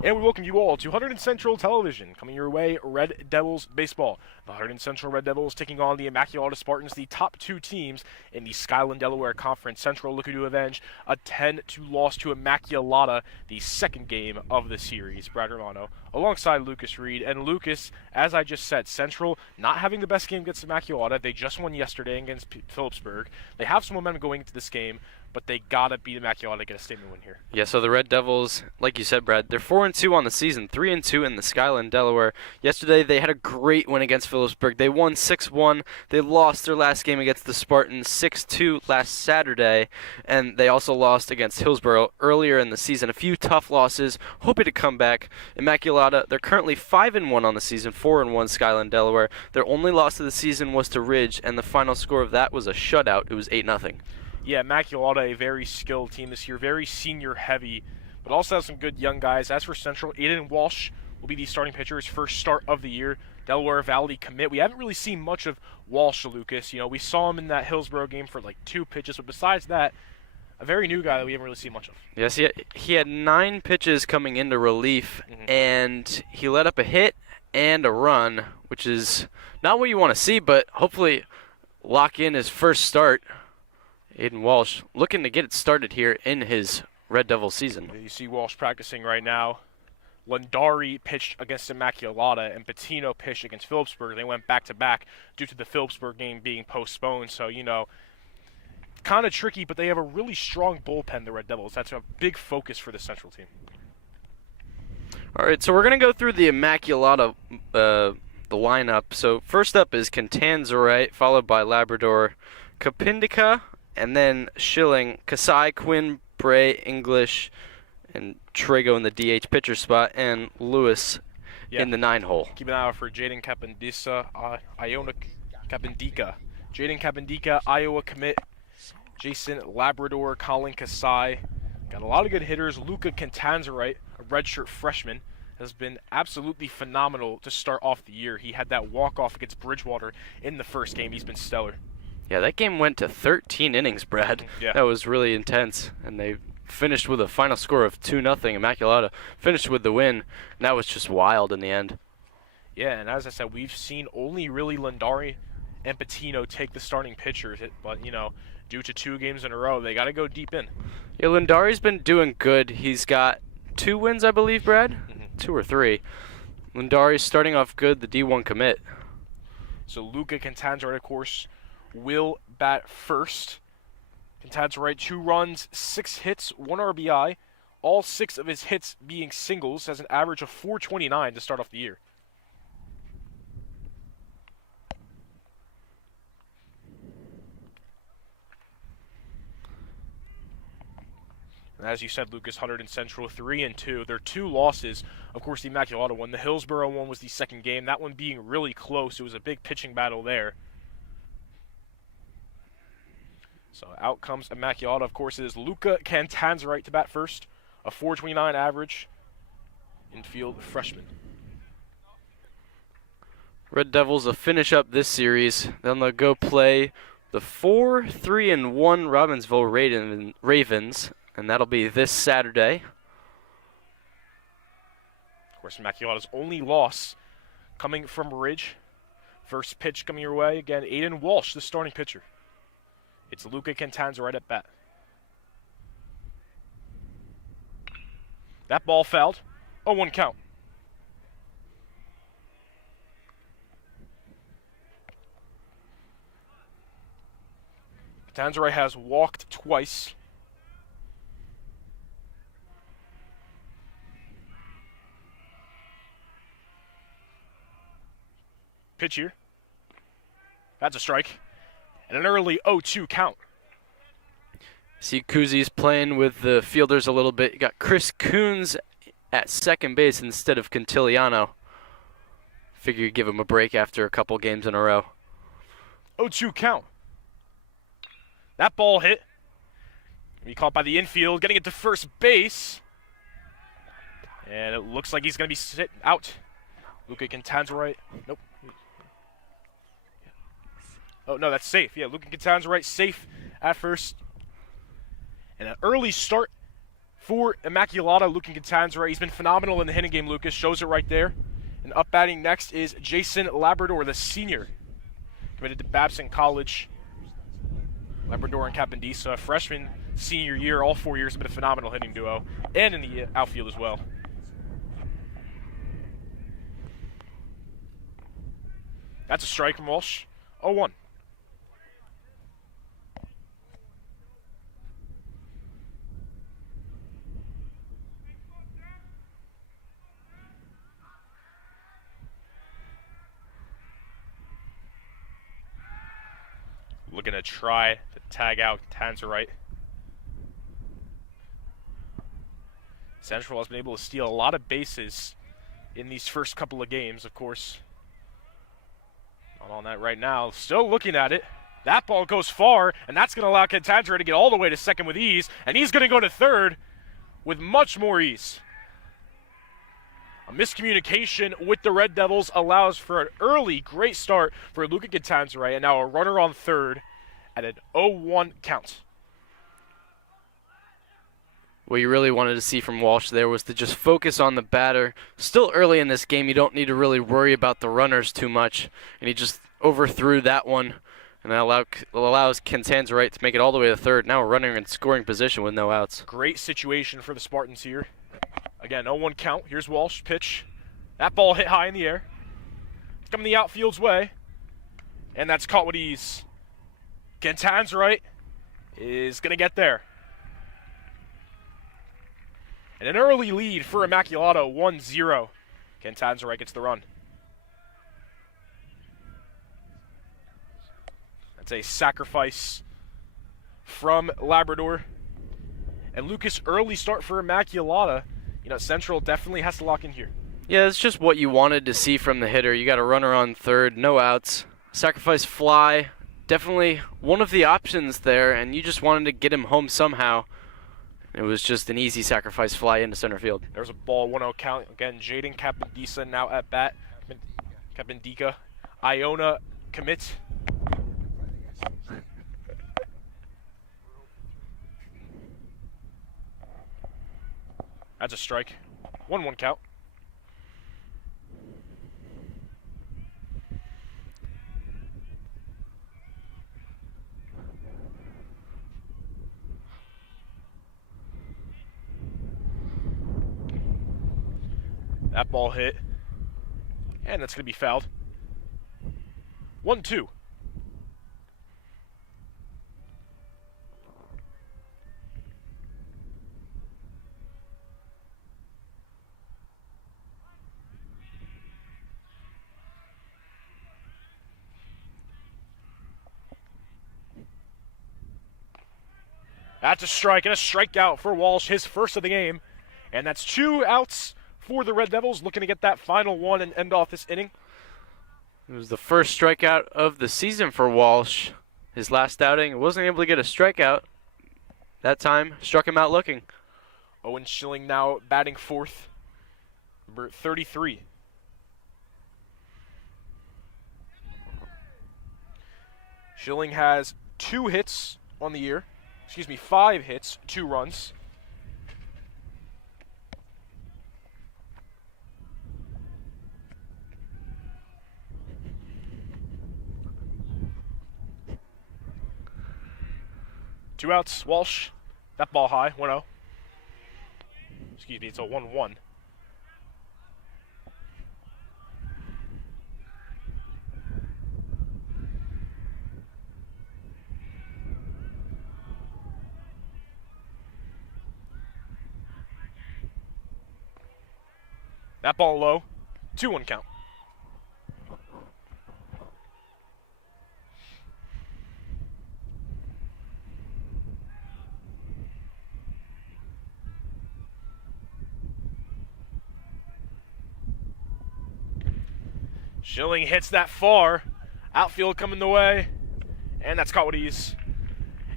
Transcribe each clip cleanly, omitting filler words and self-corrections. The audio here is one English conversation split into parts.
And we welcome you all to Hunterdon Central Television. Coming your way, Red Devils Baseball. The Hunterdon Central Red Devils taking on the Immaculata Spartans, the top two teams in the Skyland Delaware Conference. Central looking to avenge a 10-2 loss to Immaculata, the second game of the series. Brad Romano alongside Lucas Reed. And Lucas, as I just said, Central not having the best game against Immaculata. They just won yesterday against Phillipsburg. They have some momentum going into this game, but they gotta beat Immaculata to get a statement win here. Yeah, so the Red Devils, like you said, Brad, they're 4-2 on the season, 3-2 in the Skyland, Delaware. Yesterday, they had a great win against Phillipsburg. They won 6-1. They lost their last game against the Spartans 6-2 last Saturday, and they also lost against Hillsborough earlier in the season. A few tough losses, hoping to come back. Immaculata, they're currently 5-1 on the season, 4-1 Skyland, Delaware. Their only loss of the season was to Ridge, and the final score of that was a shutout. It was 8-0. Yeah, Immaculata, a very skilled team this year, very senior heavy, but also has some good young guys. As for Central, Aiden Walsh will be the starting pitcher, his first start of the year. Delaware Valley commit. We haven't really seen much of Walsh, Lucas. You know, we saw him in that Hillsborough game for like 2 pitches, but besides that, a very new guy that we haven't really seen much of. Yes, he had 9 pitches coming into relief, and he let up a hit and a run, which is not what you want to see, but hopefully lock in his first start. Aiden Walsh looking to get it started here in his Red Devil season. You see Walsh practicing right now. Lundari pitched against Immaculata, and Patino pitched against Phillipsburg. They went back-to-back due to the Phillipsburg game being postponed. So, you know, kind of tricky, but they have a really strong bullpen, the Red Devils. That's a big focus for the Central team. All right, so we're going to go through the Immaculata the lineup. So first up is Cantanzarite, followed by Labrador, Kapindika, and then Schilling, Kasai, Quinn, Bray, English, and Trago in the DH pitcher spot, and Lewis in the 9-hole. Keep an eye out for Jaden Kapindika. Jaden Kapindika, Iowa commit. Jason Labrador, Colin Kasai. Got a lot of good hitters. Luca Cantanzarite, a redshirt freshman, has been absolutely phenomenal to start off the year. He had that walk-off against Bridgewater in the first game. He's been stellar. Yeah, that game went to 13 innings, Brad. Yeah. That was really intense, and they finished with a final score of 2-0. Immaculata finished with the win, and that was just wild in the end. Yeah, and as I said, we've seen only really Lundari and Patino take the starting pitchers, but, you know, due to 2 games in a row, they got to go deep in. Yeah, Lundari's been doing good. He's got 2 wins, I believe, Brad? 2 or 3. Lundari's starting off good, the D1 commit. So Luca Cantanzarite, of course, will bat first. Cantanzarite, 2 runs, 6 hits, 1 RBI. All 6 of his hits being singles, has an average of .429 to start off the year. And as you said, Lucas, Hunterdon Central 3-2. Their 2 losses, of course, the Immaculata one. The Hillsborough one was the second game. That one being really close. It was a big pitching battle there. So out comes Immaculata. Of course, it is Luca Cantanzarite to bat first. A .429 average. Infield freshman. Red Devils will finish up this series. Then they'll go play the 4-3-1 Robbinsville Ravens, and that'll be this Saturday. Of course, Immaculata's only loss coming from Ridge. First pitch coming your way. Again, Aiden Walsh, the starting pitcher. It's Luca Cantanzarite at bat. That ball fouled. 0-1 count. Cantanzarite has walked twice. Pitch here. That's a strike. And an early 0-2 count. See, Kuzi's playing with the fielders a little bit. You got Chris Coons at second base instead of Cantiliano. Figure you give him a break after a couple games in a row. 0-2 count. That ball hit. Be caught by the infield, getting it to first base. And it looks like he's going to be sitting out. Luca Cantanzarite. Nope. Oh, no, that's safe. Yeah, Luca Cantanzarite safe at first. And an early start for Immaculata, Lucan Catanzaro. He's been phenomenal in the hitting game, Lucas. Shows it right there. And up batting next is Jason Labrador, the senior, committed to Babson College. Labrador and Capandisa, freshman, senior year, all 4 years have been a phenomenal hitting duo, and in the outfield as well. That's a strike from Walsh. 0-1. Looking to try to tag out Tanzerite. Central has been able to steal a lot of bases in these first couple of games, of course. Not on that right now. Still looking at it. That ball goes far, and that's going to allow Tanzerite to get all the way to second with ease, and he's going to go to third with much more ease. A miscommunication with the Red Devils allows for an early great start for Luca Catanzaro, and now a runner on third at an 0-1 count. What you really wanted to see from Walsh there was to just focus on the batter. Still early in this game, you don't need to really worry about the runners too much, and he just overthrew that one, and that allows Catanzaro to make it all the way to third. Now a runner in scoring position with no outs. Great situation for the Spartans here. Again, 0-1 count. Here's Walsh, pitch. That ball hit high in the air. It's coming the outfield's way. And that's caught with ease. Catanzaro is going to get there. And an early lead for Immaculata, 1-0. Catanzaro gets the run. That's a sacrifice from Labrador. And Lucas, early start for Immaculata. You know, Central definitely has to lock in here. Yeah, it's just what you wanted to see from the hitter. You got a runner on third, no outs. Sacrifice fly, definitely one of the options there, and you just wanted to get him home somehow. It was just an easy sacrifice fly into center field. There's a ball, 1-0 count. Again, Jaden Capandisa now at bat. Capandika. Iona commits. That's a strike. 1-1 count. That ball hit. And that's going to be fouled. 1-2. That's a strike and a strikeout for Walsh, his first of the game. And that's 2 outs for the Red Devils, looking to get that final one and end off this inning. It was the first strikeout of the season for Walsh. His last outing, wasn't able to get a strikeout. That time, struck him out looking. Owen Schilling now batting fourth, number 33. Schilling has 2 hits on the year. 5 hits, 2 runs. Two outs, Walsh. That ball high, 1-0. It's a 1-1. That ball low, 2-1 count. Schilling hits that far. Outfield coming the way. And that's caught with ease.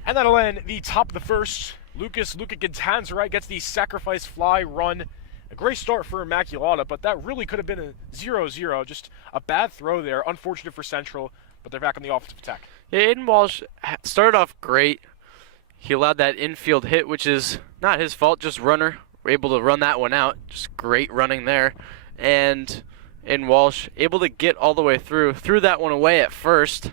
And that'll end the top of the first. Luca Catanzaro gets the sacrifice fly run. A great start for Immaculata, but that really could have been a 0-0. Just a bad throw there. Unfortunate for Central, but they're back on the offensive attack. Yeah, Aiden Walsh started off great. He allowed that infield hit, which is not his fault, just runner. We're able to run that one out. Just great running there. And in Walsh, able to get all the way through. Threw that one away at first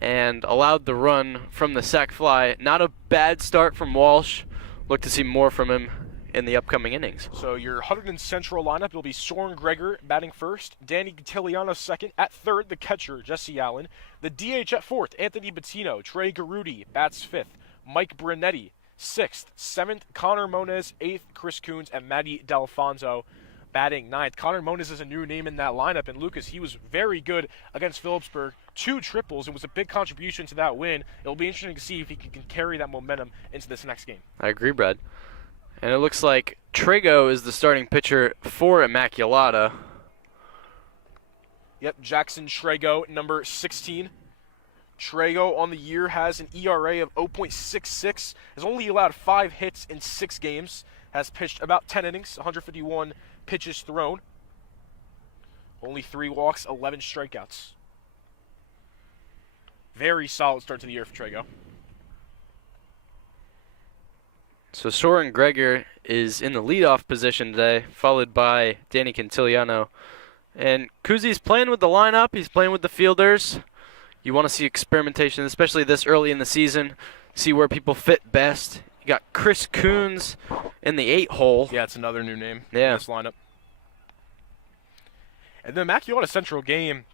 and allowed the run from the sac fly. Not a bad start from Walsh. Look to see more from him in the upcoming innings. So your Hunterdon Central lineup will be Soren Gregor batting first, Danny Gantiliano second, at third the catcher Jesse Allen, the DH at fourth Anthony Bettino, Trey Garudi bats fifth, Mike Brunetti sixth, seventh Connor Moniz, eighth Chris Coons, and Matty D'Alfonso batting ninth. Connor Moniz is a new name in that lineup, and Lucas, he was very good against Phillipsburg. 2 triples. It was a big contribution to that win. It'll be interesting to see if he can carry that momentum into this next game. I agree, Brad. And it looks like Trigo is the starting pitcher for Immaculata. Yep, Jackson Trego, number 16. Trego on the year has an ERA of 0.66, has only allowed 5 hits in 6 games, has pitched about 10 innings, 151 pitches thrown, only 3 walks, 11 strikeouts. Very solid start to the year for Trego. So Soren Gregor is in the leadoff position today, followed by Danny Cantiliano. And Kuzi's playing with the lineup. He's playing with the fielders. You want to see experimentation, especially this early in the season, see where people fit best. You got Chris Coons in the 8-hole. Yeah, it's another new name in Yeah. this lineup. And the Immaculata Central game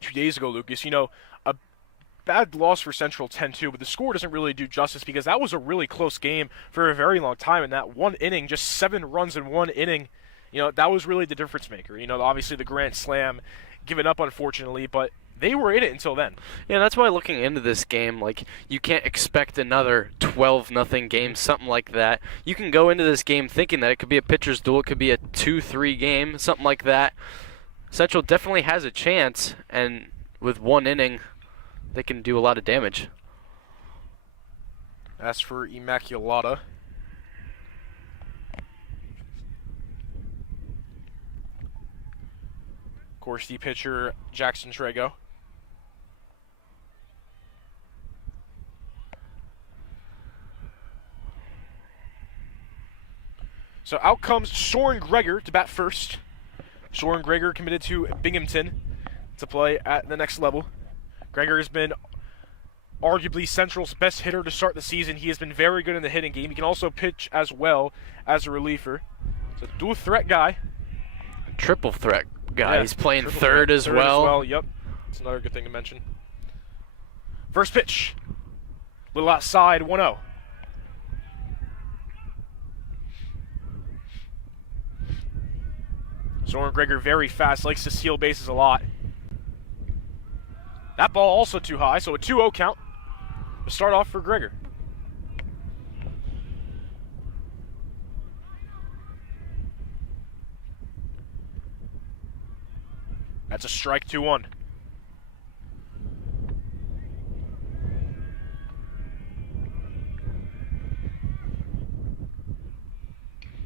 2 days ago, Lucas, you know, a bad loss for Central 10-2, but the score doesn't really do justice because that was a really close game for a very long time. In that one inning, just 7 runs in one inning, you know, that was really the difference maker. You know, obviously the grand slam given up, unfortunately, but they were in it until then. Yeah, that's why looking into this game, like, you can't expect another 12-0 game, something like that. You can go into this game thinking that it could be a pitcher's duel, it could be a 2-3 game, something like that. Central definitely has a chance, and with one inning, they can do a lot of damage. As for Immaculata, of course, the pitcher Jackson Trego. So out comes Soren Gregor to bat first. Soren Gregor committed to Binghamton to play at the next level. Gregor has been arguably Central's best hitter to start the season. He has been very good in the hitting game. He can also pitch as well as a reliever. So dual threat guy. Triple threat guy. Yeah, He's playing triple third threat. as Third well. Yep. That's another good thing to mention. First pitch. Little outside, 1-0. Soren Gregor very fast, likes to steal bases a lot. That ball also too high, so a 2-0 count to start off for Gregor. That's a strike, 2-1.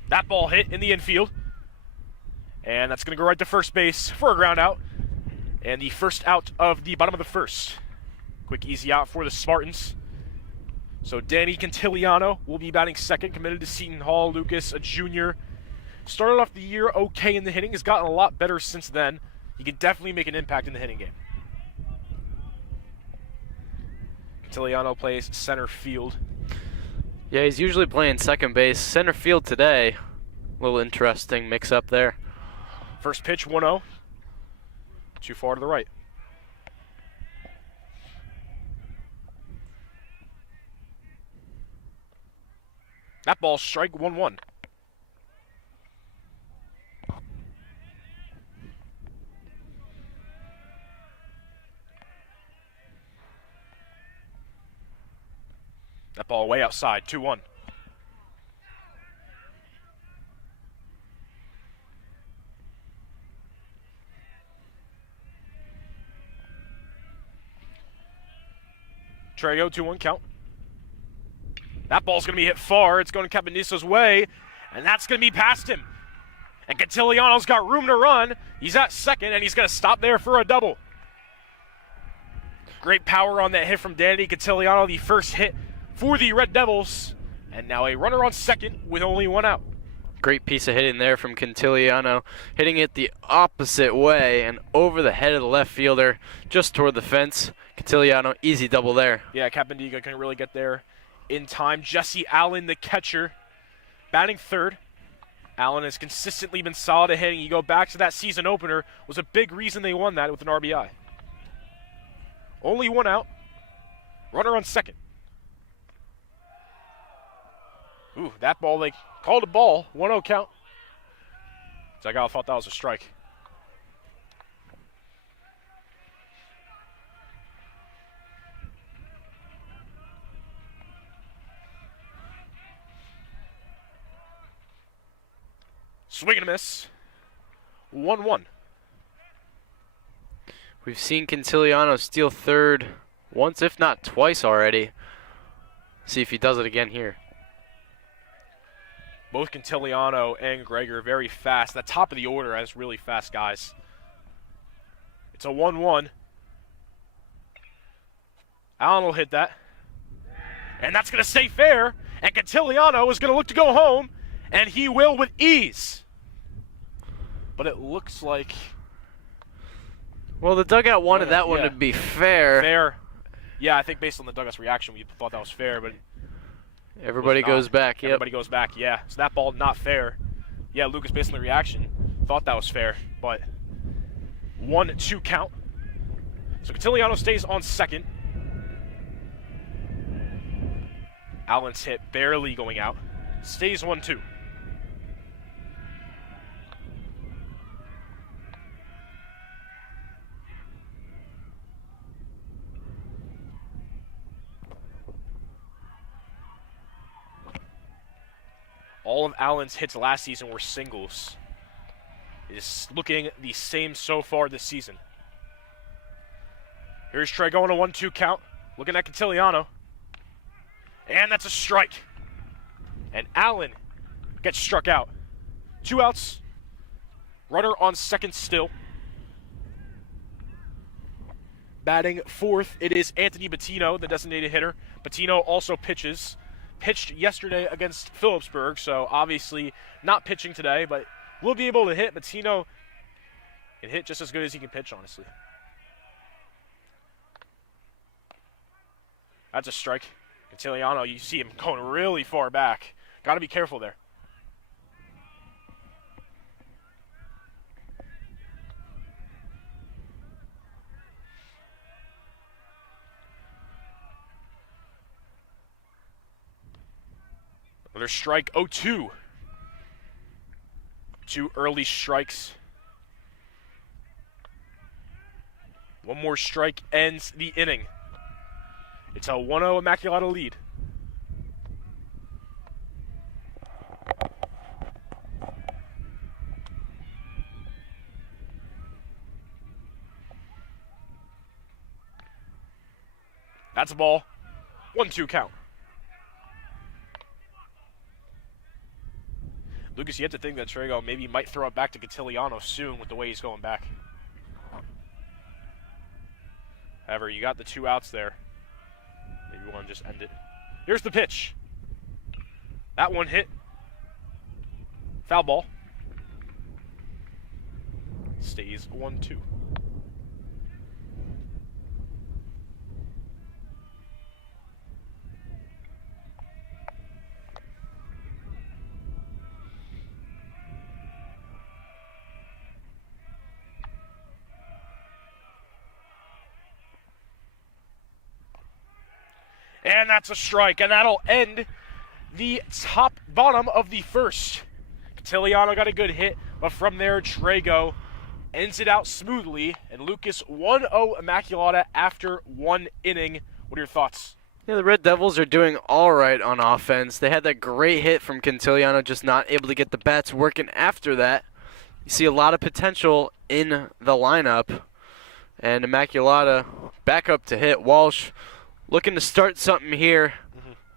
That ball hit in the infield. And that's going to go right to first base for a ground out. And the first out of the bottom of the first. Quick, easy out for the Spartans. So Danny Cantiliano will be batting second, committed to Seton Hall. Lucas, a junior. Started off the year okay in the hitting, has gotten a lot better since then. He can definitely make an impact in the hitting game. Cantiliano plays center field. Yeah, he's usually playing second base. Center field today. A little interesting mix-up there. First pitch, 1-0. Too far to the right. That ball strike, 1-1. That ball way outside, 2-1. Trego, 2-1 count. That ball's going to be hit far. It's going to Caponiso's way, and that's going to be past him. And Cantiliano's got room to run. He's at second, and he's going to stop there for a double. Great power on that hit from Danny Cantiliano, the first hit for the Red Devils. And now a runner on second with only one out. Great piece of hitting there from Quintiliano, hitting it the opposite way and over the head of the left fielder, just toward the fence. Quintiliano, easy double there. Yeah, Capendiga couldn't really get there in time. Jesse Allen, the catcher, batting third. Allen has consistently been solid at hitting. You go back to that season opener, was a big reason they won that with an RBI. Only one out. Runner on second. Ooh, that ball, they called a ball. 1-0 count. Zagala thought that was a strike. Swing and a miss. 1-1. We've seen Quintiliano steal third once, if not twice already. See if he does it again here. Both Quintiliano and Gregor are very fast. The top of the order has really fast guys. It's a 1-1. Allen will hit that. And that's going to stay fair. And Quintiliano is going to look to go home. And he will with ease. But it looks like... Well, the dugout wanted that one to be fair. Fair. Yeah, I think based on the dugout's reaction, we thought that was fair, but... Everybody goes back, yep. Everybody goes back, yeah. So that ball, not fair. Yeah, Lucas, based on the reaction, thought that was fair, but 1-2 count. So Quintiliano stays on second. Allen's hit barely going out. Stays 1-2. All of Allen's hits last season were singles. It is looking the same so far this season. Here's Trey going a 1-2 count. Looking at Quintiliano. And that's a strike. And Allen gets struck out. 2 outs. Runner on second still. Batting fourth, it is Anthony Bettino, the designated hitter. Bettino also pitches. Pitched yesterday against Phillipsburg, so obviously not pitching today, but will be able to hit. Bettino can hit just as good as he can pitch, honestly. That's a strike. Quintiliano, you see him going really far back. Got to be careful there. Another strike, 0-2. 2 early strikes. One more strike ends the inning. It's a 1-0 Immaculata lead. That's a ball. 1-2 count. Lucas, you have to think that Trego maybe might throw it back to Quintiliano soon with the way he's going back. However, you got the 2 outs there. Maybe you want to just end it. Here's the pitch. That one hit. Foul ball. Stays 1-2. And that's a strike, and that'll end the bottom of the first. Quintiliano got a good hit, but from there, Trego ends it out smoothly, and Lucas 1-0 Immaculata after 1 inning. What are your thoughts? Yeah, the Red Devils are doing all right on offense. They had that great hit from Quintiliano, just not able to get the bats working after that. You see a lot of potential in the lineup, and Immaculata back up to hit. Walsh looking to start something here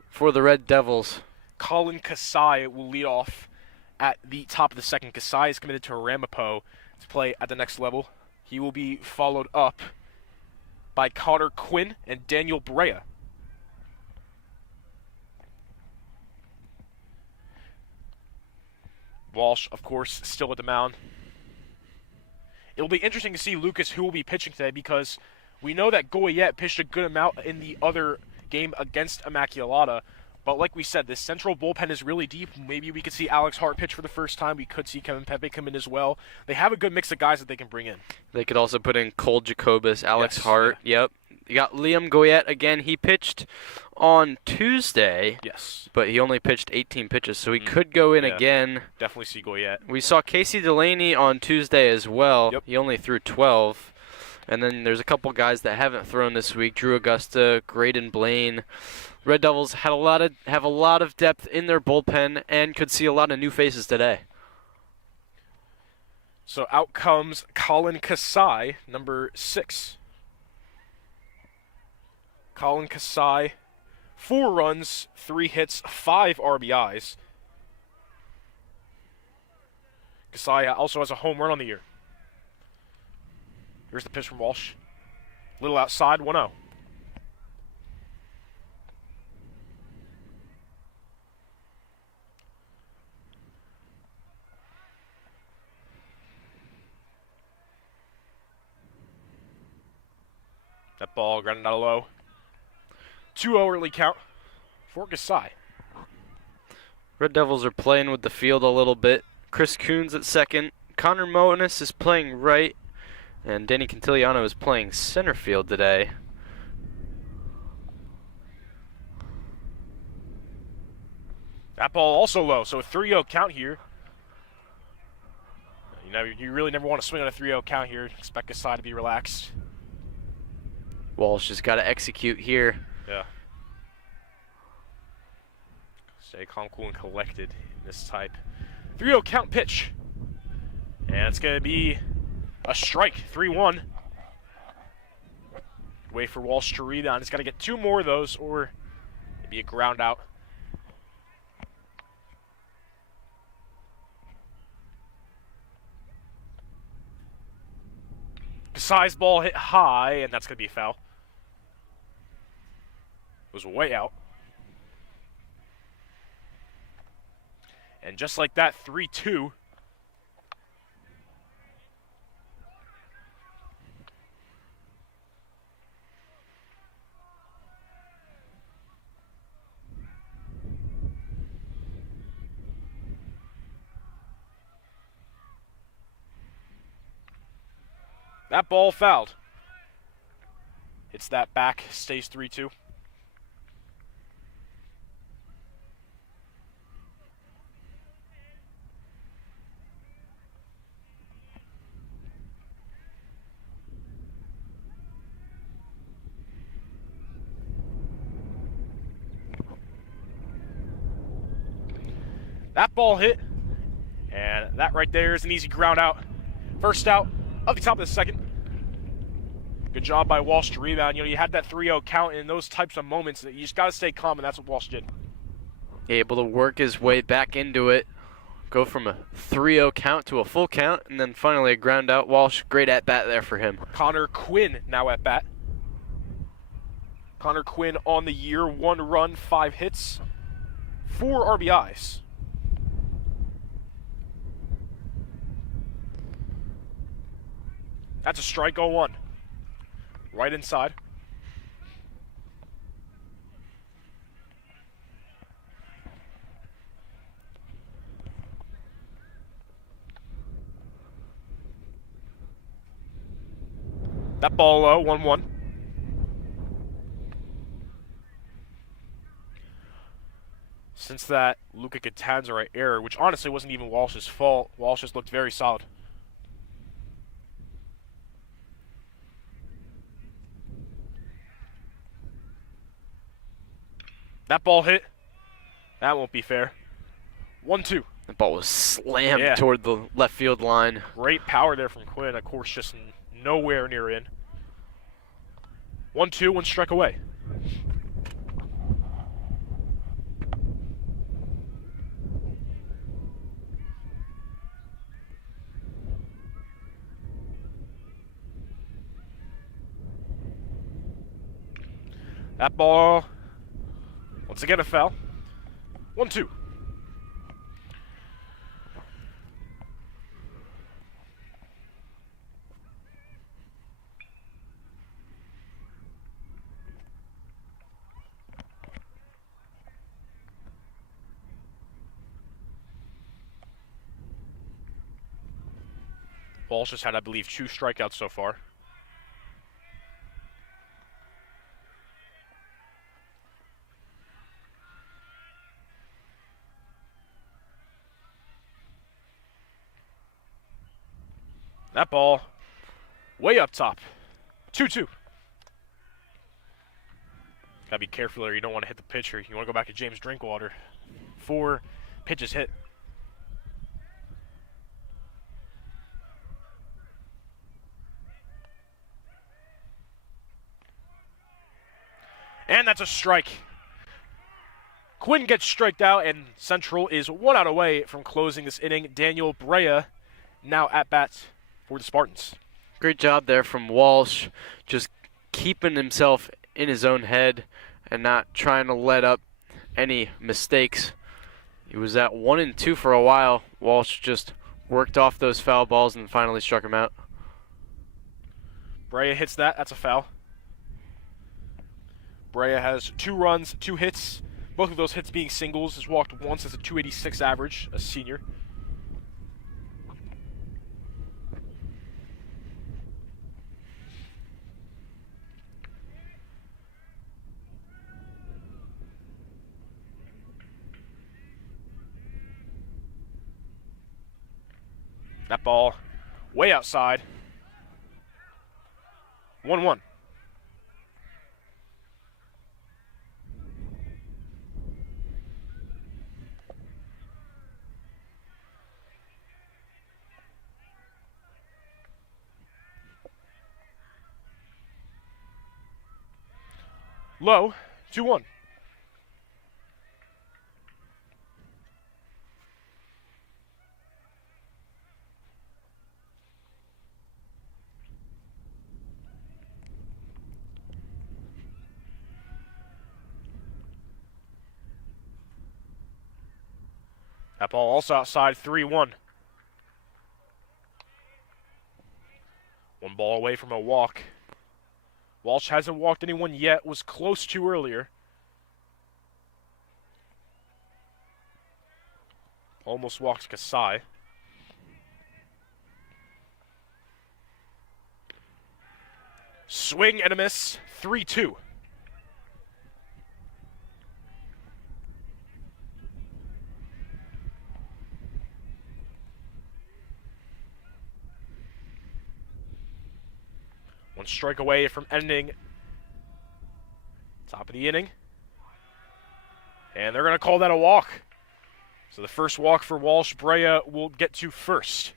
for the Red Devils. Colin Kasai will lead off at the top of the second. Kasai is committed to Ramapo to play at the next level. He will be followed up by Connor Quinn and Daniel Brea. Walsh, of course, still at the mound. It'll be interesting to see, Lucas, who will be pitching today, because we know that Goyette pitched a good amount in the other game against Immaculata. But like we said, this central bullpen is really deep. Maybe we could see Alex Hart pitch for the first time. We could see Kevin Pepe come in as well. They have a good mix of guys that they can bring in. They could also put in Cole Jacobus, Alex Yes, Hart. Yep. You got Liam Goyette again. He pitched on Tuesday. Yes. But he only pitched 18 pitches, so he could go in again. Definitely see Goyette. We saw Casey Delaney on Tuesday as well. Yep. He only threw 12. And then there's a couple guys that haven't thrown this week. Drew Augusta, Graydon Blaine. Red Devils have a lot of depth in their bullpen and could see a lot of new faces today. So out comes Colin Kasai, number 6. Colin Kasai, 4 runs, 3 hits, 5 RBIs. Kasai also has a home run on the year. Here's the pitch from Walsh. Little outside, 1-0. That ball grounded out low. 2-0 early count for Kasai. Red Devils are playing with the field a little bit. Chris Coons at second. Connor Monis is playing right. And Danny Cantiliano is playing center field today. That ball also low, so a 3-0 count here. You really never want to swing on a 3-0 count here. Expect Kasai to be relaxed. Walsh just got to execute here. Yeah. Stay calm, cool, and collected in this type. 3-0 count pitch. And it's going to be a strike, 3-1. Wait for Walsh to rebound. He's got to get 2 more of those, or maybe a ground out. Kasai's ball hit high, and that's going to be a foul. It was way out. And just like that, 3-2. That ball fouled. Hits that back, stays 3-2. That ball hit, and that right there is an easy ground out. First out of the top of the second. Good job by Walsh to rebound. You had that 3-0 count, and in those types of moments, you just got to stay calm, and that's what Walsh did. Able to work his way back into it. Go from a 3-0 count to a full count, and then finally a ground out. Walsh, great at bat there for him. Connor Quinn now at bat. Connor Quinn on the year, 1 run, 5 hits, 4 RBIs. That's a strike, 0-1. Right inside. That ball low, 1-1. Since that Luca Catanzaro error, which honestly wasn't even Walsh's fault, Walsh just looked very solid. That ball hit. That won't be fair. 1-2. The ball was slammed toward the left field line. Great power there from Quinn. Of course, just nowhere near in. 1-2, 1 strike away. That ball, once again, a foul. 1-2. Walsh has had, I believe, 2 strikeouts so far. That ball way up top. 2-2. Gotta be careful there. You don't want to hit the pitcher. You want to go back to James Drinkwater. 4 pitches hit. And that's a strike. Quinn gets striked out, and Central is 1 out away from closing this inning. Daniel Brea now at bat for the Spartans. Great job there from Walsh, just keeping himself in his own head and not trying to let up any mistakes. He was at 1-2 for a while. Walsh just worked off those foul balls and finally struck him out. Brea hits that. That's a foul. Brea has 2 runs, 2 hits. Both of those hits being singles. Has walked once as a .286 average, a senior. That ball way outside. 1-1. Low, 2-1. That ball also outside, 3-1. 1 ball away from a walk. Walsh hasn't walked anyone yet, was close to earlier. Almost walked Kasai. Swing and a miss, 3-2. One strike away from ending top of the inning. And they're going to call that a walk. So the first walk for Walsh. Brea will get to first.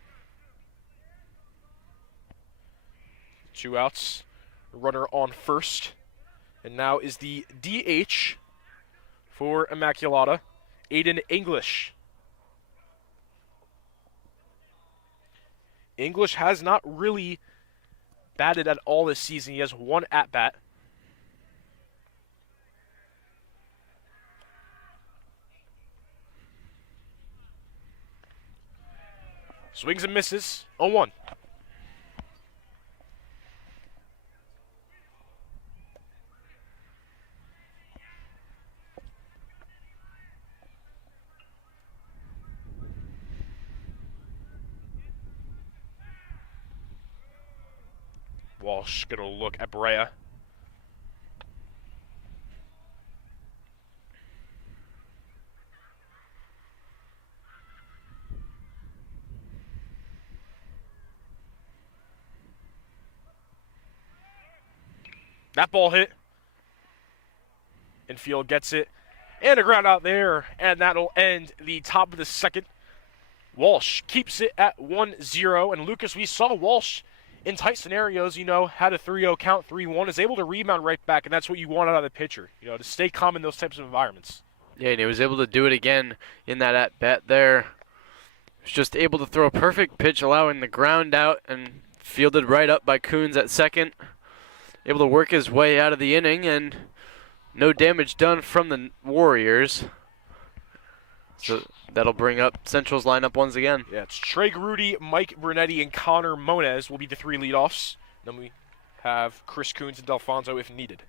2 outs. Runner on first. And now is the DH for Immaculata, Aiden English. English has not really batted at all this season. He has 1 at-bat. Swings and misses, 0-1. Walsh gonna look at Brea. That ball hit. Infield gets it. And a ground out there. And that'll end the top of the second. Walsh keeps it at 1-0. And Lucas, we saw Walsh in tight scenarios, had a 3-0 count, 3-1, is able to rebound right back. And that's what you want out of the pitcher, to stay calm in those types of environments. Yeah, and he was able to do it again in that at-bat there. He was just able to throw a perfect pitch, allowing the ground out and fielded right up by Coons at second. Able to work his way out of the inning, and no damage done from the Warriors. So that'll bring up Central's lineup once again. Yeah, it's Trey Grudy, Mike Brunetti, and Connor Moniz will be the 3 leadoffs. Then we have Chris Coons and Delfonso if needed.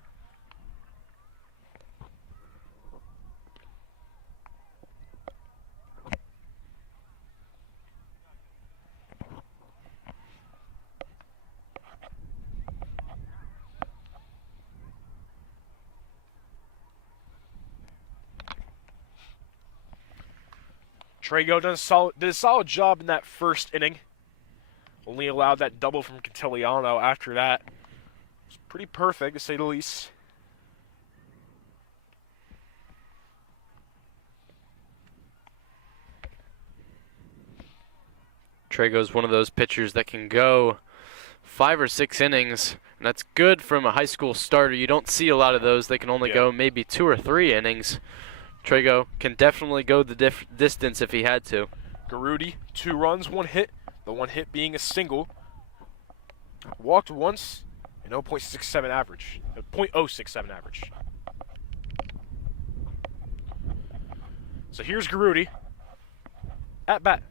Trago did a solid job in that first inning. Only allowed that double from Cantiliano after that. It was pretty perfect, to say the least. Trago's one of those pitchers that can go 5 or 6 innings, and that's good from a high school starter. You don't see a lot of those. They can only go maybe 2 or 3 innings. Trago can definitely go the distance if he had to. Garudi, 2 runs, 1 hit. The 1 hit being a single. Walked once, and 0.67 average. 0.067 average. So here's Garudi. At bat.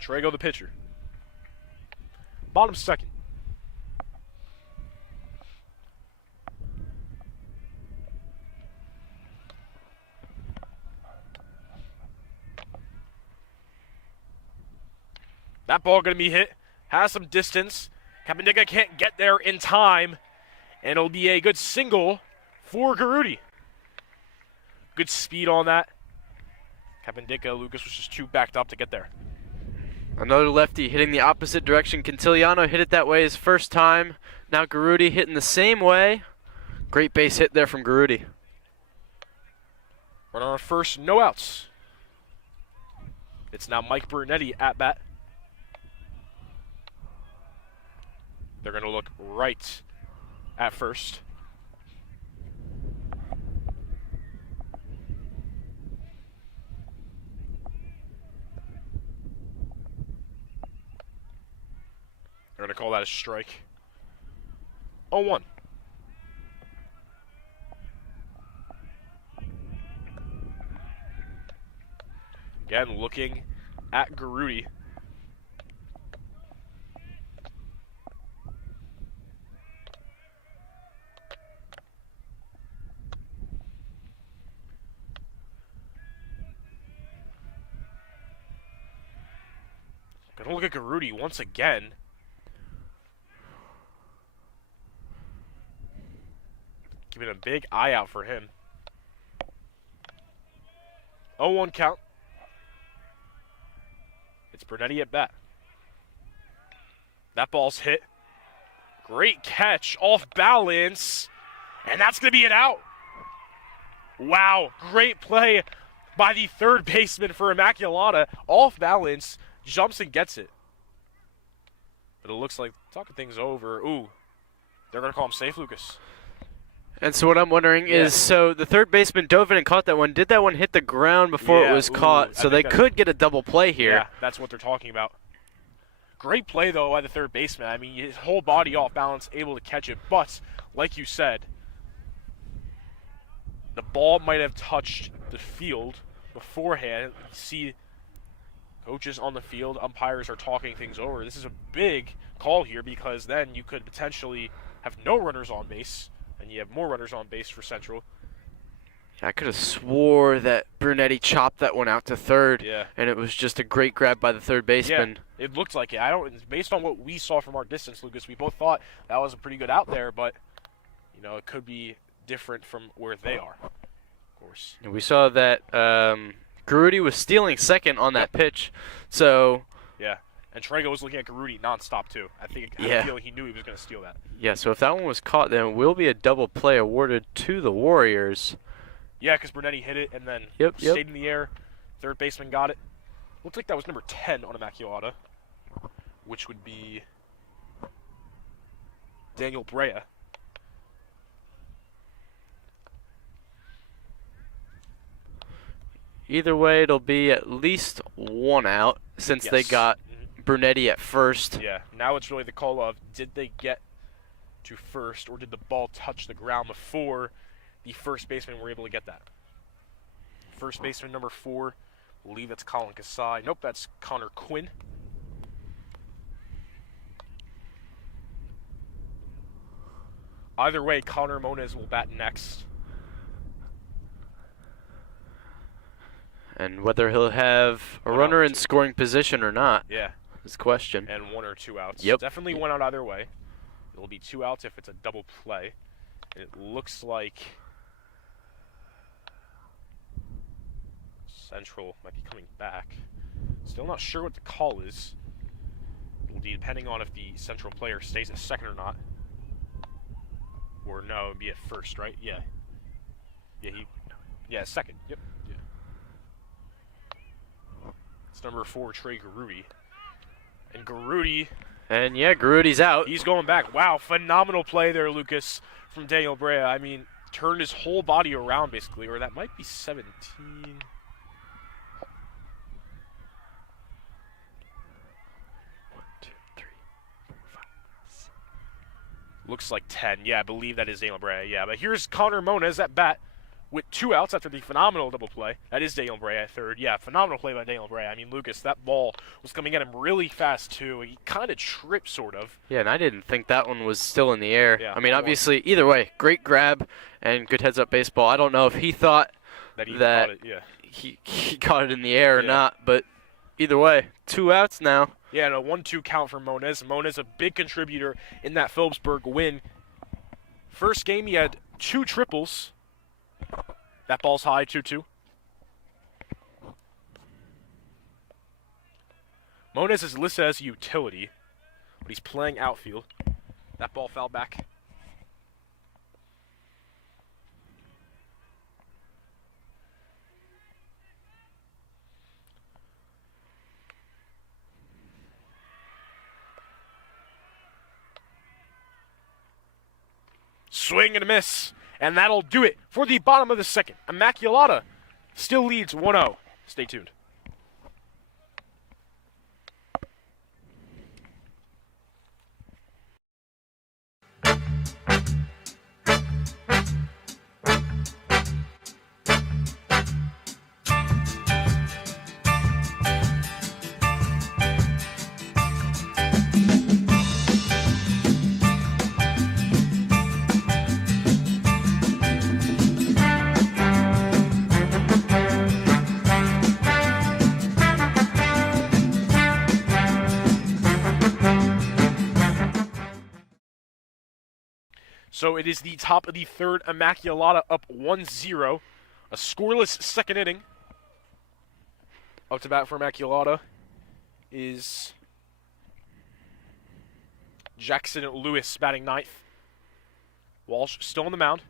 Trago the pitcher. Bottom second. That ball going to be hit. Has some distance. Kapendika can't get there in time. And it'll be a good single for Garudi. Good speed on that. Kapendika, Lucas was just too backed up to get there. Another lefty hitting the opposite direction. Cantiliano hit it that way his first time. Now Garudi hitting the same way. Great base hit there from Garudi. Runner on first, no outs. It's now Mike Brunetti at bat. They're going to look right at first. They're going to call that a strike. 0-1. Again, looking at Garudi. Gonna look at Garudi once again. Giving a big eye out for him. 0-1 count. It's Brunetti at bat. That ball's hit. Great catch, off balance. And that's going to be an out. Wow, great play by the third baseman for Immaculata. Off balance, jumps and gets it. But it looks like talking things over. Ooh, they're going to call him safe, Lucas. And so what I'm wondering is, so the third baseman dove in and caught that one. Did that one hit the ground before it was caught? So they could get a double play here. Yeah, that's what they're talking about. Great play, though, by the third baseman. I mean, his whole body off balance, able to catch it. But, like you said, the ball might have touched the field beforehand. You see coaches on the field, umpires are talking things over. This is a big call here because then you could potentially have no runners on base. And you have more runners on base for Central. I could have swore that Brunetti chopped that one out to third. Yeah. And it was just a great grab by the third baseman. Yeah, it looked like it. Based on what we saw from our distance, Lucas, we both thought that was a pretty good out there, but it could be different from where they are. Of course. And we saw that Garudi was stealing second on that pitch. So yeah. And Trago was looking at Garudi nonstop too. I had a feeling he knew he was going to steal that. Yeah, so if that one was caught, then it will be a double play awarded to the Warriors. Yeah, because Brunetti hit it and then stayed in the air. Third baseman got it. Looks like that was number 10 on Immaculata, which would be Daniel Brea. Either way, it'll be at least one out since they got Brunetti at first. Yeah, now it's really the call of did they get to first or did the ball touch the ground before the first baseman were able to get that. First baseman number 4, I believe that's Colin Kasai. Nope, that's Connor Quinn. Either way, Connor Moniz will bat next. And whether he'll have a runner in scoring position or not. Yeah. Is question. And 1 or 2 outs. Yep. Definitely 1 out either way. It'll be 2 outs if it's a double play. And it looks like Central might be coming back. Still not sure what the call is. It'll be depending on if the Central player stays at second or not. Or no, it'd be at first, right? Yeah. Yeah, second. Yep. Yeah. It's number 4, Trey Garudi. And Garudi... And yeah, Garudi's out. He's going back. Wow, phenomenal play there, Lucas, from Daniel Brea. I mean, turned his whole body around, basically. Or that might be 17. 1, 2, 3, 4, 5, 6. Looks like 10. Yeah, I believe that is Daniel Brea. Yeah, but here's Connor Moniz at bat with 2 outs after the phenomenal double play. That is Daniel Brea at third. Yeah, phenomenal play by Daniel Brea. I mean, Lucas, that ball was coming at him really fast, too. He kind of tripped, sort of. Yeah, and I didn't think that one was still in the air. Yeah, I mean, obviously, either way, great grab and good heads-up baseball. I don't know if he thought That he that caught it, yeah. he caught it in the air or Yeah. not, but either way, 2 outs now. Yeah, and a 1-2 count for Moniz. Moniz, a big contributor in that Phillipsburg win. First game, he had 2 triples. That ball's high, 2-2. Moniz is listed as a utility, but he's playing outfield. That ball fouled back. Swing and a miss. And that'll do it for the bottom of the second. Immaculata still leads 1-0. Stay tuned. So it is the top of the third. Immaculata up 1-0. A scoreless second inning. Up to bat for Immaculata is Jackson Lewis batting ninth. Walsh still on the mound.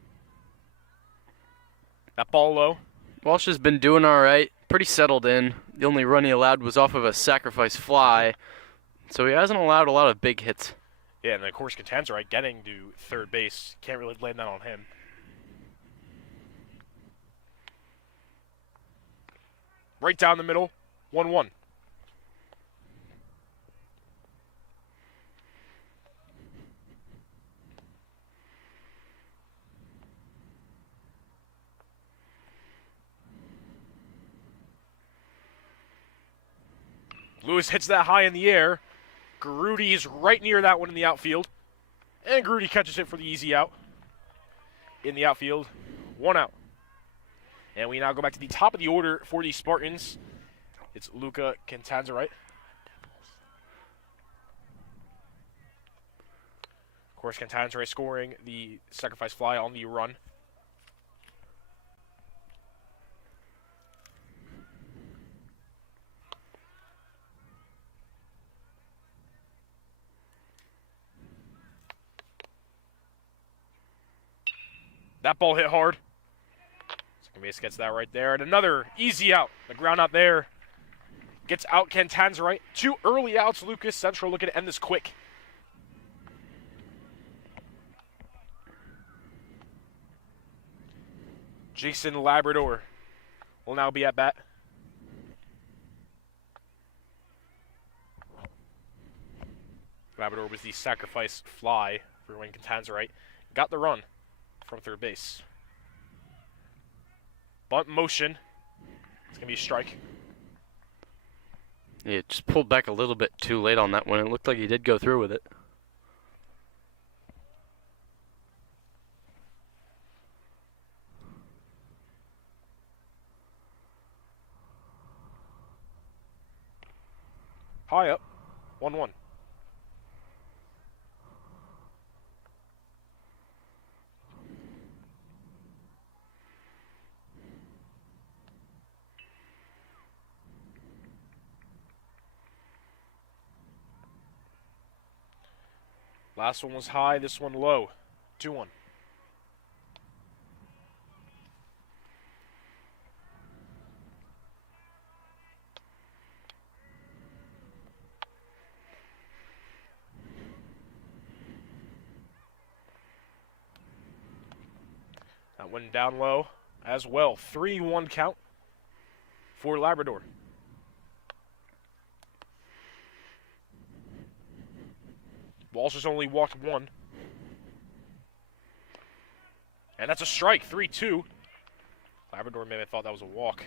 That ball low. Walsh has been doing all right, pretty settled in. The only run he allowed was off of a sacrifice fly, so he hasn't allowed a lot of big hits. Yeah, and of course Catanzaro getting to third base. Can't really blame that on him. Right down the middle, 1-1. Lewis hits that high in the air. Garudi is right near that one in the outfield. And Garudi catches it for the easy out. In the outfield, 1 out. And we now go back to the top of the order for the Spartans. It's Luca Catanzaro. Of course, Catanzaro scoring the sacrifice fly on the run. That ball hit hard. Second base gets that right there. And another easy out. The ground out there gets out Catanzaro. 2 early outs. Lucas Central looking to end this quick. Jason Labrador will now be at bat. Labrador was the sacrifice fly for when Catanzaro got the run from third base. Bunt motion. It's going to be a strike. Yeah, just pulled back a little bit too late on that one. It looked like he did go through with it. High up. 1-1. Last one was high, this one low. 2-1. That one down low as well. 3-1 count for Labrador. Walsh has only walked one. And that's a strike, 3-2. Labrador may have thought that was a walk.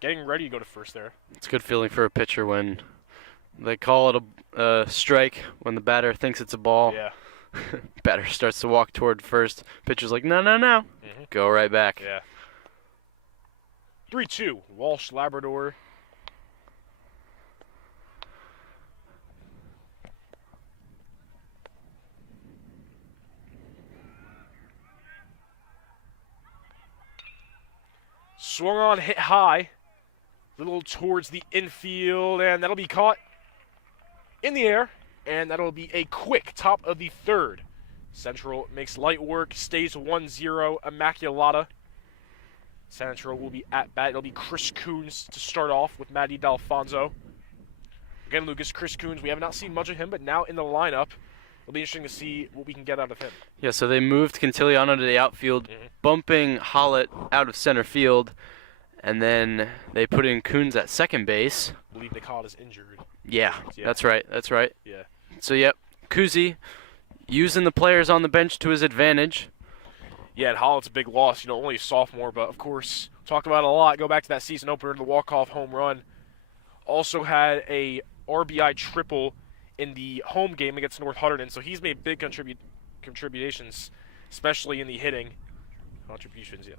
Getting ready to go to first there. It's a good feeling for a pitcher when they call it a strike, when the batter thinks it's a ball. Yeah. Batter starts to walk toward first. Pitcher's like, no, no, no. Go right back. Yeah. 3-2, Walsh, Labrador. Swung on, hit high. Little towards the infield, and that'll be caught in the air. And that'll be a quick top of the third. Central makes light work, stays 1-0, Immaculata. Central will be at bat. It'll be Chris Coons to start off with Matty D'Alfonso. Again, Lucas, Chris Coons, we have not seen much of him, but now in the lineup, it'll be interesting to see what we can get out of him. Yeah, so they moved Quintiliano to the outfield, bumping Hollett out of center field, and then they put in Coons at second base. I believe they call it as injured. Yeah, that's right. Yeah. So, yep, Kuzi using the players on the bench to his advantage. Yeah, and Hollett's a big loss. You know, only a sophomore, but of course, talked about it a lot. Go back to that season opener, the walk-off home run. Also had a RBI triple in the home game against North Hunterdon, so he's made big contributions, especially in the hitting contributions. Yeah.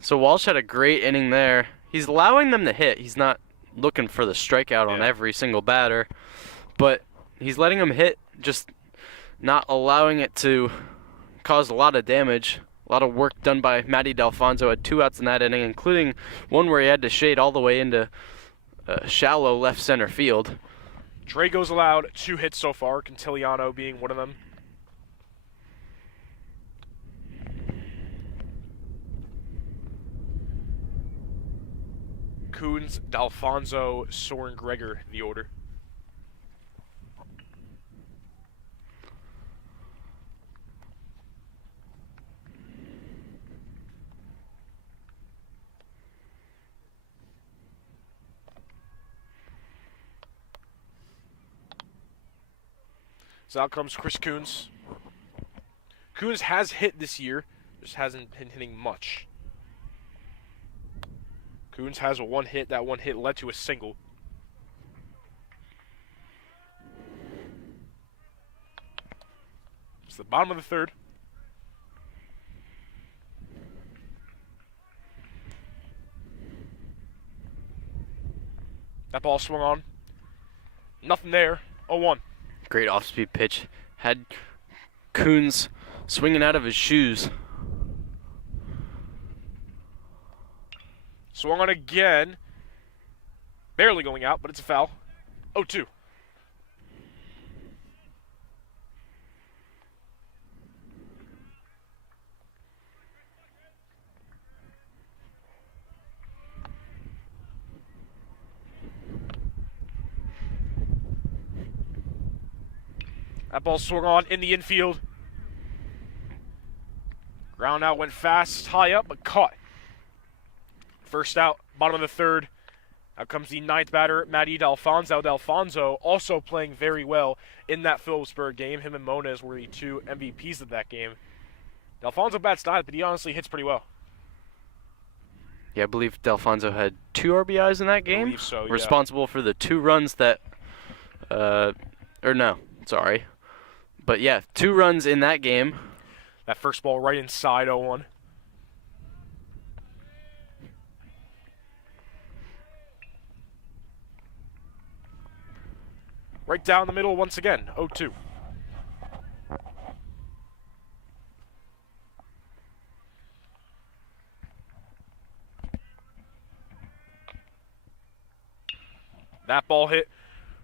So Walsh had a great inning there. He's allowing them to hit. He's not looking for the strikeout on every single batter, but he's letting them hit, just not allowing it to cause a lot of damage. A lot of work done by Matty D'Alfonso. Had 2 outs in that inning, including one where he had to shade all the way into shallow left center field. Drago's allowed 2 hits so far, Quintiliano being one of them. Coons, D'Alfonso, Soren Gregor, the order. So out comes Chris Coons. Coons has hit this year, just hasn't been hitting much. Coons has a 1 hit. That 1 hit led to a single. It's the bottom of the third. That ball swung on. Nothing there. 0-1. Great off-speed pitch. Had Coons swinging out of his shoes. Swung on again. Barely going out, but it's a foul. 0-2. That ball swung on in the infield. Ground out went fast, high up, but caught. First out, bottom of the third. Out comes the 9th batter, Matty D'Alfonso. D'Alfonso also playing very well in that Phillipsburg game. Him and Moniz were the 2 MVPs of that game. D'Alfonso bats 9th, but he honestly hits pretty well. Yeah, I believe D'Alfonso had 2 RBIs in that game. I believe so, yeah. Responsible for the 2 runs that, But yeah, 2 runs in that game. That first ball right inside 0-1. Right down the middle once again, 0-2. That ball hit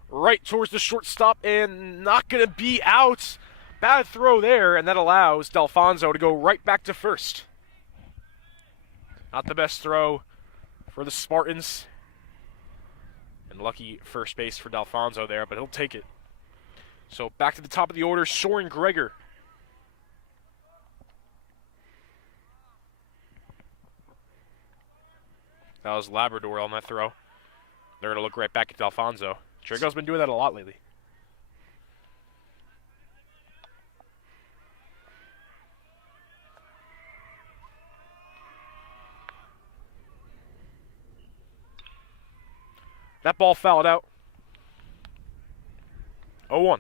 right towards the shortstop and not going to be out. Bad throw there, and that allows D'Alfonso to go right back to first. Not the best throw for the Spartans. And lucky first base for D'Alfonso there, but he'll take it. So back to the top of the order, Soren Gregor. That was Labrador on that throw. They're going to look right back at D'Alfonso. Trigo's been doing that a lot lately. That ball fouled out. 0-1.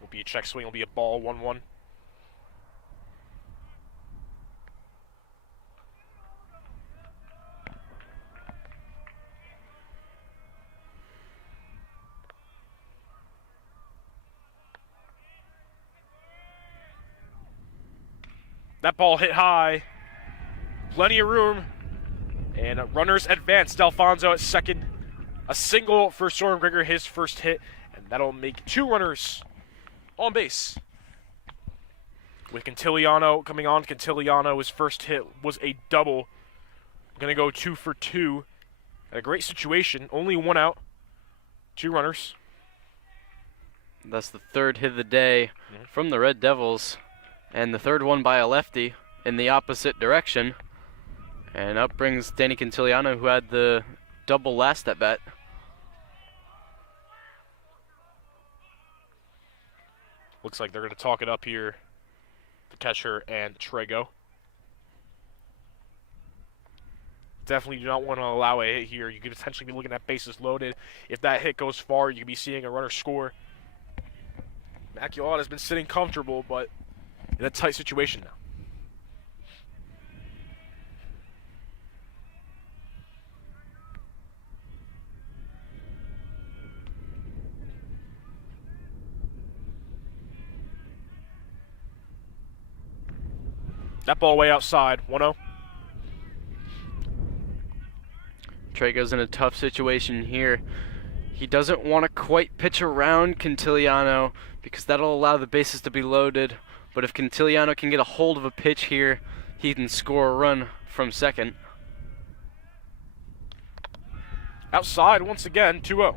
Will be a check swing, will be a ball, 1-1. That ball hit high. Plenty of room. And runners advance. D'Alfonso at second. A single for Soren Gregor, his first hit. And that'll make 2 runners on base. With Cantiliano coming on. Cantiliano, his first hit was a double. Gonna go 2 for 2. And a great situation. Only 1 out. 2 runners. That's the 3rd hit of the day from the Red Devils. And the 3rd one by a lefty in the opposite direction. And up brings Danny Cantiliano, who had the double last at bat. Looks like they're going to talk it up here, the catcher and Trego. Definitely do not want to allow a hit here. You could potentially be looking at bases loaded. If that hit goes far, you could be seeing a runner score. Immaculata's been sitting comfortable, but in a tight situation now. That ball way outside, 1-0. Trego's in a tough situation here. He doesn't want to quite pitch around Cantiliano because that'll allow the bases to be loaded. But if Cantiliano can get a hold of a pitch here, he can score a run from second. Outside once again, 2-0.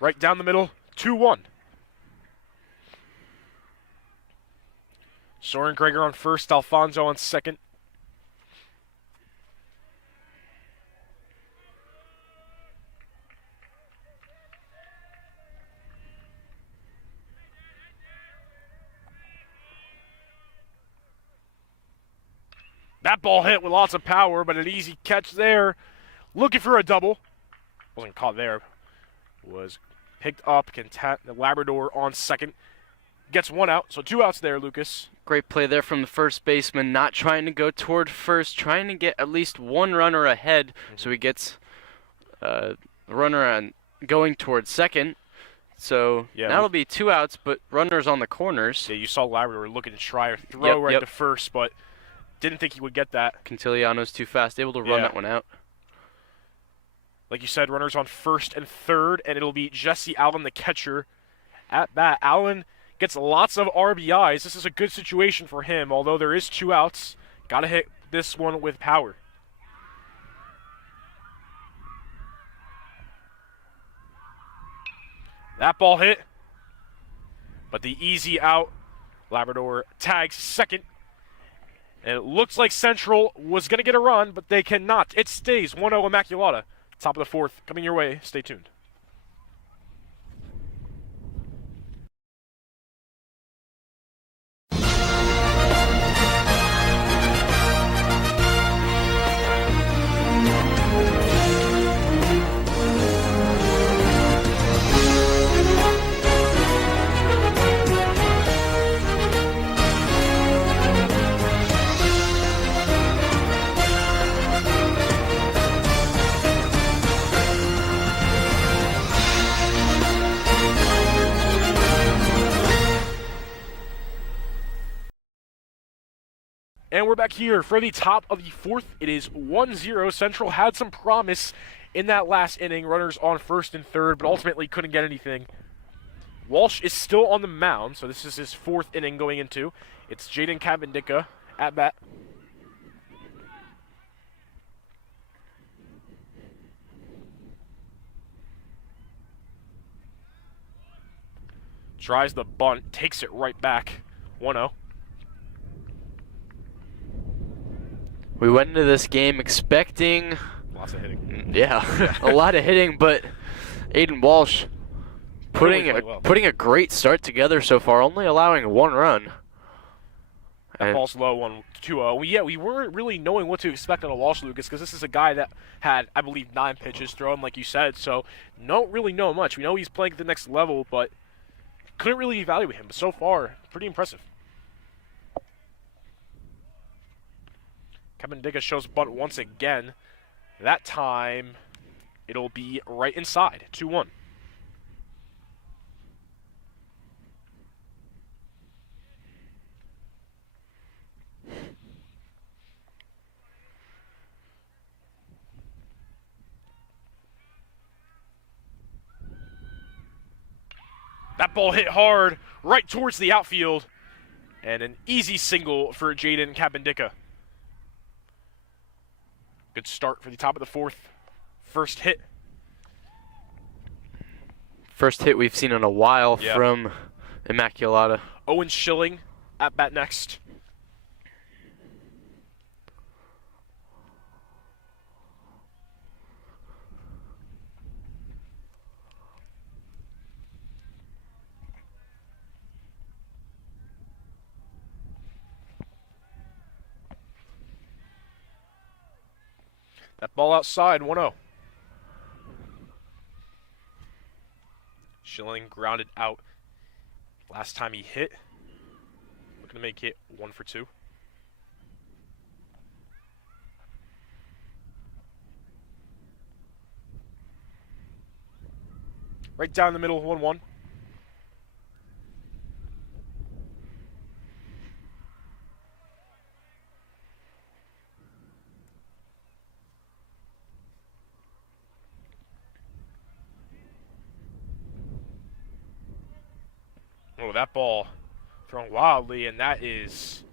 Right down the middle, 2-1. Soren Gregor on first, D'Alfonso on second. That ball hit with lots of power, but an easy catch there. Looking for a double. Wasn't caught there. Was picked up. The Labrador on second. Gets 1 out, so 2 outs there, Lucas. Great play there from the first baseman, not trying to go toward first, trying to get at least 1 runner ahead, so he gets a runner on going towards second. So that'll be 2 outs, but runners on the corners. Yeah, you saw Labrador looking to try or throw to first, but didn't think he would get that. Cantiliano's too fast, able to run that one out. Like you said, runners on first and third, and it'll be Jesse Allen, the catcher, at bat. Allen gets lots of RBIs. This is a good situation for him, although there is 2 outs. Got to hit this one with power. That ball hit, but the easy out. Labrador tags second. And it looks like Central was going to get a run, but they cannot. It stays 1-0 Immaculata. Top of the 4th, coming your way. Stay tuned. And we're back here for the top of the fourth. It is 1-0. Central had some promise in that last inning. Runners on first and third, but ultimately couldn't get anything. Walsh is still on the mound, so this is his fourth inning going into. It's Jaden Cavendica at bat. Tries the bunt, takes it right back. 1-0. We went into this game expecting, Lots of hitting. yeah, a lot of hitting, but Aiden Walsh putting a great start together so far, only allowing 1 run. That ball's low on 2-0. Yeah, we weren't really knowing what to expect out of Walsh, Lucas, because this is a guy that had, I believe, 9 pitches thrown, like you said, so don't really know much. We know he's playing at the next level, but couldn't really evaluate him. But so far, pretty impressive. Cavendica shows bunt once again. That time, it'll be right inside, 2-1. That ball hit hard, right towards the outfield, and an easy single for Jaden Cavendica. Good start for the top of the fourth. First hit. First hit we've seen in a while from Immaculata. Owen Schilling at bat next. That ball outside, 1-0. Schilling grounded out last time he hit. Looking to make it 1 for 2. Right down the middle, 1-1. Oh, that ball thrown wildly, and that is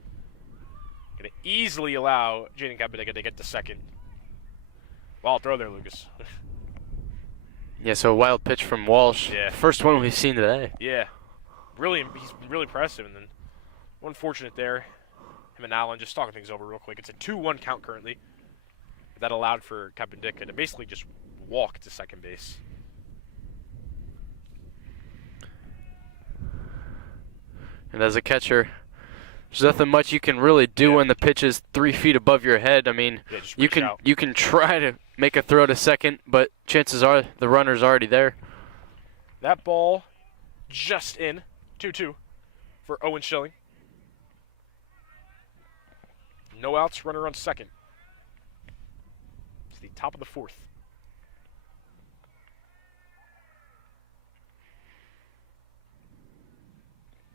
going to easily allow Jaden Cavendica to get to second. Wild throw there, Lucas. Yeah, so a wild pitch from Walsh. Yeah. First one we've seen today. Yeah. He's been really impressive, and then unfortunate there. Him and Allen just talking things over real quick. It's a 2-1 count currently. That allowed for Cavendica to basically just walk to second base. And as a catcher, there's nothing much you can really do when the pitch is 3 feet above your head. I mean, you can try to make a throw to second, but chances are the runner's already there. That ball just in, 2-2 for Owen Schilling. No outs, runner on second. It's the top of the fourth.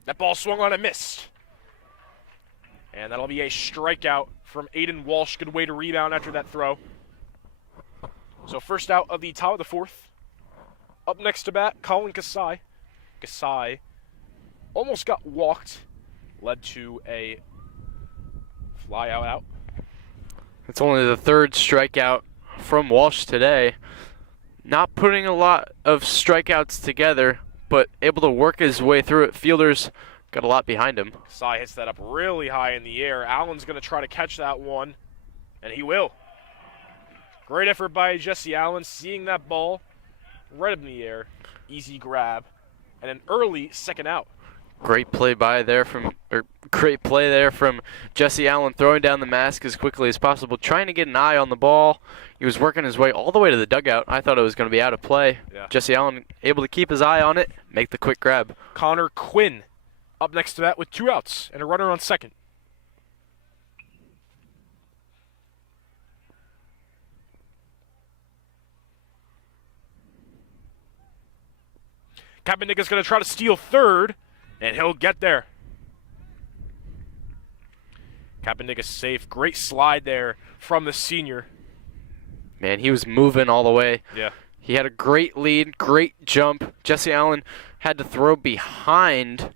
That ball swung on and missed. And that'll be a strikeout from Aiden Walsh. Good way to rebound after that throw. So first out of the top of the fourth. Up next to bat, Colin Kasai. Kasai almost got walked. Led to a fly out. It's only the 3rd strikeout from Walsh today. Not putting a lot of strikeouts together, but able to work his way through it. Fielders got a lot behind him. Kasai hits that up really high in the air. Allen's going to try to catch that one, and he will. Great effort by Jesse Allen, seeing that ball right up in the air. Easy grab, and an early second out. Great play there from Jesse Allen, throwing down the mask as quickly as possible, trying to get an eye on the ball. He was working his way all the way to the dugout. I thought it was going to be out of play. Yeah. Jesse Allen able to keep his eye on it, make the quick grab. Connor Quinn up next to that with 2 outs and a runner on second. Cavendica's going to try to steal third, and he'll get there. Kaepernick is safe. Great slide there from the senior. Man, he was moving all the way. Yeah. He had a great lead, great jump. Jesse Allen had to throw behind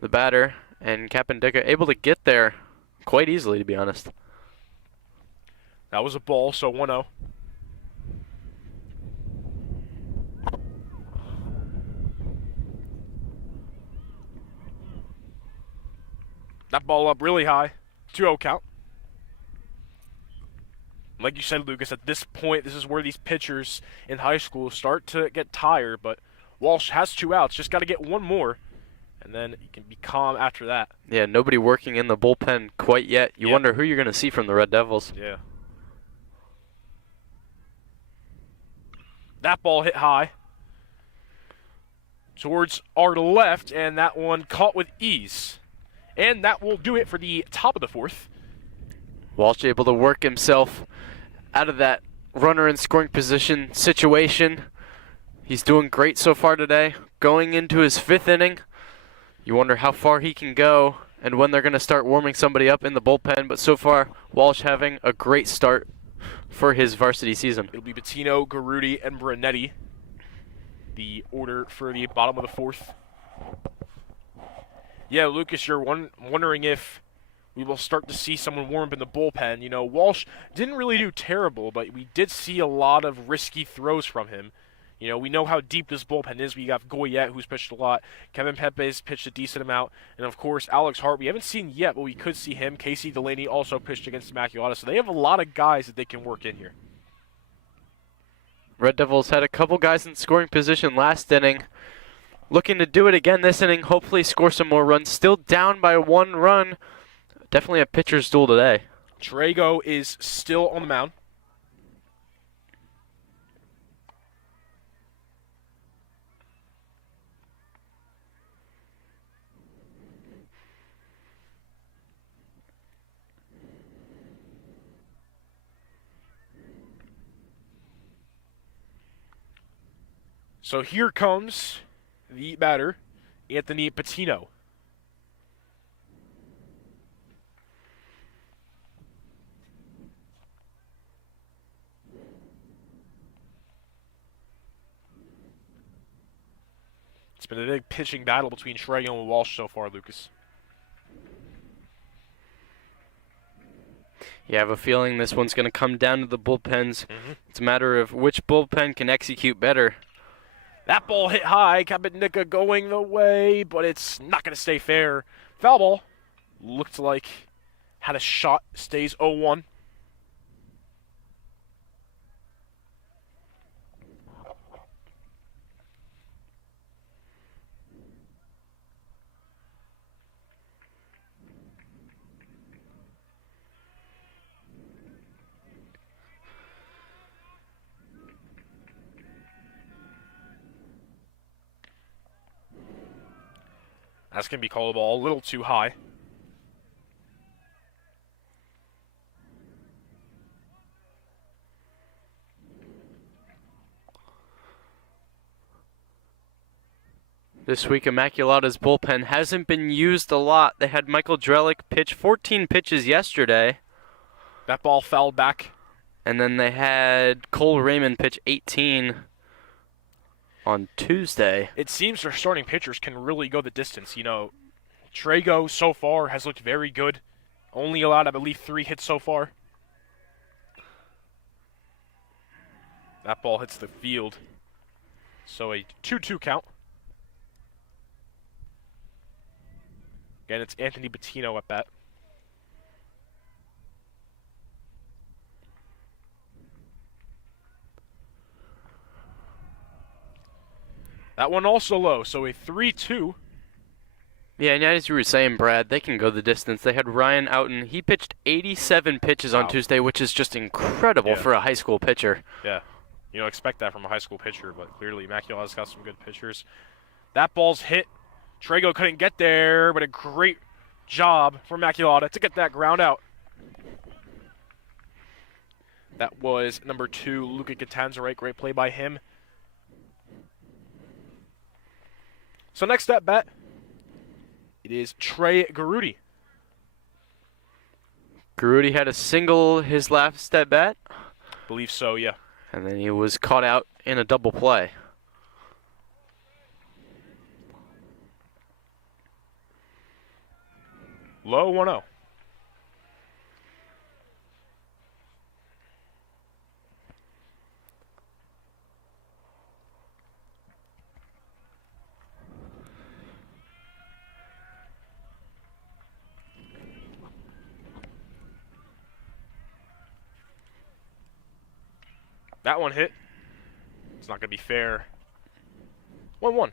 the batter, and Kaepernick able to get there quite easily, to be honest. That was a ball, so 1-0. That ball up really high. 2-0 count. Like you said, Lucas, at this point, this is where these pitchers in high school start to get tired, but Walsh has 2 outs. Just got to get one more, and then he can be calm after that. Yeah, nobody working in the bullpen quite yet. You wonder who you're going to see from the Red Devils. Yeah. That ball hit high towards our left, and that one caught with ease. And that will do it for the top of the 4th. Walsh able to work himself out of that runner in scoring position situation. He's doing great so far today. Going into his 5th inning. You wonder how far he can go and when they're going to start warming somebody up in the bullpen. But so far, Walsh having a great start for his varsity season. It'll be Bettino, Garudi, and Brunetti. The order for the bottom of the 4th. Yeah, Lucas, you're wondering if we will start to see someone warm up in the bullpen. You know, Walsh didn't really do terrible, but we did see a lot of risky throws from him. You know, we know how deep this bullpen is. We got Goyette, who's pitched a lot. Kevin Pepe's pitched a decent amount. And, of course, Alex Hart, we haven't seen yet, but we could see him. Casey Delaney also pitched against Immaculata. So they have a lot of guys that they can work in here. Red Devils had a couple guys in scoring position last inning. Looking to do it again this inning, hopefully score some more runs. Still down by 1 run. Definitely a pitcher's duel today. Trago is still on the mound. So here comes the batter, Anthony Patino. It's been a big pitching battle between Trago and Walsh so far, Lucas. Yeah, I have a feeling this one's going to come down to the bullpens. It's a matter of which bullpen can execute better. That ball hit high. Kaepernick going the way, but it's not going to stay fair. Foul ball. Looked like had a shot. Stays 0-1. That's going to be called a ball a little too high. This week, Immaculata's bullpen hasn't been used a lot. They had Michael Drellick pitch 14 pitches yesterday. That ball fouled back. And then they had Cole Raymond pitch 18 on Tuesday. It seems their starting pitchers can really go the distance. You know, Trago so far has looked very good. Only allowed, I believe, 3 hits so far. That ball hits the field. So a 2-2 count. Again, it's Anthony Bettino at bat. That one also low, so a 3-2. Yeah, and as you were saying, Brad, they can go the distance. They had Ryan Outen. He pitched 87 pitches on Tuesday, which is just incredible for a high school pitcher. Yeah. You don't expect that from a high school pitcher, but clearly Immaculata's got some good pitchers. That ball's hit. Trago couldn't get there, but a great job for Immaculata to get that ground out. That was number 2, Luca Catanzarite. Great play by him. So next at bat, it is Trey Garudi. Garuti had a single his last at bat, Believe so, yeah. and then he was caught out in a double play. Low 1-0. That one hit. It's not going to be fair. 1-1.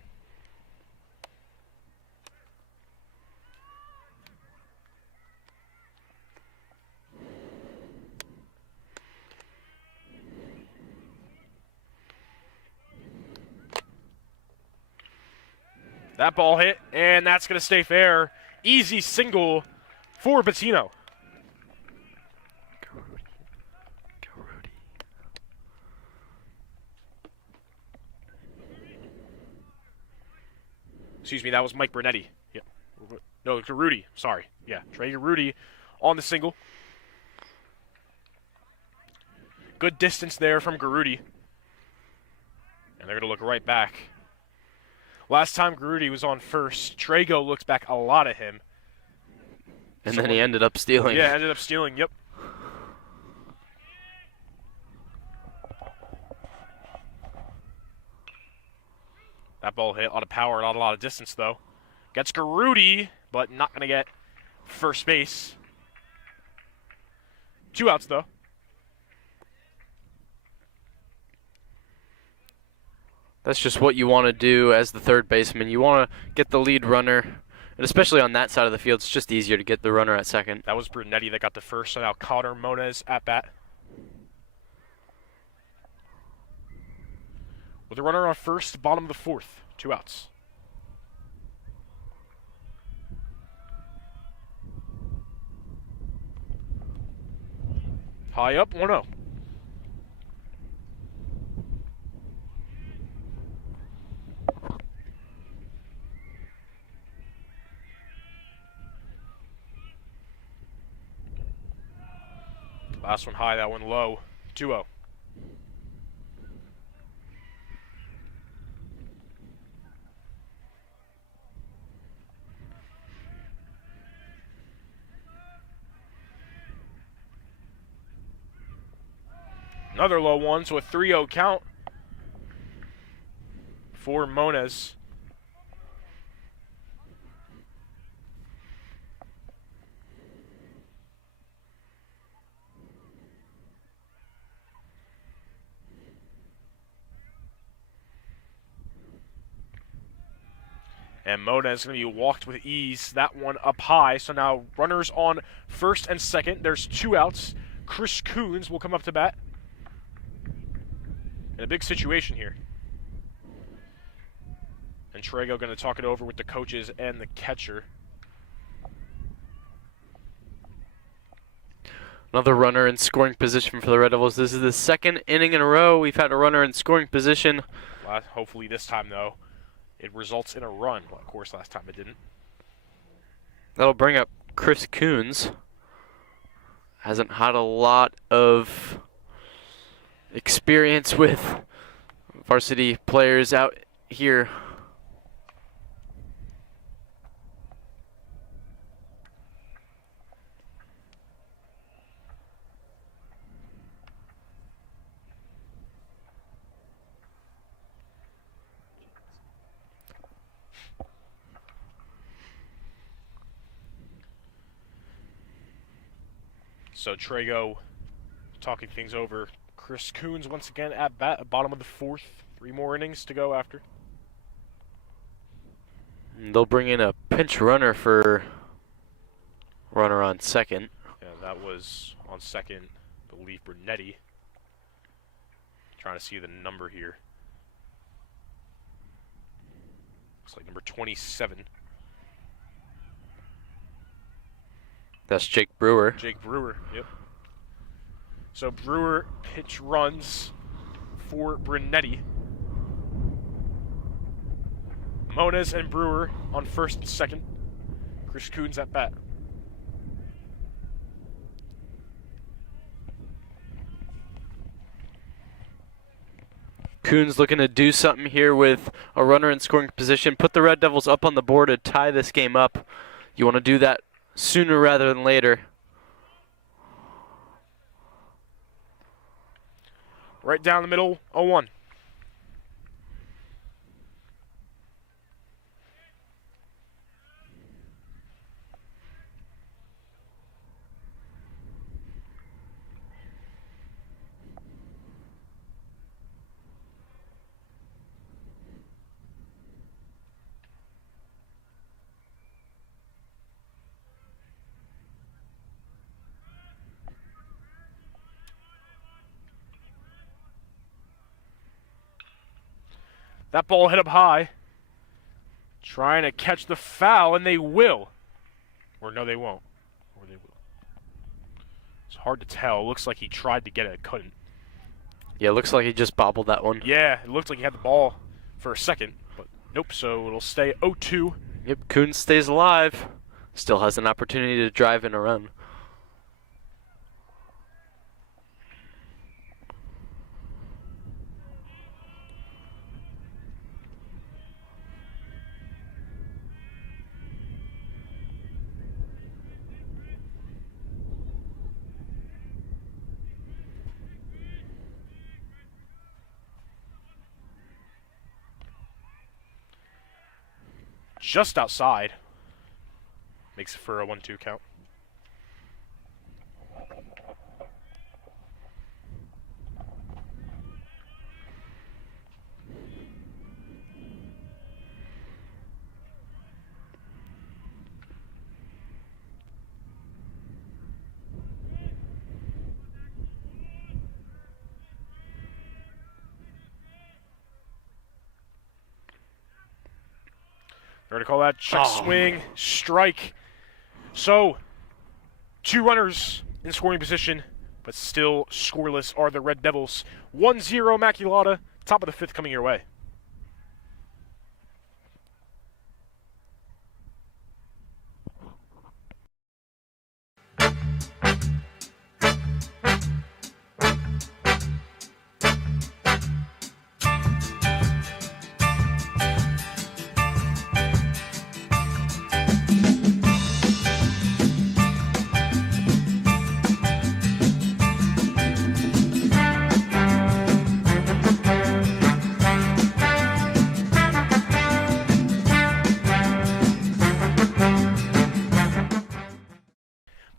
That ball hit, and that's going to stay fair. Easy single for Bettino. Excuse me, that was Mike Brunetti. Yeah. No, Garuti. Sorry. Yeah, Trey Garuti on the single. Good distance there from Garuti. And they're going to look right back. Last time Garuti was on first, Trago looks back a lot at him. And then he ended up stealing. Yeah, ended up stealing, yep. That ball hit, a lot of power, not a lot of distance, though. Gets Garuti, but not going to get first base. 2 outs, though. That's just what you want to do as the third baseman. You want to get the lead runner, and especially on that side of the field, it's just easier to get the runner at second. That was Brunetti that got the first, so now Connor Moniz at bat. With a runner on first, bottom of the fourth, 2 outs. High up, 1-0. Last one high, that one low, 2-0. Another low one, so a 3-0 count for Moniz. And Moniz is going to be walked with ease. That one up high. So now runners on first and second. There's 2 outs. Chris Coons will come up to bat. In a big situation here. And Trago going to talk it over with the coaches and the catcher. Another runner in scoring position for the Red Devils. This is the second inning in a row we've had a runner in scoring position. Hopefully this time, though, it results in a run. Well, of course, last time it didn't. That'll bring up Chris Coons. Hasn't had a lot of experience with varsity players out here. So Trago talking things over. Chris Coons once again at bat, bottom of the fourth. 3 more innings to go after. And they'll bring in a pinch runner for runner on second. Yeah, that was on second, I believe, Brunetti. Trying to see the number here. Looks like number 27. That's Jake Brewer. Jake Brewer, yep. So Brewer pitch runs for Brunetti. Moniz and Brewer on first and second. Chris Coons at bat. Coons looking to do something here with a runner in scoring position. Put the Red Devils up on the board to tie this game up. You want to do that sooner rather than later. Right down the middle, 0-1. That ball hit up high. Trying to catch the foul, and they will. Or no, they won't. Or they will. It's hard to tell. Looks like he tried to get it, couldn't. Yeah, looks like he just bobbled that one. Yeah, it looked like he had the ball for a second, but nope, so it'll stay 0-2. Yep, Coons stays alive. Still has an opportunity to drive in a run. Just outside. Makes it for a 1-2 count. They're going to call that check swing, strike. So, 2 runners in scoring position, but still scoreless are the Red Devils. 1-0 Immaculata, top of the 5th coming your way.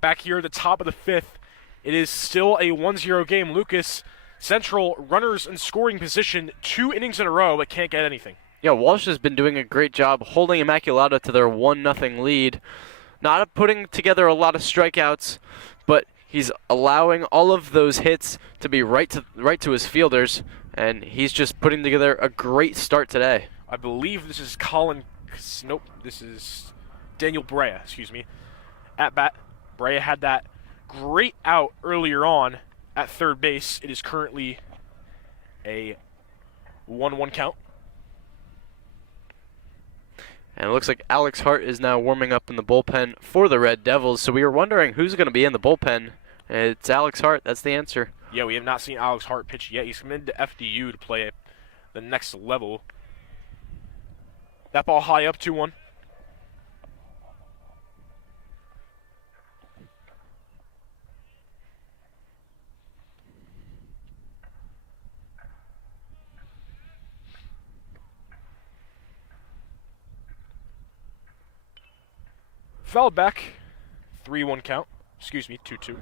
Back here at the top of the 5th, it is still a 1-0 game. Lucas, Central runners in scoring position, 2 innings in a row, but can't get anything. Yeah, Walsh has been doing a great job holding Immaculata to their 1-0 lead. Not putting together a lot of strikeouts, but he's allowing all of those hits to be right to his fielders, and he's just putting together a great start today. I believe this is Colin. Nope, this is Daniel Brea, excuse me. At bat, Brea had that great out earlier on at third base. It is currently a 1-1 count. And it looks like Alex Hart is now warming up in the bullpen for the Red Devils. So we were wondering who's going to be in the bullpen. It's Alex Hart. That's the answer. Yeah, we have not seen Alex Hart pitch yet. He's committed to FDU to play at the next level. That ball high up, 2-1. Fouled back, 3-1 count. Excuse me, 2-2.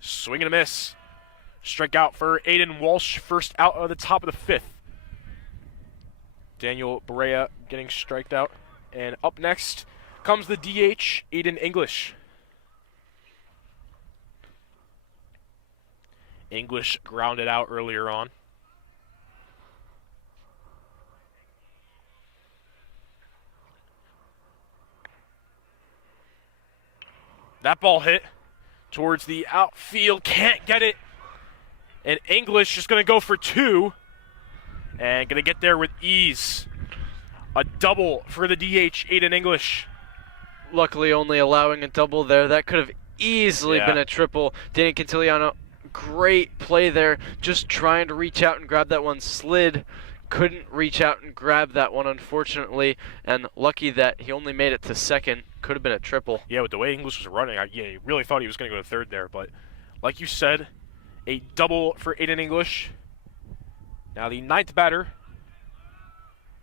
Swing and a miss. Strike out for Aiden Walsh, first out of the top of the 5th. Daniel Brea getting striked out. And up next comes the DH, Aiden English. English grounded out earlier on. That ball hit towards the outfield. Can't get it. And English is going to go for 2 and going to get there with ease. A double for the DH, Aiden English. Luckily only allowing a double there. That could have easily been a triple. Danny Cantiliano, great play there. Just trying to reach out and grab that one. Slid. Couldn't reach out and grab that one, unfortunately. And lucky that he only made it to second. Could have been a triple. Yeah, with the way English was running, I really thought he was going to go to third there. But like you said, a double for Aiden English. Now the 9th batter,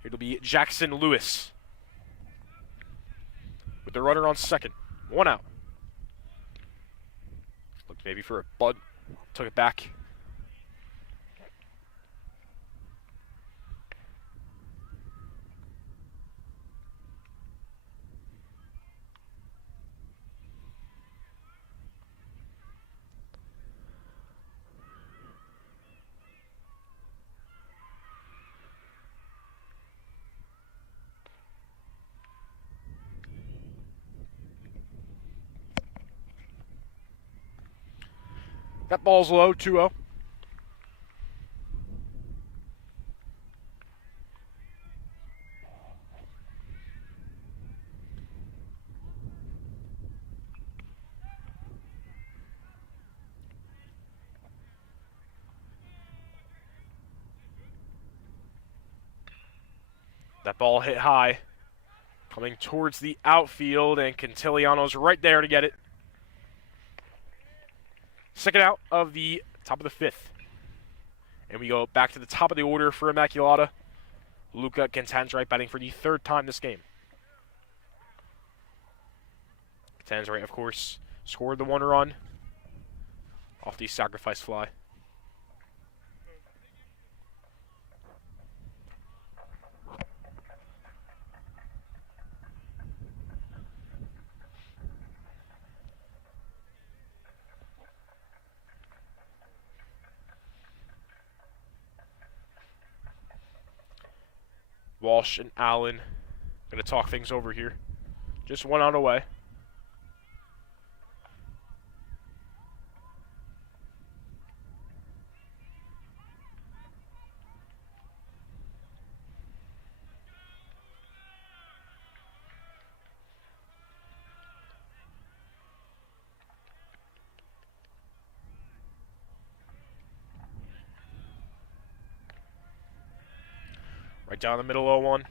it'll be Jackson Lewis. With the runner on second. 1 out. Looked maybe for a bunt. Took it back. That ball's low, 2-0. That ball hit high. Coming towards the outfield, and Cantiliano's right there to get it. Second out of the top of the 5th. And we go back to the top of the order for Immaculata. Luca Cantanzarite batting for the 3rd time this game. Cantanzarite, of course, scored the 1 run off the sacrifice fly. Walsh and Allen going to talk things over here. Just 1 out away. Right down the middle, 0-1.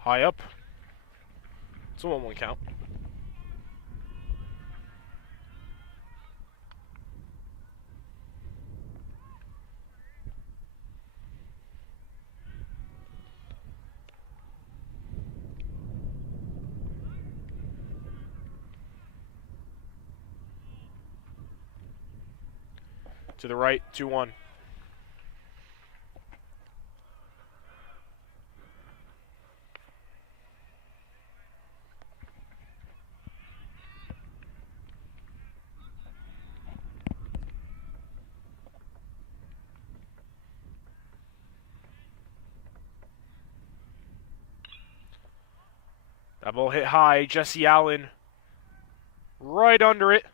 High up. It's a 1-1 count. To the right, 2-1. That ball hit high. Jesse Allen right under it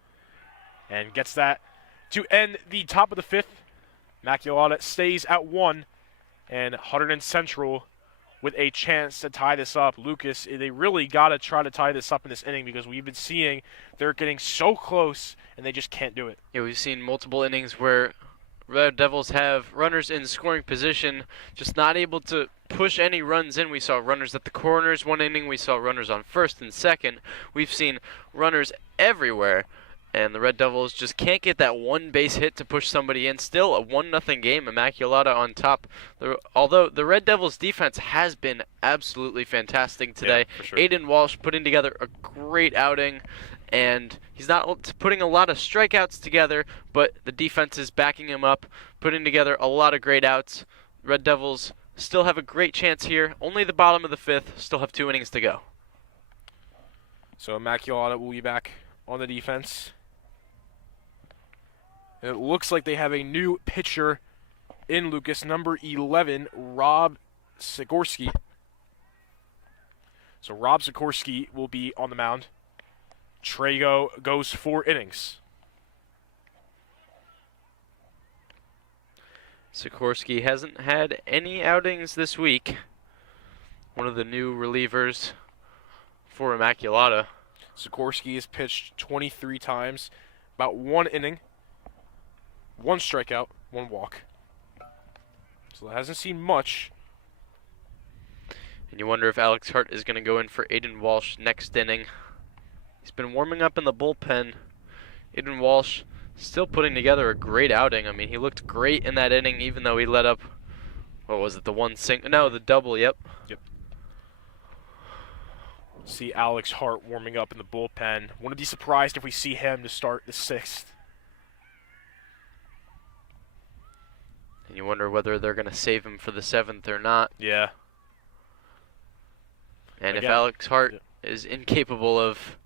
and gets that to end the top of the 5th. Immaculata stays at 1, and Hunterdon Central with a chance to tie this up. Lucas, they really got to try to tie this up in this inning because we've been seeing they're getting so close and they just can't do it. Yeah, we've seen multiple innings where Red Devils have runners in scoring position, just not able to push any runs in. We saw runners at the corners one inning. We saw runners on first and second. We've seen runners everywhere. And the Red Devils just can't get that one base hit to push somebody in. Still a 1-0 game. Immaculata on top. Although the Red Devils defense has been absolutely fantastic today. Yeah, for sure. Aiden Walsh putting together a great outing. And he's not putting a lot of strikeouts together, but the defense is backing him up, putting together a lot of great outs. Red Devils still have a great chance here. Only the bottom of the 5th. Still have 2 innings to go. So Immaculata will be back on the defense. And it looks like they have a new pitcher in, Lucas, number 11, Rob Sikorsky. So Rob Sikorsky will be on the mound. Trago goes 4 innings. Sikorsky hasn't had any outings this week. One of the new relievers for Immaculata. Sikorsky has pitched 23 times, about 1 inning, 1 strikeout, 1 walk. So that hasn't seen much. And you wonder if Alex Hart is going to go in for Aiden Walsh next inning. He's been warming up in the bullpen. Aiden Walsh still putting together a great outing. I mean, he looked great in that inning, even though he let up, what was it, the double, yep. See Alex Hart warming up in the bullpen. Wouldn't be surprised if we see him to start the 6th. And you wonder whether they're going to save him for the 7th or not. Yeah. And Again, if Alex Hart is incapable of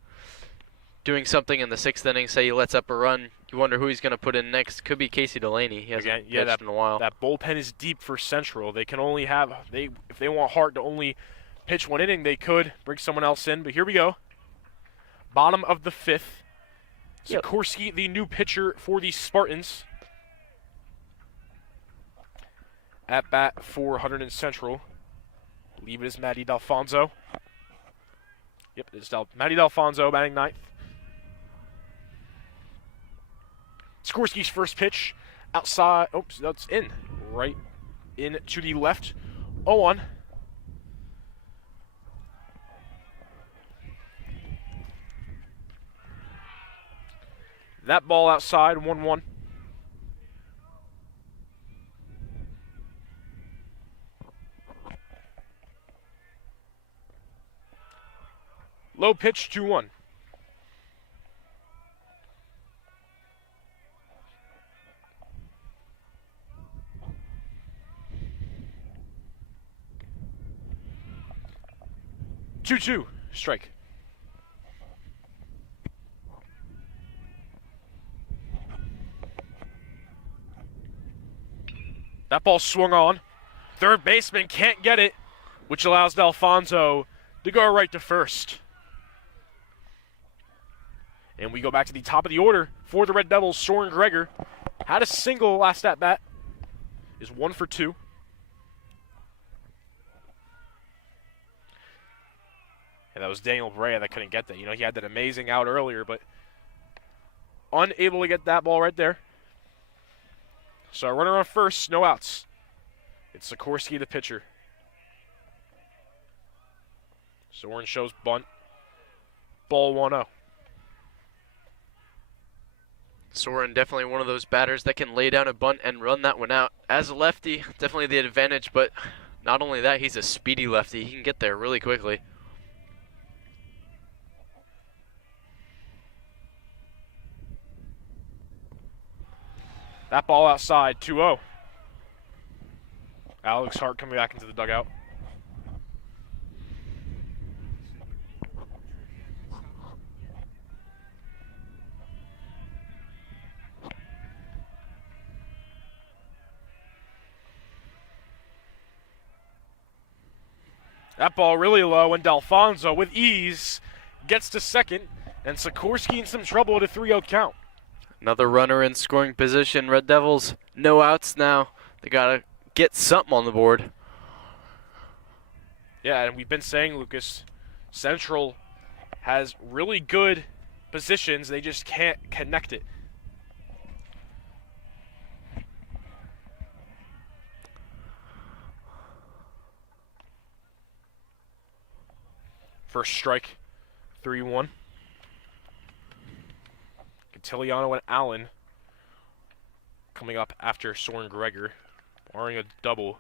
doing something in the 6th inning, say he lets up a run, you wonder who he's going to put in next. Could be Casey Delaney. He hasn't pitched in a while. That bullpen is deep for Central. They can only have if they want Hart to only pitch 1 inning, they could bring someone else in. But here we go. Bottom of the 5th. Yep. Sikorsky, the new pitcher for the Spartans. At bat for Hunterdon Central. I believe it is Matty D'Alfonso. Yep, it is Matty D'Alfonso batting 9th. Sikorsky's first pitch outside. Oops, that's in. Right in to the left. 0-1. That ball outside, 1-1. Low pitch, 2-1. Two, strike. That ball swung on. Third baseman can't get it, which allows D'Alfonso to go right to first. And we go back to the top of the order for the Red Devils. Soren Greger had a single last at bat. Is 1 for 2. And that was Daniel Brea that couldn't get that. You know, he had that amazing out earlier, but unable to get that ball right there. So a runner on first, no outs. It's Sikorsky, the pitcher. Soren shows bunt. Ball 1-0. Soren definitely one of those batters that can lay down a bunt and run that one out. As a lefty, definitely the advantage, but not only that, he's a speedy lefty. He can get there really quickly. That ball outside, 2-0. Alex Hart coming back into the dugout. That ball really low, and D'Alfonso with ease gets to second, and Sikorsky in some trouble at a 3-0 count. Another runner in scoring position. Red Devils, no outs now. They got to get something on the board. Yeah, and we've been saying, Lucas, Central has really good positions. They just can't connect it. First strike, 3-1. Catiliano and Allen coming up after Soren Greger, barring a double.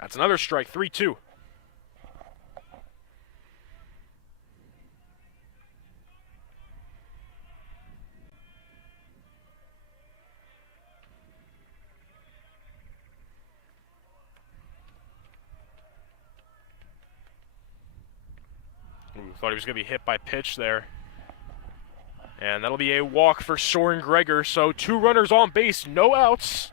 That's another strike, 3-2. Ooh, thought he was going to be hit by pitch there. And that'll be a walk for Soren Gregor. So 2 runners on base, no outs.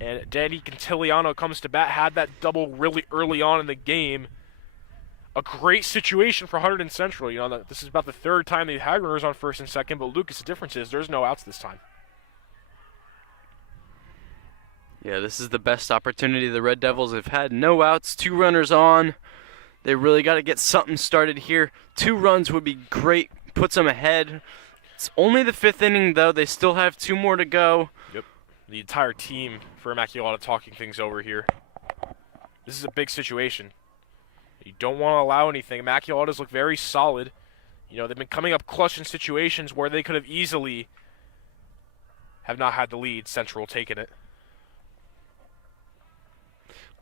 And Danny Cantiliano comes to bat, had that double really early on in the game. A great situation for Hunterdon Central. You know, this is about the 3rd time they've had runners on first and second, but Lucas, the difference is there's no outs this time. Yeah, this is the best opportunity the Red Devils have had. No outs, 2 runners on. They really got to get something started here. 2 runs would be great, puts them ahead. It's only the 5th inning, though. They still have 2 more to go. Yep. The entire team for Immaculata talking things over here. This is a big situation. You don't want to allow anything. Immaculatas look very solid. You know, they've been coming up clutch in situations where they could have easily have not had the lead. Central taking it.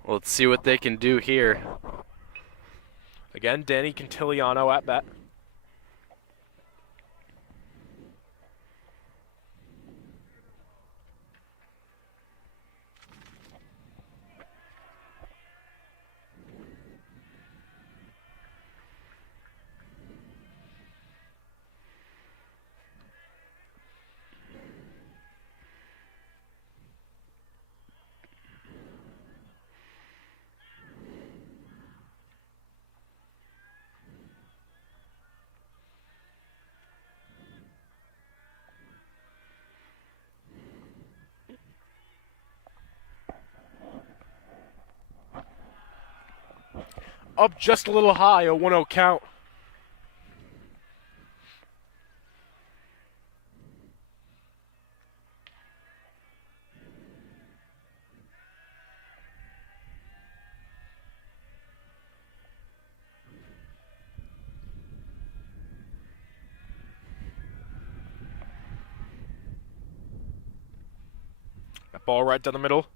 Well, let's see what they can do here. Again, Danny Cantiliano at bat. Up just a little high, a 1-0 count. That ball right down the middle.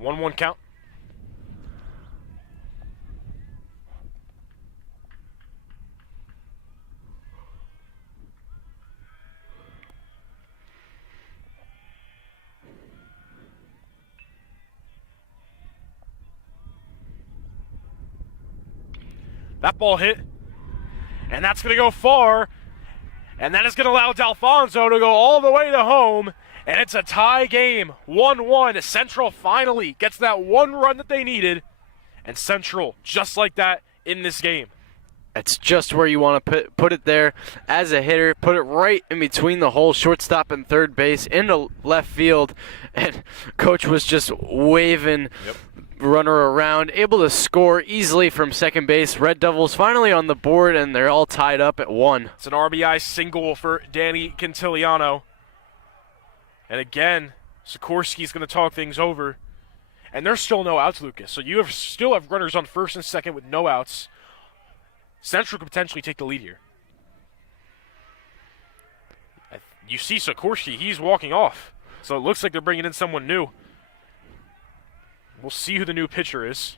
1-1 count. That ball hit, and that's going to go far, and that is going to allow D'Alfonso to go all the way to home, and it's a tie game, 1-1. Central finally gets that 1 run that they needed, and Central, just like that, in this game. That's just where you want to put it there as a hitter. Put it right in between the hole, shortstop and third base, into left field, and Coach was just waving. Yep. Runner around, able to score easily from second base. Red Devils finally on the board, and they're all tied up at 1. It's an RBI single for Danny Cantiliano. And again, Sikorsky's going to talk things over. And there's still no outs, Lucas. So you still have runners on first and second with no outs. Central could potentially take the lead here. You see Sikorsky, he's walking off. So it looks like they're bringing in someone new. We'll see who the new pitcher is.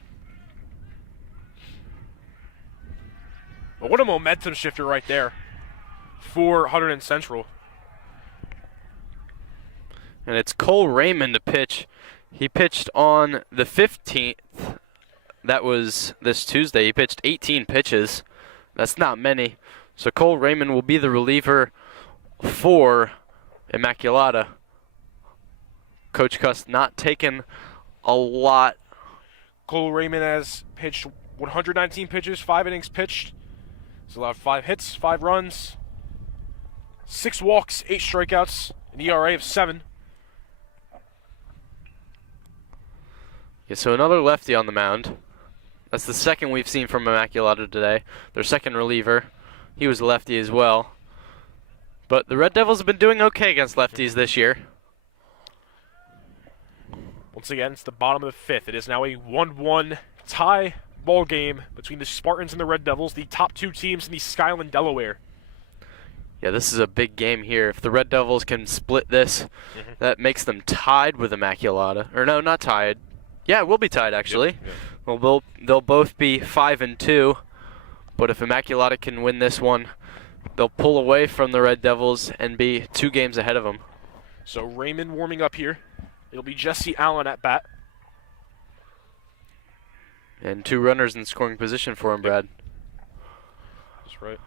But what a momentum shifter right there for Hunterdon Central. And it's Cole Raymond to pitch. He pitched on the 15th. That was this Tuesday. He pitched 18 pitches. That's not many. So Cole Raymond will be the reliever for Immaculata. Coach Cuss not taking a lot. Cole Raymond has pitched 119 pitches, 5 innings pitched. He's allowed 5 hits, 5 runs, 6 walks, 8 strikeouts, an ERA of 7. Yeah, so another lefty on the mound. That's the second we've seen from Immaculata today. Their second reliever. He was a lefty as well. But the Red Devils have been doing okay against lefties this year. Once again, it's the bottom of the 5th. It is now a 1-1 tie ball game between the Spartans and the Red Devils, the top 2 teams in the Skyland, Delaware. Yeah, this is a big game here. If the Red Devils can split this, that makes them tied with Immaculata. Or no, not tied. Yeah, we'll be tied actually. Yep. Well, they'll both be 5-2. But if Immaculata can win this one, they'll pull away from the Red Devils and be 2 games ahead of them. So Raymond warming up here. It'll be Jesse Allen at bat. And 2 runners in scoring position for him, Brad. That's right.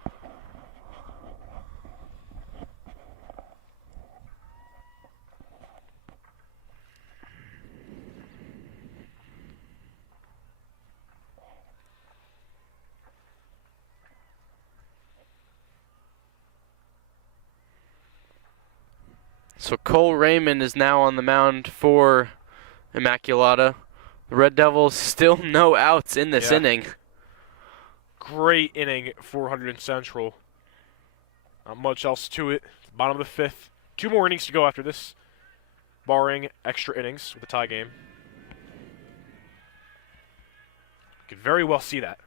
So Cole Raymond is now on the mound for Immaculata. The Red Devils still no outs in this inning. Great inning for Hunterdon Central. Not much else to it. Bottom of the 5th. 2 more innings to go after this, barring extra innings with a tie game. Could very well see that.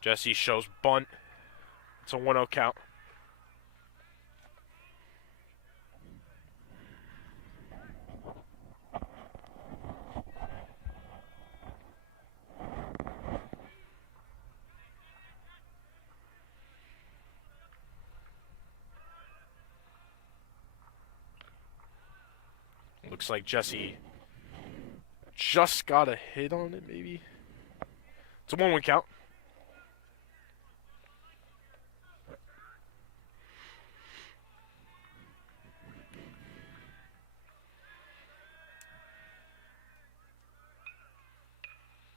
Jesse shows bunt. It's a 1-0 count. Looks like Jesse just got a hit on it, maybe. It's a 1-1 count.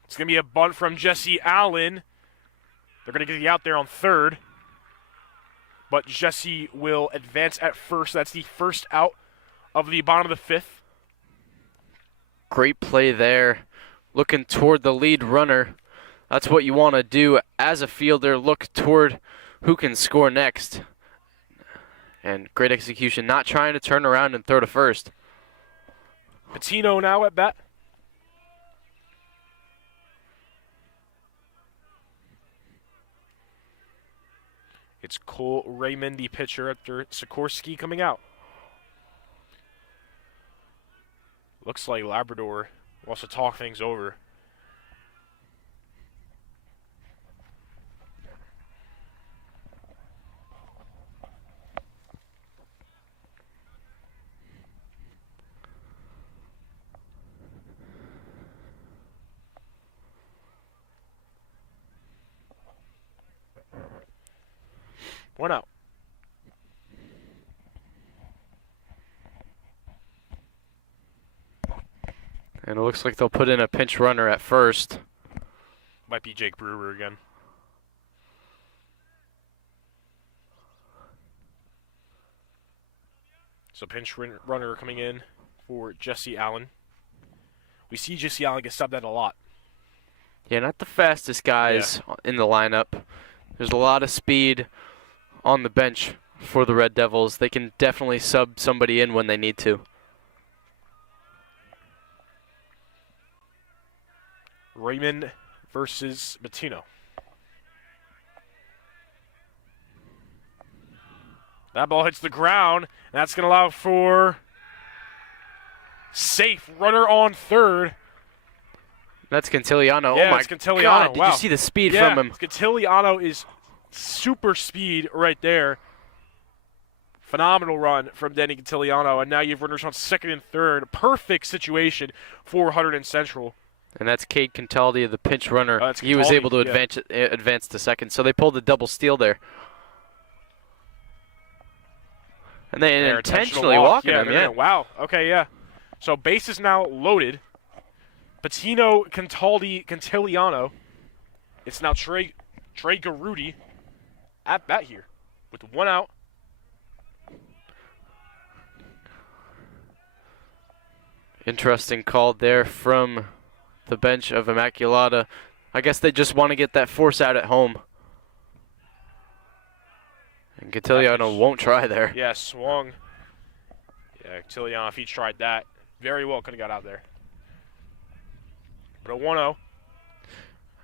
It's going to be a bunt from Jesse Allen. They're going to get the out there on third. But Jesse will advance at first. That's the first out of the bottom of the 5th. Great play there. Looking toward the lead runner. That's what you want to do as a fielder. Look toward who can score next. And great execution. Not trying to turn around and throw to first. Patino now at bat. It's Cole Raymond, the pitcher, after Sikorsky coming out. Looks like Labrador wants to talk things over. One out. And it looks like they'll put in a pinch runner at first. Might be Jake Brewer again. So pinch runner coming in for Jesse Allen. We see Jesse Allen get subbed at a lot. Yeah, not the fastest guys in the lineup. There's a lot of speed on the bench for the Red Devils. They can definitely sub somebody in when they need to. Raymond versus Bettino. That ball hits the ground, and that's going to allow for safe runner on third. That's Cantiliano. Yeah, oh my it's Cantiliano. God, Wow. did you see the speed from him? Cantiliano is super speed right there. Phenomenal run from Danny Cantiliano, and now you have runners on second and third. Perfect situation for Hunterdon Central. And that's Cade Cantaldi, the pinch runner. He was Cantaldi, able to advance to second, so they pulled a double steal there. And they intentionally walking him, yeah. Wow, okay, yeah. So base is now loaded. Patino, Cantaldi, Cantiliano. It's now Trey Garudi at bat here with 1 out. Interesting call there from the bench of Immaculata. I guess they just want to get that force out at home. And Cantiliano won't try there. Yeah, swung. Yeah, Cantiliano, if he tried that, very well could have got out there. But a 1-0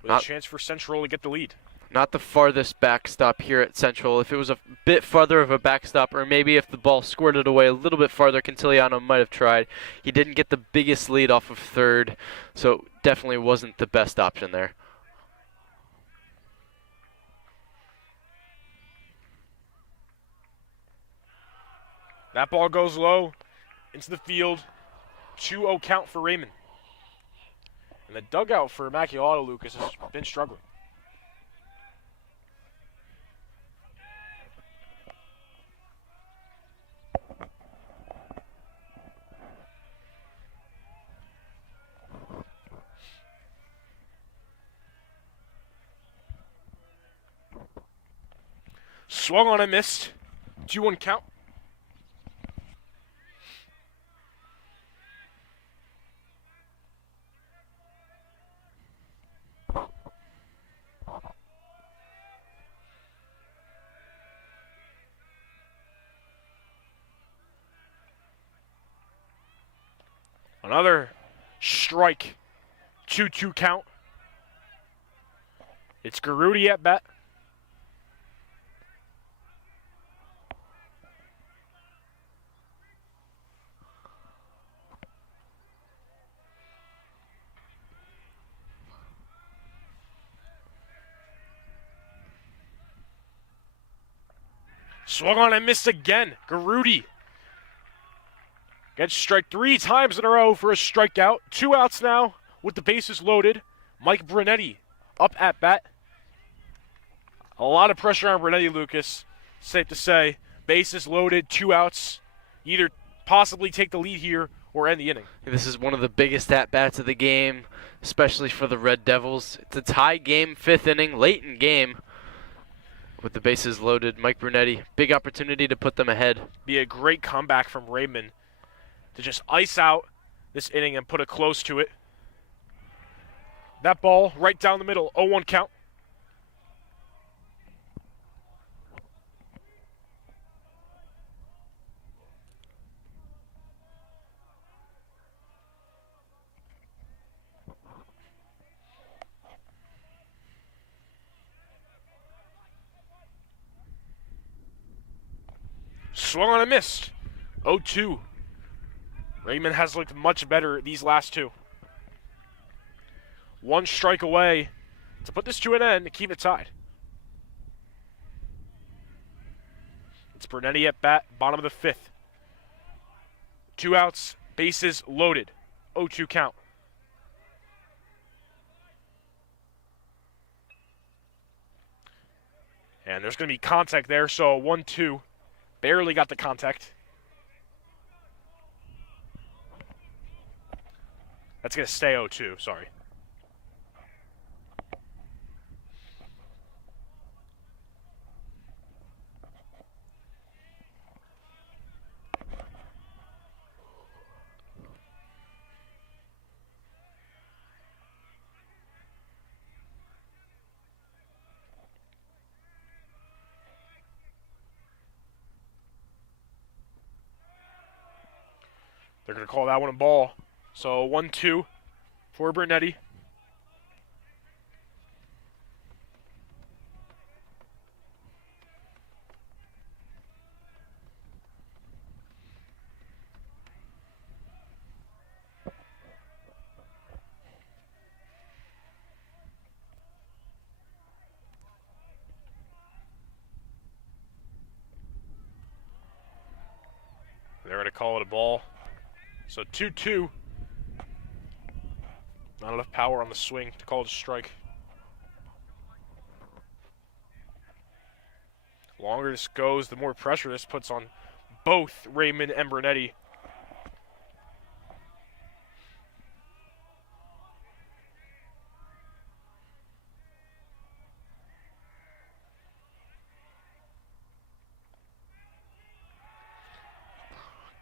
with a chance for Central to get the lead. Not the farthest backstop here at Central. If it was a bit farther of a backstop, or maybe if the ball squirted away a little bit farther, Cantiliano might have tried. He didn't get the biggest lead off of third, so definitely wasn't the best option there. That ball goes low into the field. 2-0 count for Raymond. And the dugout for Immaculata, Lucas, has been struggling. Swung on and missed. 2-1 count. Another strike. 2-2 count. It's Garudi at bat. Swung on and missed again. Garudi gets strike 3 times in a row for a strikeout. 2 outs now with the bases loaded. Mike Brunetti up at bat. A lot of pressure on Brunetti, Lucas. Safe to say. Bases loaded, 2 outs. Either possibly take the lead here or end the inning. This is one of the biggest at-bats of the game, especially for the Red Devils. It's a tie game, 5th inning, late in game. With the bases loaded, Mike Brunetti, big opportunity to put them ahead. Be a great comeback from Raymond to just ice out this inning and put it close to it. That ball right down the middle, 0-1 count. Swung on and missed. 0-2. Raymond has looked much better these last 2. 1 strike away to put this to an end to keep it tied. It's Brunetti at bat, bottom of the 5th. 2 outs, bases loaded. 0-2 count. And there's going to be contact there, so 1-2. Barely got the contact. That's going to stay 0-2, sorry. They're going to call that one a ball. So 1-2 for Brunetti. They're going to call it a ball. So 2-2. Not enough power on the swing to call it a strike. The longer this goes, the more pressure this puts on both Raymond and Brunetti.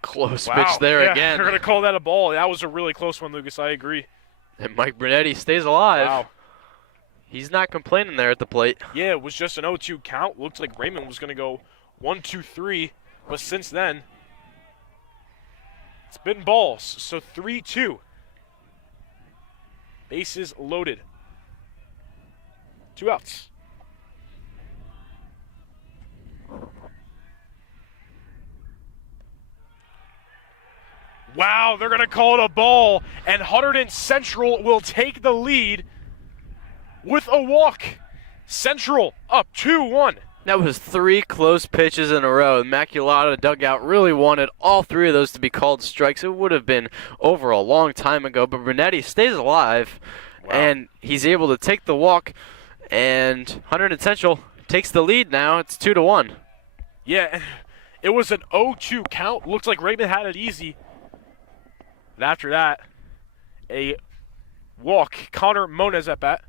Close pitch there again. They're going to call that a ball. That was a really close one, Lucas. I agree. And Mike Brunetti stays alive. Wow. He's not complaining there at the plate. Yeah, it was just an 0-2 count. Looked like Raymond was going to go 1-2-3, but since then, it's been balls. So 3-2. Bases loaded. 2 outs. Wow, they're going to call it a ball, and Hunterdon Central will take the lead with a walk. Central up 2-1. That was 3 close pitches in a row. Immaculata dugout really wanted all 3 of those to be called strikes. It would have been over a long time ago, but Brunetti stays alive, Wow. and he's able to take the walk, and Hunterdon Central takes the lead now. It's 2-1. Yeah, it was an 0-2 count. Looks like Raymond had it easy. And after that, a walk. Connor Moniz at bat.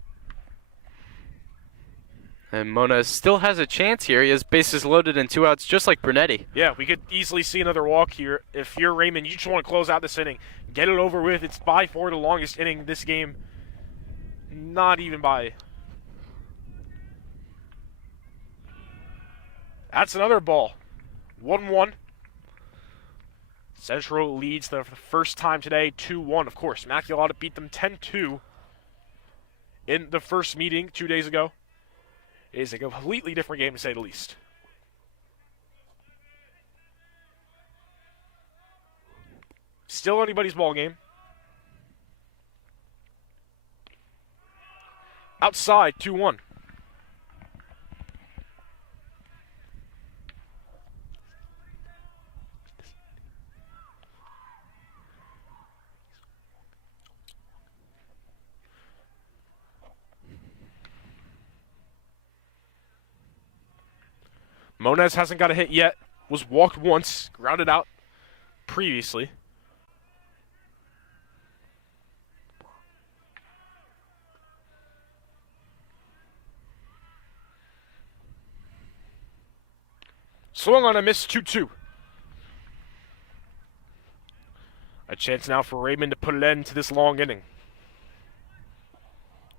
And Mona still has a chance here. He has bases loaded and 2 outs, just like Brunetti. Yeah, we could easily see another walk here. If you're Raymond, you just want to close out this inning. Get it over with. It's by far the longest inning this game. Not even by. That's another ball. 1-1. Central leads for the first time today, 2-1. Of course, Immaculata beat them 10-2 in the first meeting 2 days ago. It is a completely different game, to say the least. Still anybody's ball game. Outside, 2-1. Moniz hasn't got a hit yet. Was walked once, grounded out previously. Swung on a miss, 2-2. A chance now for Raymond to put an end to this long inning.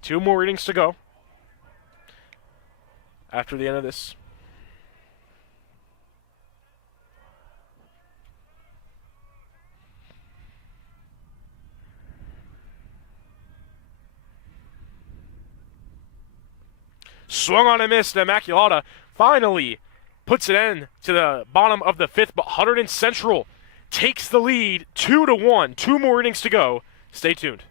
2 more innings to go after the end of this. Swung on a miss. The Immaculata finally puts it in to the bottom of the 5th, but Hunterdon Central takes the lead 2-1. 2 more innings to go. Stay tuned.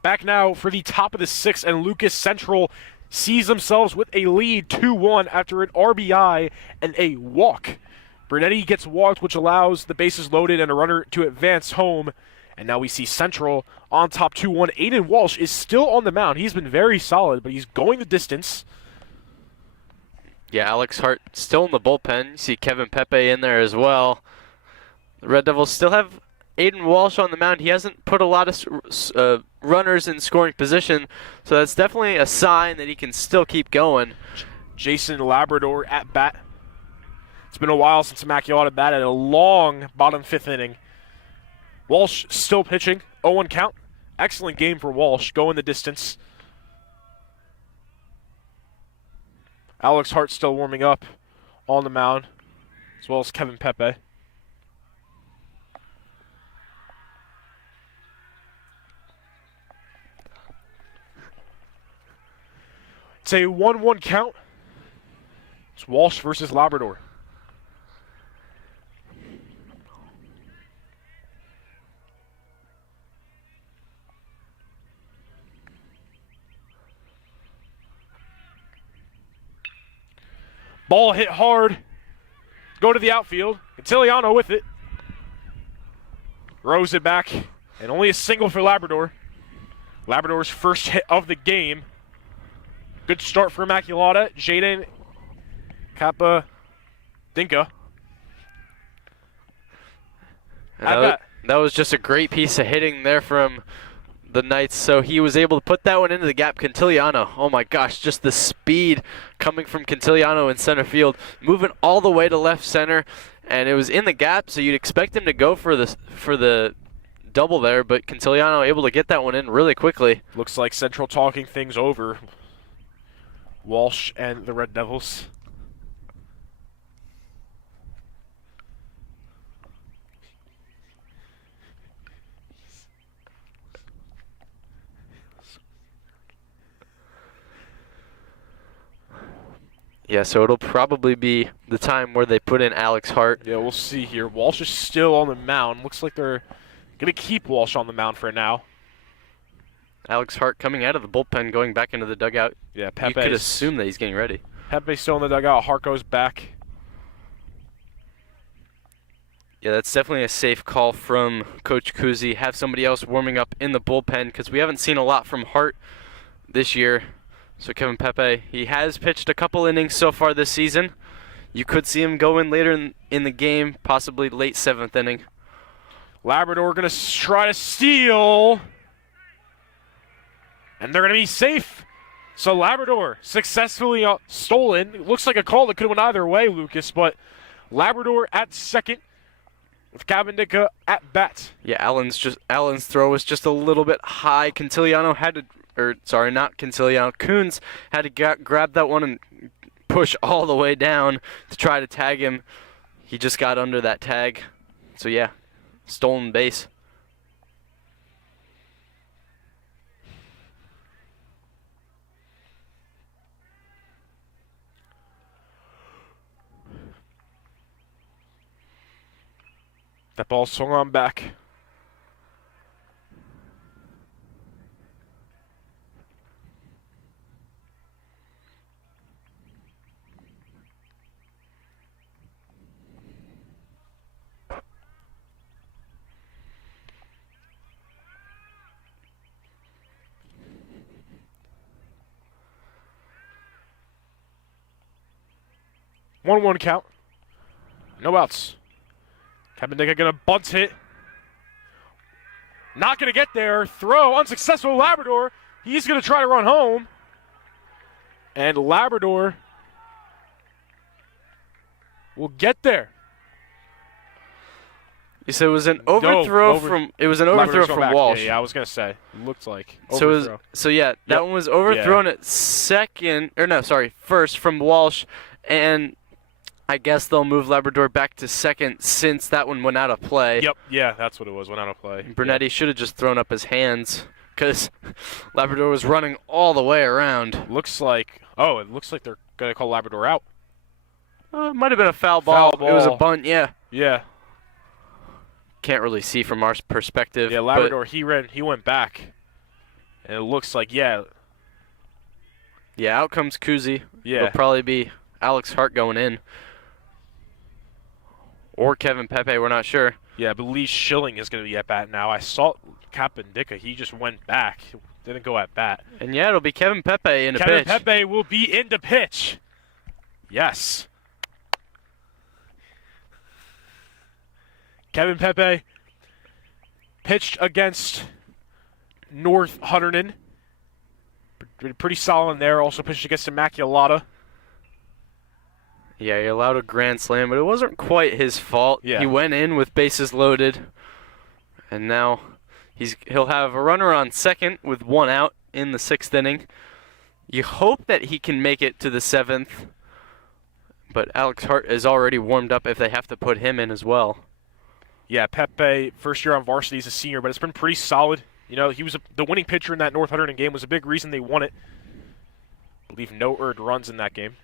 Back now for the top of the 6th, and Lucas Central sees themselves with a lead 2-1 after an RBI and a walk. Brunetti gets walked, which allows the bases loaded and a runner to advance home. And now we see Central on top 2-1. Aiden Walsh is still on the mound. He's been very solid, but he's going the distance. Yeah, Alex Hart still in the bullpen. You see Kevin Pepe in there as well. The Red Devils still have Aiden Walsh on the mound. He hasn't put a lot of runners in scoring position, so that's definitely a sign that he can still keep going. Jason Labrador at bat. It's been a while since Immaculata batted a long bottom 5th inning. Walsh still pitching, 0-1 count. Excellent game for Walsh, going the distance. Alex Hart still warming up on the mound, as well as Kevin Pepe. It's a 1-1 count. It's Walsh versus Labrador. Ball hit hard. Go to the outfield. Cantiliano with it. Throws it back. And only a single for Labrador. Labrador's first hit of the game. Good start for Immaculata. Jaden Kappa Dinka. That was just a great piece of hitting there from the Knights. So he was able to put that one into the gap. Cantiliano, oh my gosh, just the speed coming from Cantiliano in center field, moving all the way to left center, and it was in the gap. So you'd expect him to go for the double there, but Cantiliano able to get that one in really quickly. Looks like Central talking things over. Walsh and the Red Devils. Yeah, so it'll probably be the time where they put in Alex Hart. Yeah, we'll see here. Walsh is still on the mound. Looks like they're going to keep Walsh on the mound for now. Alex Hart coming out of the bullpen, going back into the dugout. Yeah, You could assume that he's getting ready. Pepe's still in the dugout. Hart goes back. Yeah, that's definitely a safe call from Coach Kuzi. Have somebody else warming up in the bullpen because we haven't seen a lot from Hart this year. So Kevin Pepe, he has pitched a couple innings so far this season. You could see him go in later in the game, possibly late 7th inning. Labrador going to try to steal. And they're going to be safe. So Labrador successfully stolen. It looks like a call that could have went either way, Lucas, but Labrador at second with Cabindica at bat. Yeah, Allen's throw was just a little bit high. Cantiliano had to, or sorry, not Cantiliano, Coons had to grab that one and push all the way down to try to tag him. He just got under that tag. So yeah, stolen base. That ball swung on back. One count. No outs. Cabindica gonna bunt it. Not gonna get there. Throw unsuccessful. Labrador. He's gonna try to run home. And Labrador will get there. You said it was an overthrow from Walsh. Yeah, I was gonna say. Looked like overthrow. So yeah, that one was overthrown at first from Walsh, and I guess they'll move Labrador back to second since that one went out of play. Yep, yeah, that's what it was, went out of play. Brunetti should have just thrown up his hands because Labrador was running all the way around. It looks like they're going to call Labrador out. It might have been a foul ball. It was a bunt, yeah. Yeah. Can't really see from our perspective. Yeah, Labrador, he went back. And it looks like, yeah. Yeah, out comes Kuzi. Yeah. It'll probably be Alex Hart going in. Or Kevin Pepe, we're not sure. Yeah, I believe Schilling is going to be at bat now. I saw Cabindica. He just went back. Didn't go at bat. And yeah, it'll be Kevin Pepe in a pitch. Kevin Pepe will be in the pitch. Yes. Kevin Pepe pitched against North Hunterdon. Pretty solid there. Also pitched against Immaculata. Yeah, he allowed a grand slam, but it wasn't quite his fault. Yeah. He went in with bases loaded, and now he'll have a runner on second with one out in the 6th inning. You hope that he can make it to the 7th, but Alex Hart is already warmed up if they have to put him in as well. Yeah, Pepe, first year on varsity, he's a senior, but it's been pretty solid. You know, he was the winning pitcher in that North Hunterdon game, was a big reason they won it. I believe no earned runs in that game.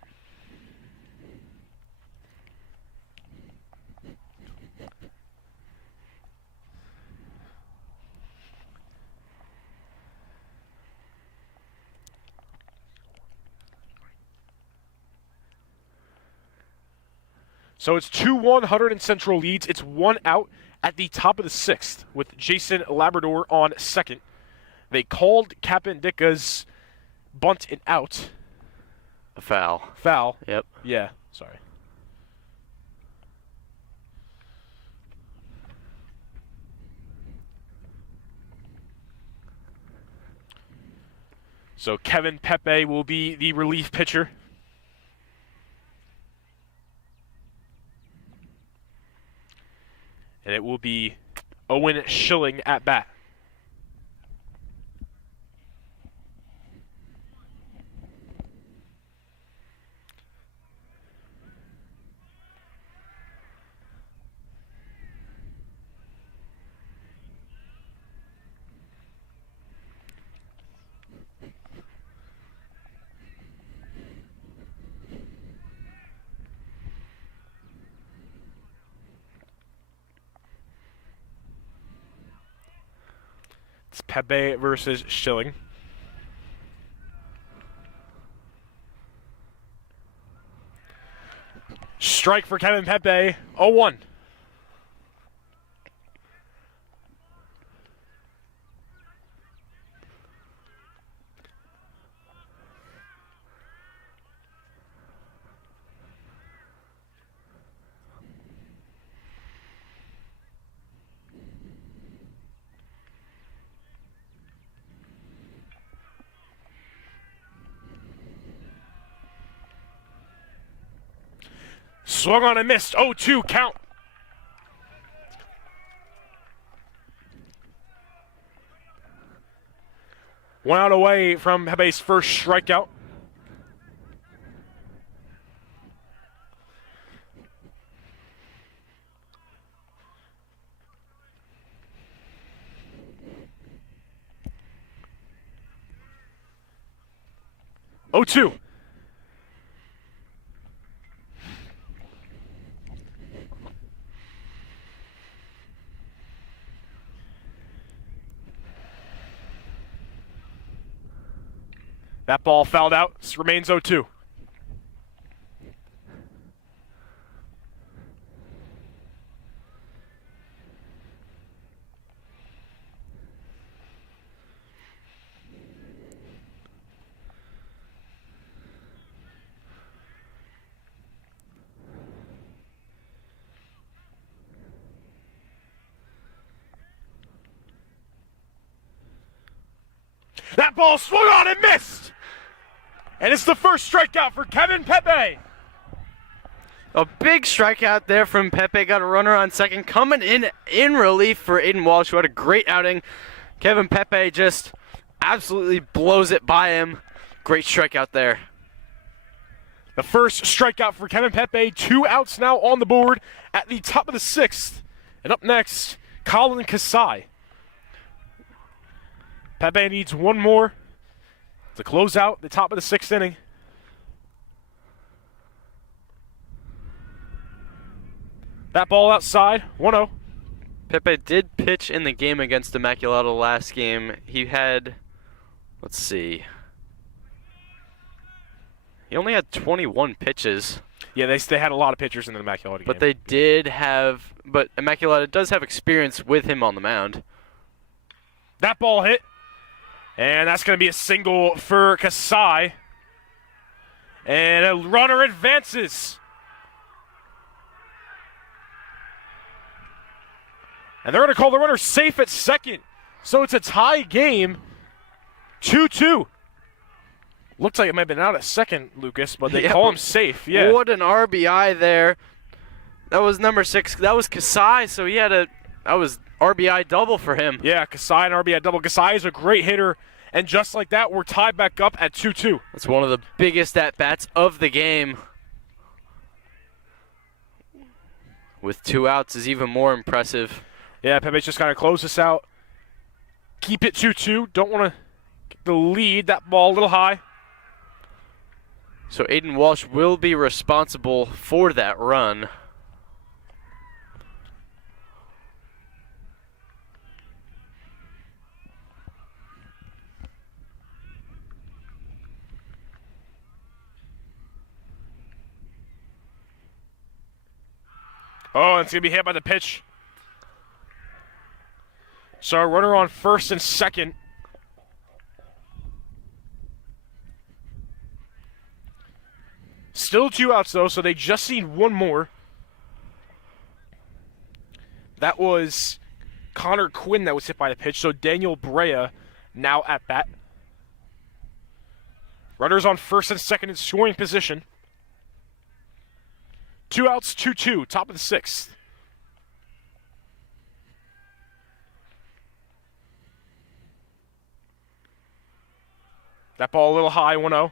So it's 2-1 Hunterdon Central leads. It's one out at the top of the 6th with Jason Labrador on second. They called Cabindica's bunt and out. A foul. Foul. Yep. Yeah, sorry. So Kevin Pepe will be the relief pitcher. And it will be Owen Schilling at bat. It's Pepe versus Schilling. Strike for Kevin Pepe. 0-1. Swung on and missed. 0-2 count. One out away from Pepe's first strikeout. Oh, 2. That ball fouled out. This remains 0-2. That ball swung on and missed. And it's the first strikeout for Kevin Pepe. A big strikeout there from Pepe. Got a runner on second. Coming in relief for Aiden Walsh, who had a great outing. Kevin Pepe just absolutely blows it by him. Great strikeout there. The first strikeout for Kevin Pepe. 2 outs now on the board at the top of the 6th. And up next, Colin Kasai. Pepe needs one more to close out the top of the 6th inning. That ball outside, 1-0. Pepe did pitch in the game against Immaculata last game. He had, let's see, he only had 21 pitches. Yeah, they had a lot of pitchers in the Immaculata game. But they did have, but Immaculata does have experience with him on the mound. That ball hit. And that's going to be a single for Kasai. And a runner advances. And they're going to call the runner safe at second. So it's a tie game. 2-2. Looks like it might have been out at second, Lucas, but they call him safe. Yeah. What an RBI there. That was number 6. That was Kasai, so he had that was RBI double for him. Yeah, Kasai and RBI double. Kasai is a great hitter, and just like that, we're tied back up at 2-2. That's one of the biggest at-bats of the game. With 2 outs is even more impressive. Yeah, Pepe's just got to close this out. Keep it 2-2. Don't want to get the lead. That ball a little high. So Aiden Walsh will be responsible for that run. Oh, it's going to be hit by the pitch. So a runner on first and second. Still 2 outs, though, so they just need one more. That was Connor Quinn that was hit by the pitch, so Daniel Brea now at bat. Runners on first and second in scoring position. 2 outs, 2-2, top of the 6th. That ball a little high, 1-0.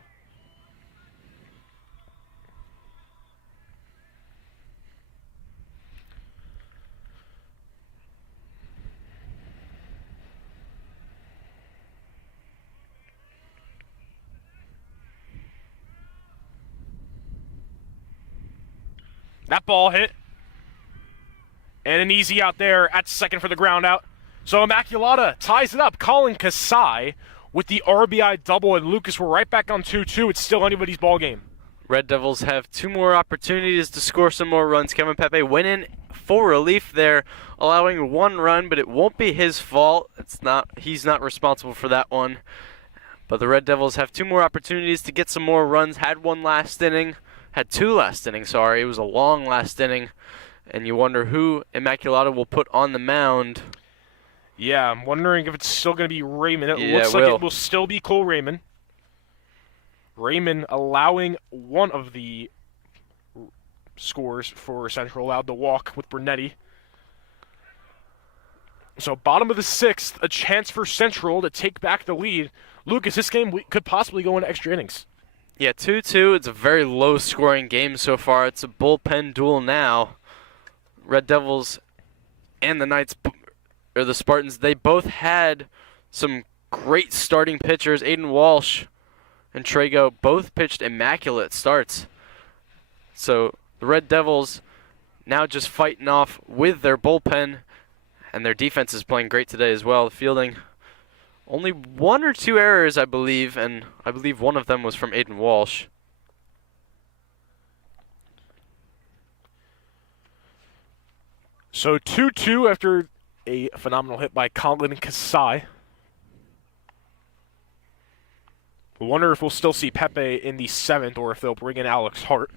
That ball hit. And an easy out there at second for the ground out. So Immaculata ties it up. Colin Kasai with the RBI double, and Lucas, we're right back on 2-2. It's still anybody's ball game. Red Devils have 2 more opportunities to score some more runs. Kevin Pepe went in for relief there, allowing 1 run, but it won't be his fault. He's not responsible for that one. But the Red Devils have 2 more opportunities to get some more runs. Had 2 last inning. It was a long last inning. And you wonder who Immaculata will put on the mound. Yeah, I'm wondering if it's still going to be Raymond. It Yeah, looks like it will still be Cole Raymond. Raymond allowing one of the scores for Central, allowed the walk with Brunetti. So bottom of the 6th, a chance for Central to take back the lead. Lucas, this game could possibly go into extra innings. Yeah, 2-2. It's a very low-scoring game so far. It's a bullpen duel now. Red Devils and the Spartans, they both had some great starting pitchers. Aiden Walsh and Trago both pitched immaculate starts. So the Red Devils now just fighting off with their bullpen, and their defense is playing great today as well. Fielding only 1 or 2 errors, I believe, and I believe one of them was from Aiden Walsh. So 2-2 after a phenomenal hit by Colin Kasai. I wonder if we'll still see Pepe in the 7th or if they'll bring in Alex Hart.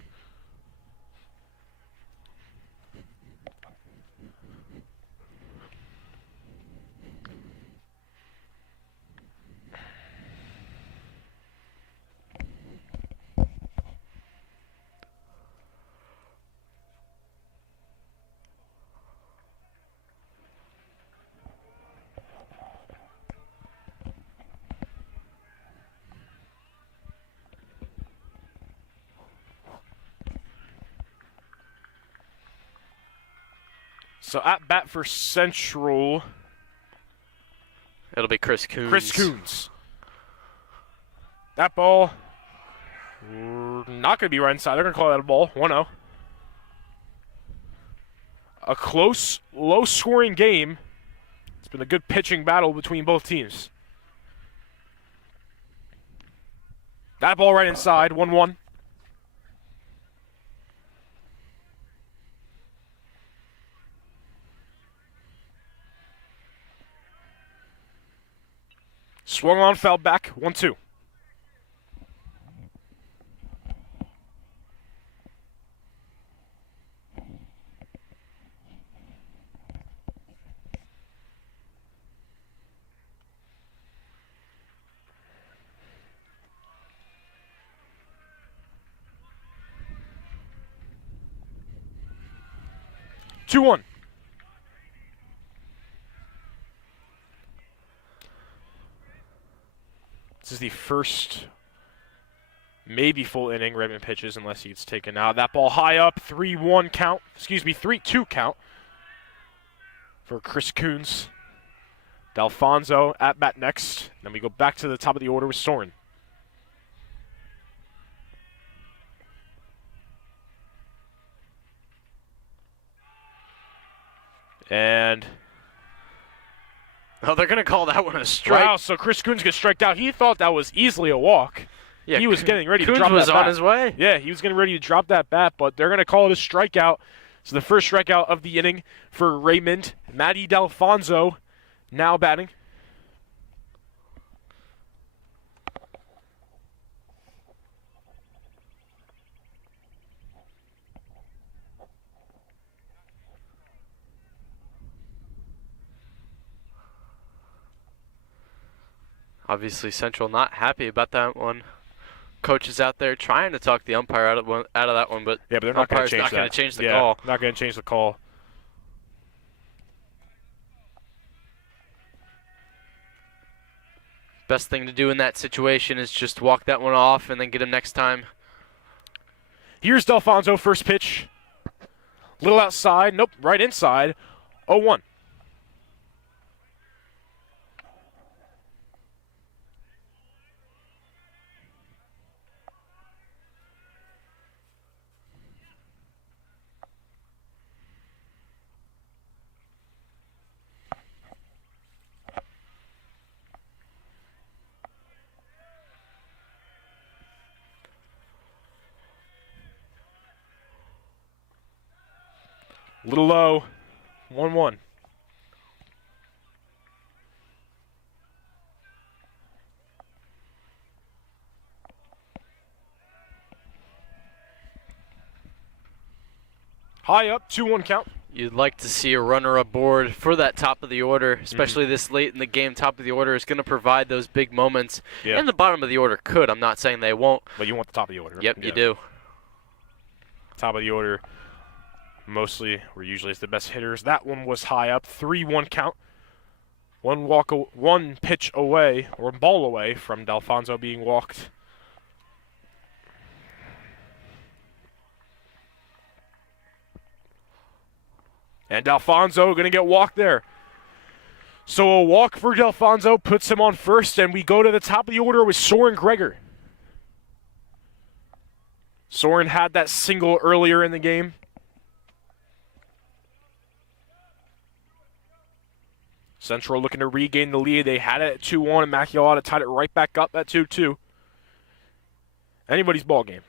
So at bat for Central, It'll be Chris Coons. Chris Coons. That ball, not going to be right inside. They're going to call that a ball, 1-0. A close, low-scoring game. It's been a good pitching battle between both teams. That ball right inside, 1-1. Swung on, fell back, 1-2. Two one. This is the first maybe full inning Redmond pitches unless he gets taken out. That ball high up, 3-1 count. 3-2 count for Chris Coons. D'Alfonso at bat next. Then we go back to the top of the order with Soren. And oh, they're going to call that one a strike. wow, so Chris Coons gets striked out. He thought that was easily a walk. Yeah, he was getting ready to Coons drop was that bat. on his way. Yeah, he was getting ready to drop that bat, but they're going to call it a strikeout. So the first strikeout of the inning for Raymond. Matty D'Alfonso now batting. Obviously, Central not happy about that one. Coach is out there trying to talk the umpire out of that one, but Yeah, but they're not going to change not that. going to change the Yeah, call. not going to change the call. Best thing to do in that situation is just walk that one off and then get him next time. Here's Delfonso, first pitch. Little outside, nope, right inside. 0-1. Little low. 1-1. High up, 2-1 count. You'd like to see a runner aboard for that top of the order, especially this late in the game. Top of the order is going to provide those big moments. Yeah. And the bottom of the order could. I'm not saying they won't. But you want the top of the order. Yep, you do. Top of the order. Mostly, or usually, it's the best hitters. That one was high up, 3-1 count. One pitch away, or ball away, from Delfonso being walked. And Delfonso going to get walked there. So a walk for Delfonso puts him on first, and we go to the top of the order with Soren Gregor. Soren had that single earlier in the game. Central looking to regain the lead. They had it at 2-1. Immaculata tied it right back up at 2-2. Anybody's ball game.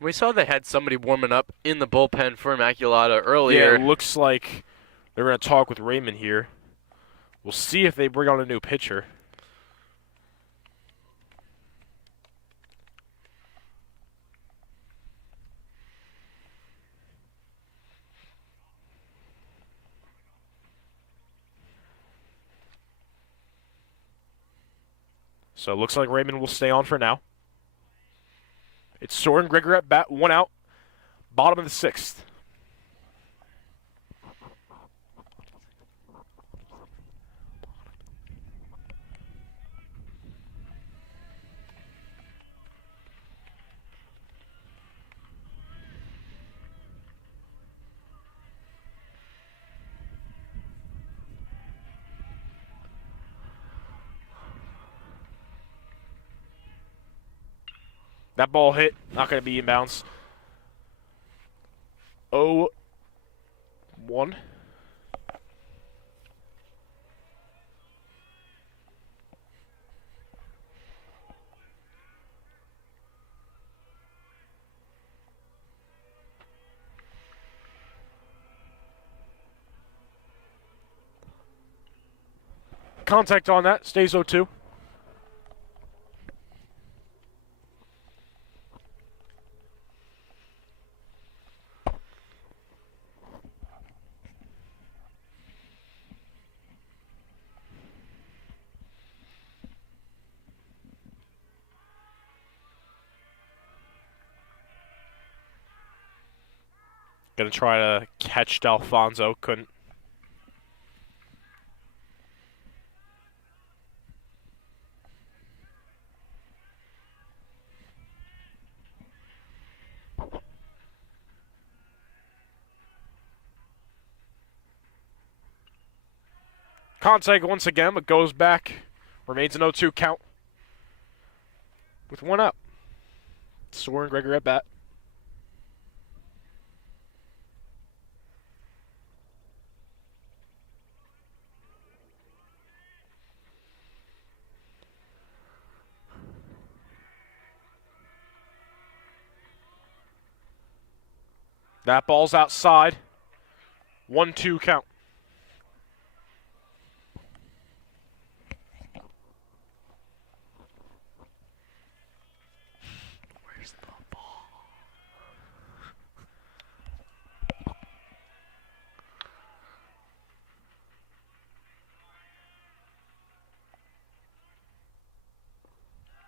We saw they had somebody warming up in the bullpen for Immaculata earlier. Yeah, it looks like they're going to talk with Raymond here. We'll see if they bring on a new pitcher. So it looks like Raymond will stay on for now. It's Soren Gregor at bat, 1 out, bottom of the 6th. That ball hit, not going to be inbounds. 0-1. Contact on that, stays 0-2. Gonna try to catch Delfonso, couldn't. Contact once again, but goes back. Remains an 0-2 count. With 1 up. Soren Gregor at bat. That ball's outside. 1-2 count. Where's the ball?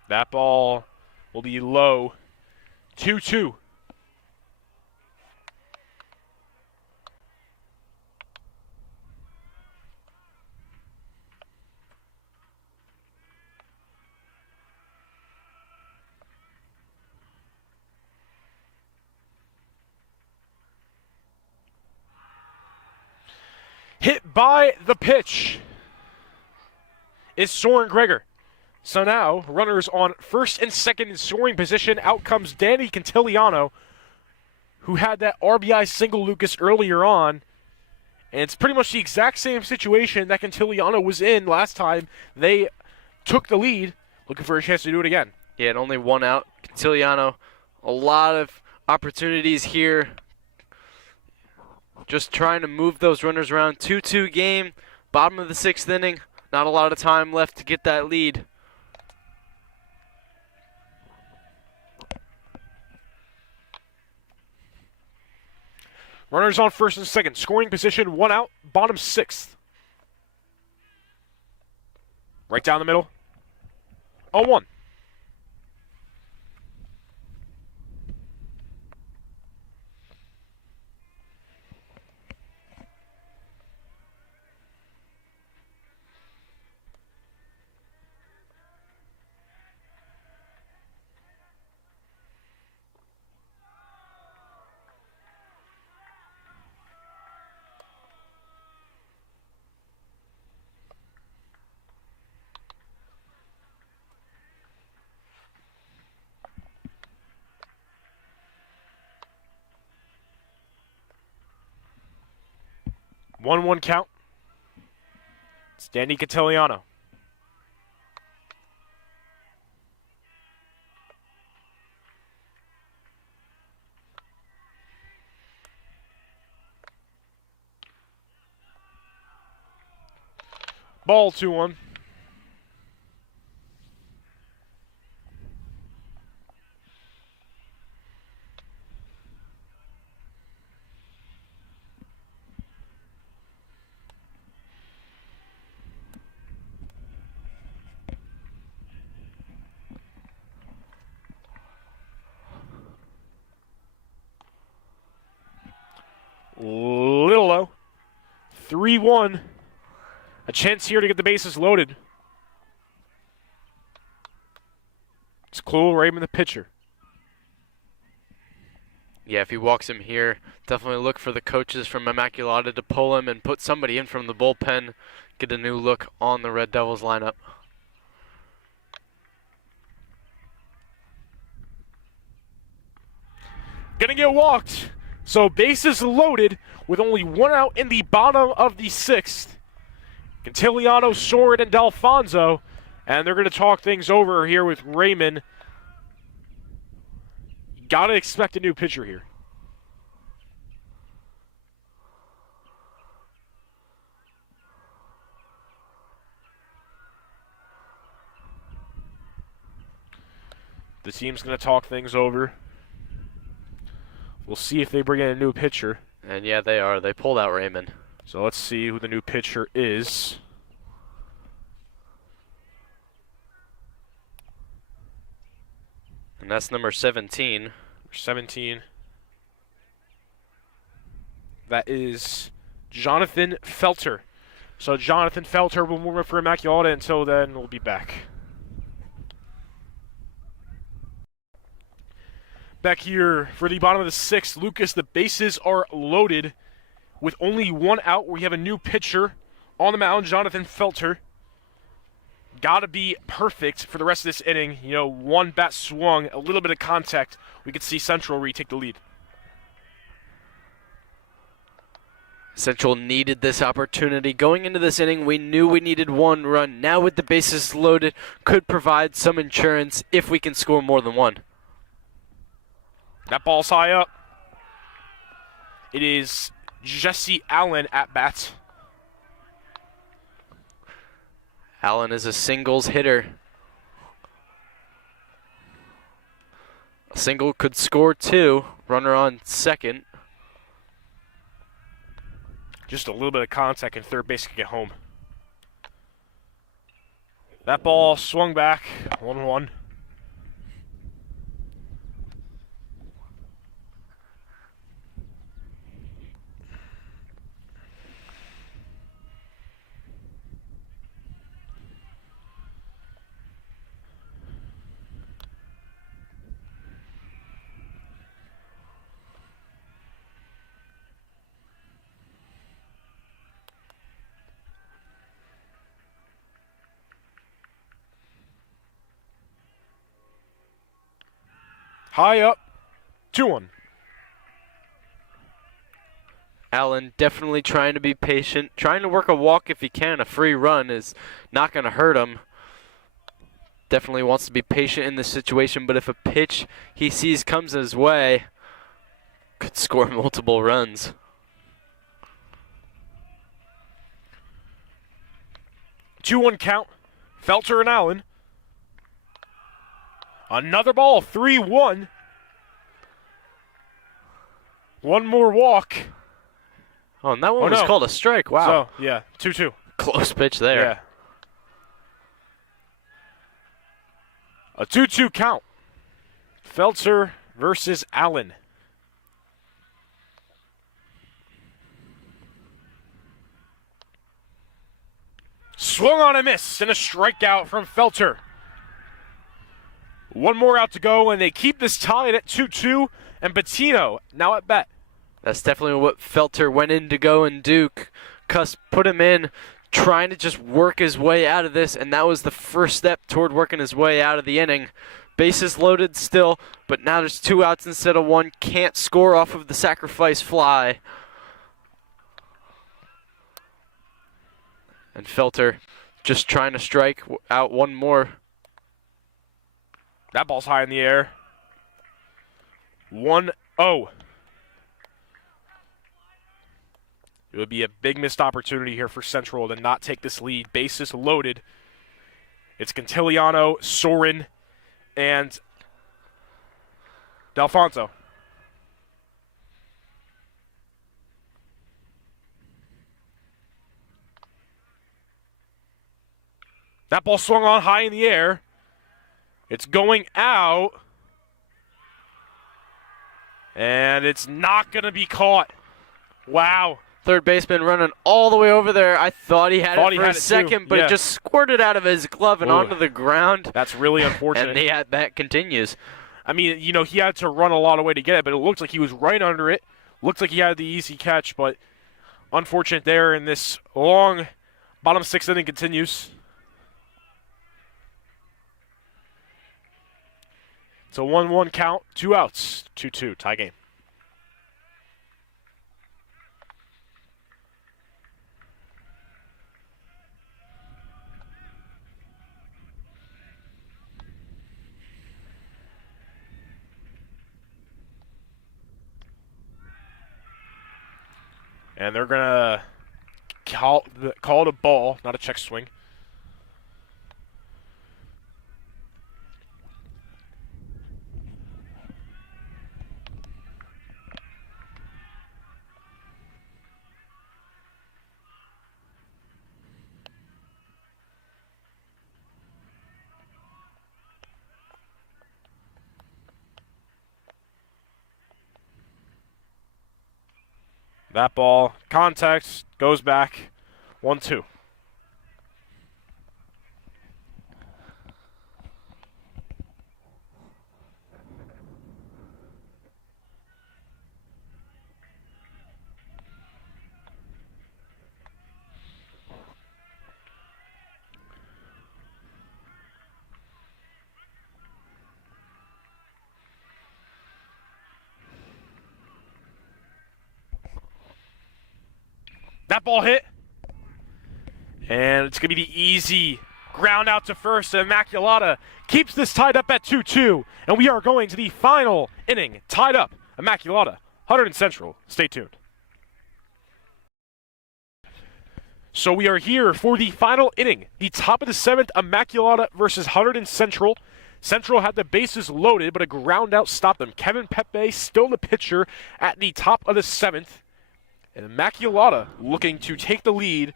That ball will be low. 2-2. hit by the pitch is Soren Gregor. So now, runners on first and second in scoring position. Out comes Danny Cantiliano, who had that RBI single Lucas earlier on. And it's pretty much the exact same situation that Cantiliano was in last time they took the lead. Looking for a chance to do it again. Yeah, and only one out. Cantiliano, a lot of opportunities here. Just trying to move those runners around. 2-2 game, bottom of the 6th inning. Not a lot of time left to get that lead. Runners on first and second. Scoring position, one out, bottom 6th. Right down the middle. 0-1. One count. It's Danny Cantiliano. Ball 2-1. Little low. 3-1. A chance here to get the bases loaded. It's Cluel Raymond, the pitcher. Yeah, if he walks him here, definitely look for the coaches from Immaculata to pull him and put somebody in from the bullpen. Get a new look on the Red Devils lineup. Gonna get walked. So bases loaded with only one out in the bottom of the 6th. Cantiliano, Soren, and D'Alfonso. And they're going to talk things over here with Raymond. Gotta expect a new pitcher here. The team's going to talk things over. We'll see if they bring in a new pitcher. And yeah, they are. They pulled out Raymond. So let's see who the new pitcher is. And that's number 17. 17. That is Jonathan Felter. So Jonathan Felter will move for Immaculata. Until then, we'll be back. Back here for the bottom of the 6th, Lucas, the bases are loaded with only one out. We have a new pitcher on the mound, Jonathan Felter. Got to be perfect for the rest of this inning. You know, one bat swung, a little bit of contact. We could see Central retake the lead. Central needed this opportunity. Going into this inning, we knew we needed one run. Now with the bases loaded, could provide some insurance if we can score more than one. That ball's high up. It is Jesse Allen at bat. Allen is a singles hitter. A single could score 2. Runner on second. Just a little bit of contact and third base can get home. That ball swung back, 1-1. High up, 2-1. Allen definitely trying to be patient, trying to work a walk if he can. A free run is not going to hurt him. Definitely wants to be patient in this situation, but if a pitch he sees comes his way, could score multiple runs. 2-1 count. Felter and Allen. Another ball, 3-1. One more walk. Oh, and that one was called a strike. Wow. So, yeah, 2-2. Close pitch there. Yeah. A 2-2 count. Felter versus Allen. Swung on a miss and a strikeout from Felter. One more out to go, and they keep this tied at 2-2. And Bettino now at bat. That's definitely what Felter went in to go and do. Cuss put him in, trying to just work his way out of this, and that was the first step toward working his way out of the inning. Bases loaded still, but now there's 2 outs instead of 1. Can't score off of the sacrifice fly. And Felter just trying to strike out one more. That ball's high in the air. 1-0. It would be a big missed opportunity here for Central to not take this lead. Bases loaded. It's Cantiliano, Sorin, and D'Alfonso. That ball swung on high in the air. It's going out. And it's not going to be caught. Wow. Third baseman running all the way over there. I thought he had it for a second, but yeah. it just squirted out of his glove and onto the ground. That's really unfortunate. And the at-bat continues. I mean, you know, he had to run a lot of way to get it, but it looked like he was right under it. Looked like he had the easy catch, but unfortunate there, and this long bottom 6th inning continues. It's a 1-1 count, 2 outs, 2-2, tie game. And they're going to call it a ball, not a check swing. That ball, contact, goes back, 1-2. That ball hit. And it's going to be the easy ground out to first. And Immaculata keeps this tied up at 2-2. And we are going to the final inning. Tied up. Immaculata, Hunterdon Central. Stay tuned. So we are here for the final inning. The top of the 7th, Immaculata versus Hunterdon Central. Central had the bases loaded, but a ground out stopped them. Kevin Pepe still the pitcher at the top of the 7th. And Immaculata looking to take the lead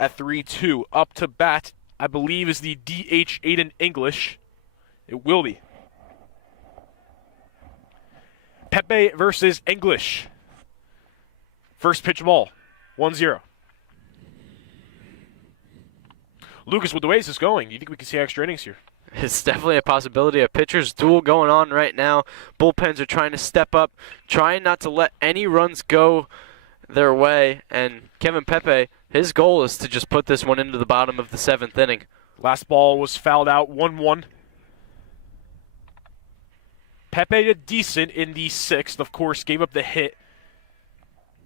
at 3-2. Up to bat, I believe, is the DH Aiden English. It will be. Pepe versus English. First pitch ball, 1-0. Lucas, with the way this is going, do you think we can see extra innings here? It's definitely a possibility. A pitcher's duel going on right now. Bullpens are trying to step up, trying not to let any runs go their way, and Kevin Pepe, his goal is to just put this one into the bottom of the 7th inning. Last ball was fouled out, 1-1. Pepe did decent in the 6th, of course, gave up the hit.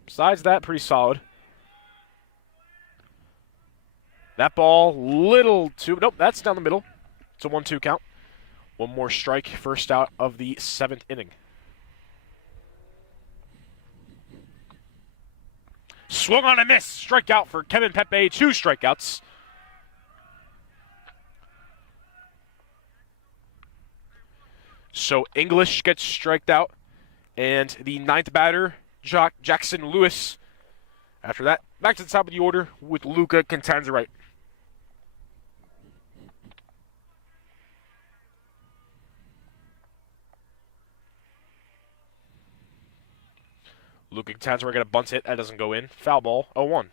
Besides that, pretty solid. That ball, little too... Nope, that's down the middle. It's a 1-2 count. One more strike, first out of the 7th inning. Swung on a miss. Strikeout for Kevin Pepe. 2 strikeouts. So English gets striked out. And the 9th batter, Jackson Lewis. After that, back to the top of the order with Luca Cantanzarite. Luca Cantanzarite got a bunt hit. That doesn't go in. Foul ball, 0-1.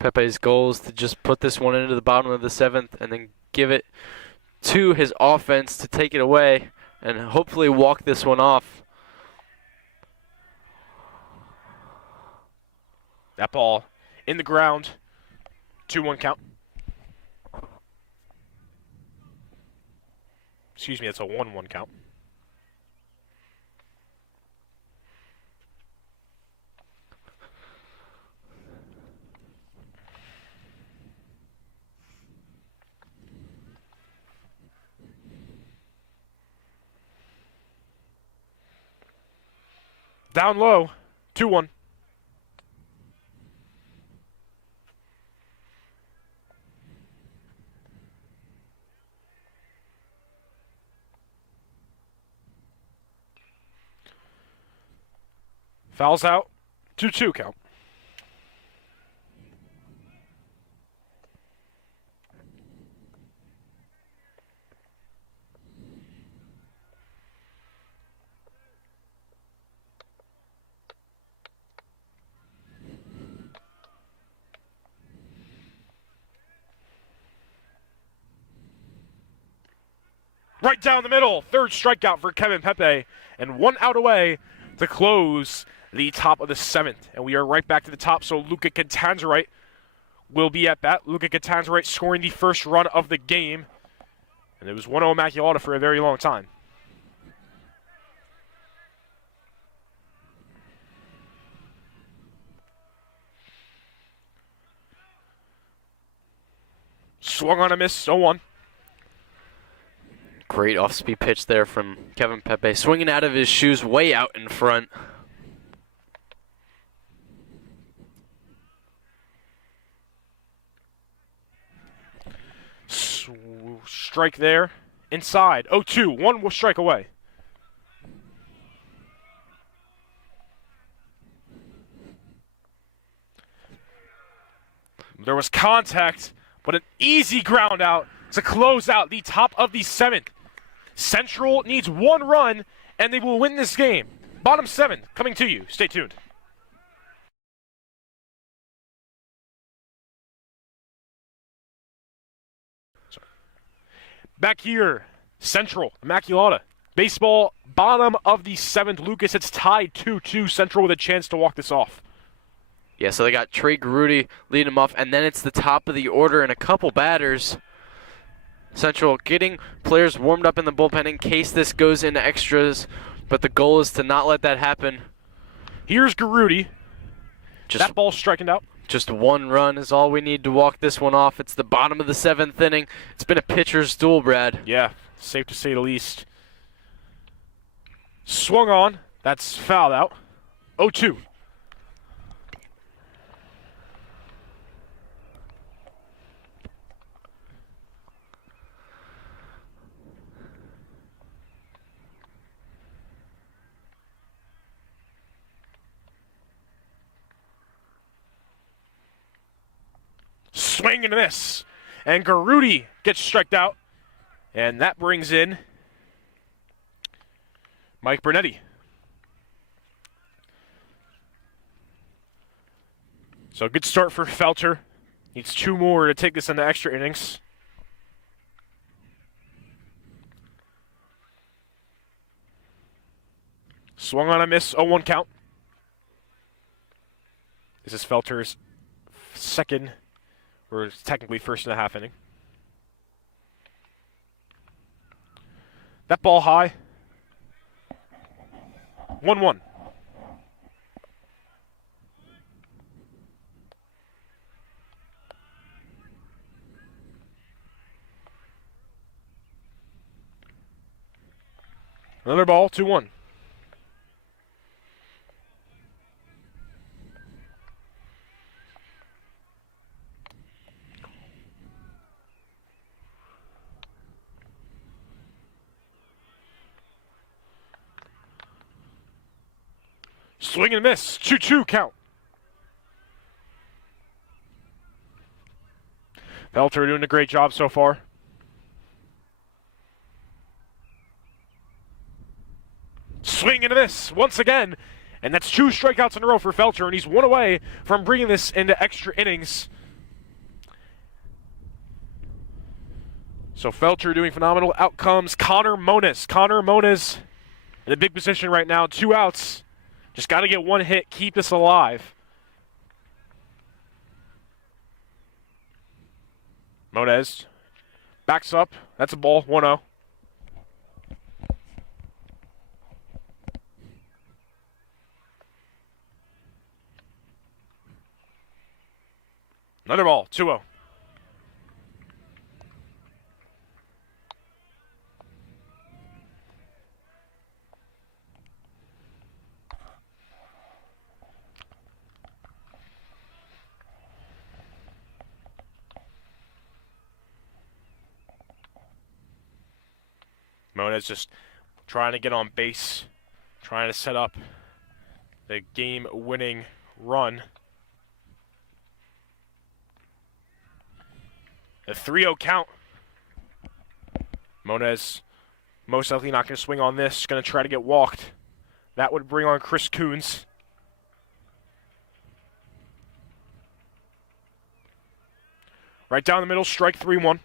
Pepe's goal is to just put this one into the bottom of the 7th and then give it to his offense to take it away and hopefully walk this one off. That ball in the ground. 2-1 count. Excuse me, that's a 1-1 count. Down low, 2-1. Fouls out, 2-2 count. Right down the middle, 3rd strikeout for Kevin Pepe, and 1 out away to close the top of the 7th. And we are right back to the top, so Luca Cantanzarite will be at bat. Luca Cantanzarite scoring the first run of the game. And it was 1-0 Immaculata for a very long time. Swung on a miss, 0-1. Great off-speed pitch there from Kevin Pepe, swinging out of his shoes way out in front. Strike there, inside, 0-2, 1 strike away. There was contact, but an easy ground out to close out the top of the 7th. Central needs 1 run, and they will win this game. Bottom 7 coming to you. Stay tuned. Back here, Central, Immaculata. Baseball, bottom of the 7th. Lucas, it's tied 2-2. Central with a chance to walk this off. Yeah, so they got Trey Garudi leading them off, and then it's the top of the order and a couple batters. Central getting players warmed up in the bullpen in case this goes into extras, but the goal is to not let that happen. Here's Garudi. That ball's striking out. Just 1 run is all we need to walk this one off. It's the bottom of the 7th inning. It's been a pitcher's duel, Brad. Yeah, safe to say the least. Swung on. That's fouled out. 0-2. Swing and a miss. And Garudi gets striked out. And that brings in Mike Bernetti. So a good start for Felter. Needs 2 more to take this into extra innings. Swung on a miss, 0-1 count. This is Felter's 2nd or it's technically first and a half inning. That ball high. 1-1. Another ball, 2-1. Swing and miss. 2-2 count. Felter doing a great job so far. Swing and a miss once again. And that's 2 strikeouts in a row for Felter, and he's 1 away from bringing this into extra innings. So Felter doing phenomenal. Out comes Connor Moniz. Connor Moniz in a big position right now. 2 outs. Just got to get 1 hit, keep this alive. Moniz backs up. That's a ball, 1-0. Another ball, 2-0. Moniz just trying to get on base, trying to set up the game-winning run. A 3-0 count. Moniz most likely not going to swing on this. Going to try to get walked. That would bring on Chris Coons. Right down the middle, strike 3-1.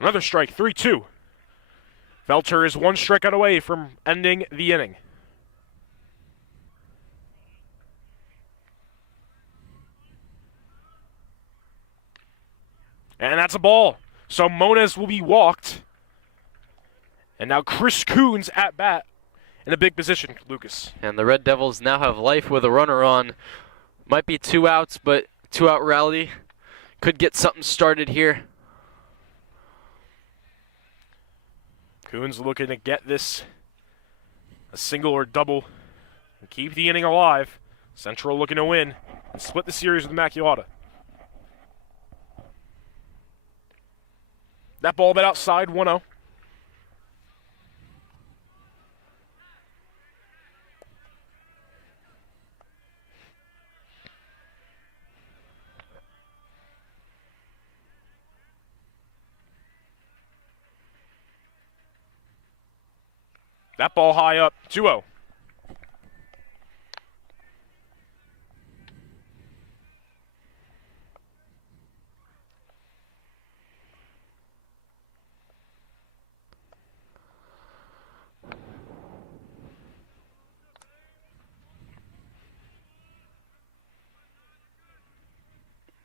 Another strike, 3-2. Felter is 1 strikeout away from ending the inning. And that's a ball. So Moniz will be walked. And now Chris Coons at bat in a big position, Lucas. And the Red Devils now have life with a runner on. Might be 2 outs, but 2-out rally. Could get something started here. Coons looking to get this a single or double and keep the inning alive. Central looking to win and split the series with Immaculata. That ball bit outside, 1-0. That ball high up, 2-0.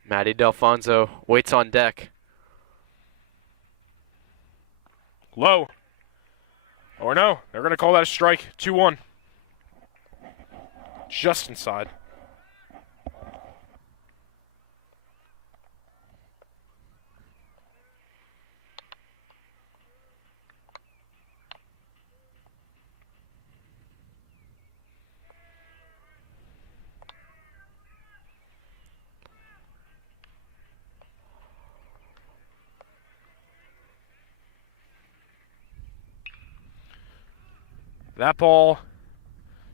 Matty Delfonso waits on deck. Low. Or no, they're going to call that a strike. 2-1. Just inside. That ball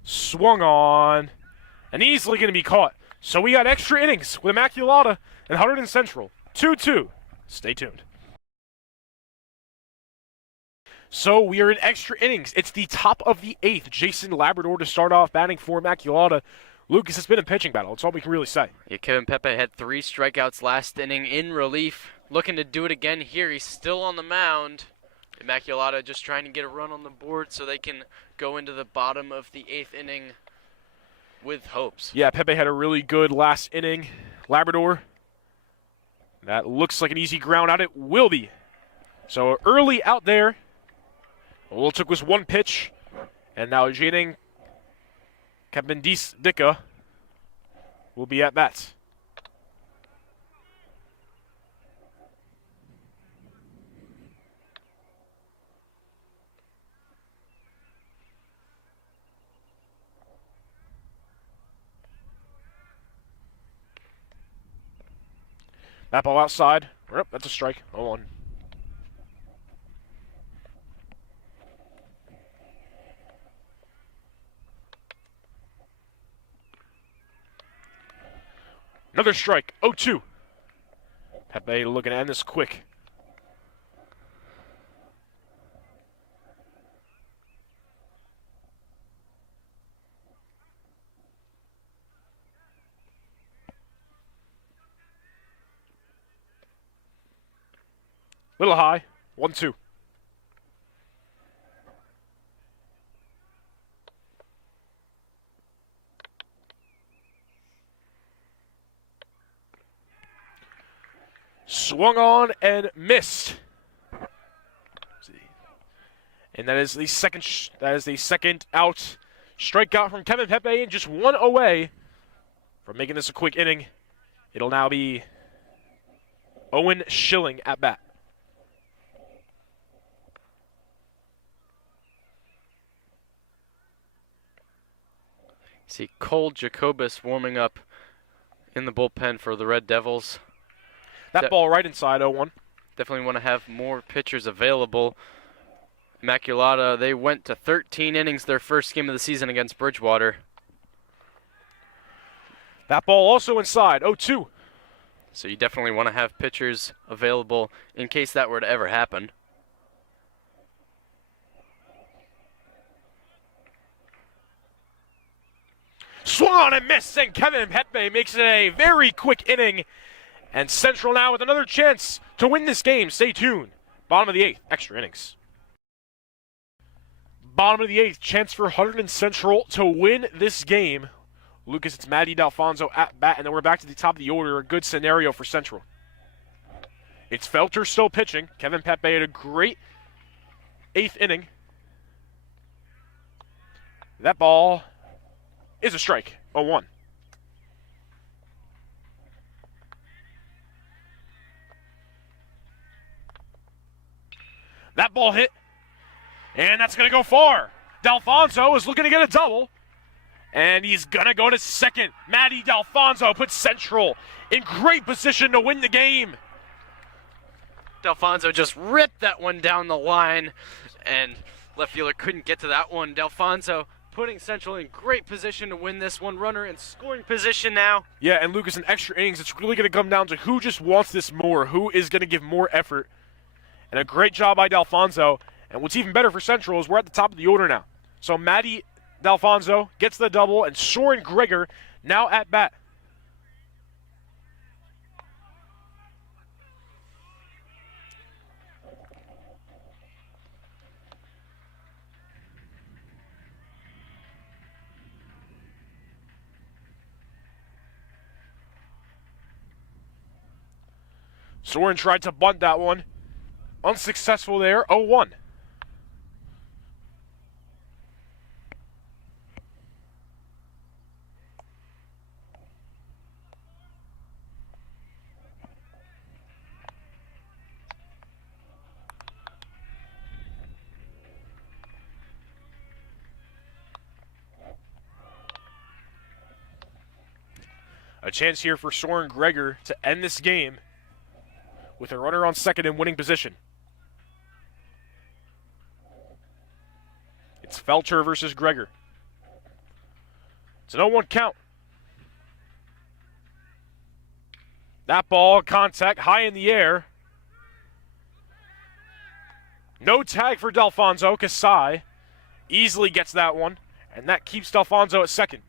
swung on and easily going to be caught. So we got extra innings with Immaculata and Hunterdon Central. 2-2. Stay tuned. So we are in extra innings. It's the top of the 8th. Jason Labrador to start off batting for Immaculata. Lucas, it's been a pitching battle. That's all we can really say. Yeah, Kevin Pepe had 3 strikeouts last inning in relief. Looking to do it again here. He's still on the mound. Immaculata just trying to get a run on the board so they can go into the bottom of the 8th inning with hopes. Yeah, Pepe had a really good last inning. Labrador. That looks like an easy ground out. It will be. So early out there. All it took was one pitch. And now Jaden Kapendis-Dicka will be at bat. That ball outside. Yep, that's a strike. 0-1. Another strike. 0-2. Pepe looking to end this quick. Little high. 1-2. Swung on and missed. And that is the second out. Strikeout from Kevin Pepe, and just one away from making this a quick inning. It'll now be Owen Schilling at bat. See Cole Jacobus warming up in the bullpen for the Red Devils. That ball right inside 0-1. Definitely want to have more pitchers available. Immaculata, they went to 13 innings their first game of the season against Bridgewater. That ball also inside 0-2. So you definitely want to have pitchers available in case that were to ever happen. Swung on and missed, and Kevin Pepe makes it a very quick inning. And Central now with another chance to win this game. Stay tuned. Bottom of the 8th, extra innings. Bottom of the 8th, chance for Hunterdon Central to win this game. Lucas, it's Maddie D'Alfonso at bat, and then we're back to the top of the order. A good scenario for Central. It's Felter still pitching. Kevin Pepe had a great 8th inning. That ball is a strike, 0-1. That ball hit, and that's going to go far. D'Alfonso is looking to get a double, and he's going to go to second. Matty D'Alfonso puts Central in great position to win the game. D'Alfonso just ripped that one down the line, and left fielder couldn't get to that one. D'Alfonso putting Central in great position to win this one. Runner in scoring position now. Yeah, and Lucas, in extra innings, it's really going to come down to who just wants this more, who is going to give more effort. And a great job by D'Alfonso. And what's even better for Central is we're at the top of the order now. So Matty D'Alfonso gets the double, and Soren Gregor now at bat. Soren tried to bunt that one. Unsuccessful there, 0-1. A chance here for Soren Gregor to end this game with a runner on second in winning position. It's Felter versus Gregor. It's an 0-1 count. That ball, contact, high in the air. No tag for D'Alfonso. Kasai easily gets that one, and that keeps D'Alfonso at second.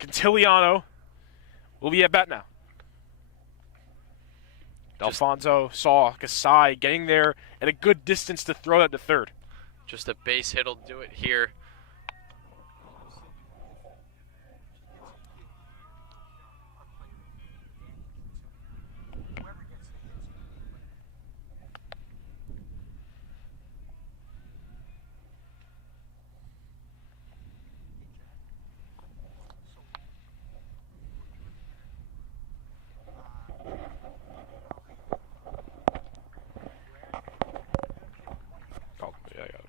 Cantiliano will be at bat now. D'Alfonso saw Kasai getting there at a good distance to throw that to third. Just a base hit will do it here. Oh, yeah, I got it.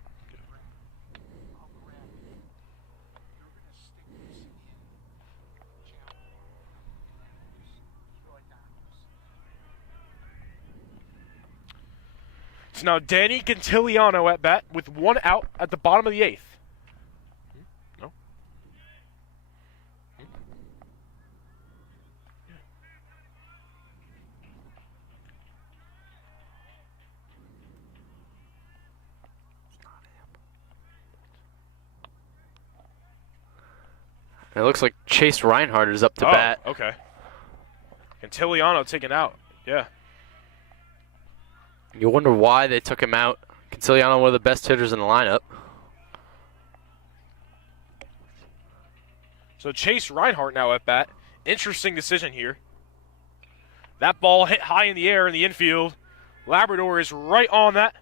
So now Danny Cantiliano at bat with 1 out at the bottom of the 8th. No? It looks like Chase Reinhardt is up to bat. Okay. Cantiliano taken out. Yeah. You wonder why they took him out. Cantiliano, one of the best hitters in the lineup. So Chase Reinhardt now at bat. Interesting decision here. That ball hit high in the air in the infield. Labrador is right on that.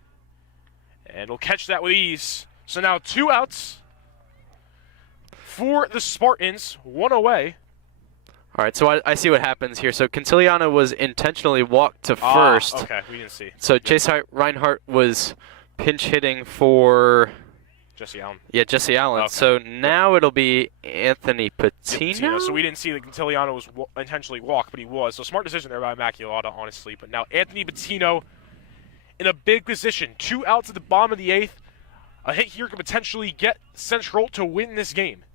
And will catch that with ease. So now 2 outs for the Spartans, 1 away. All right, so I see what happens here. So Cantiliano was intentionally walked to first. Okay, we didn't see. So Chase Reinhardt was pinch hitting for Jesse Allen. Jesse Allen. Okay. So now it'll be Anthony Patino. So we didn't see that Cantiliano was intentionally walked, but he was. So smart decision there by Immaculata, honestly. But now Anthony Patino in a big position. 2 outs at the bottom of the 8th. A hit here could potentially get Central to win this game.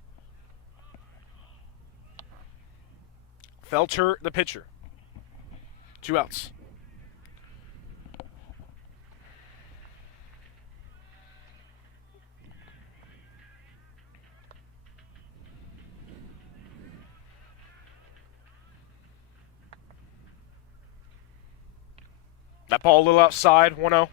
Felter, the pitcher. 2 outs. That ball a little outside, 1-0.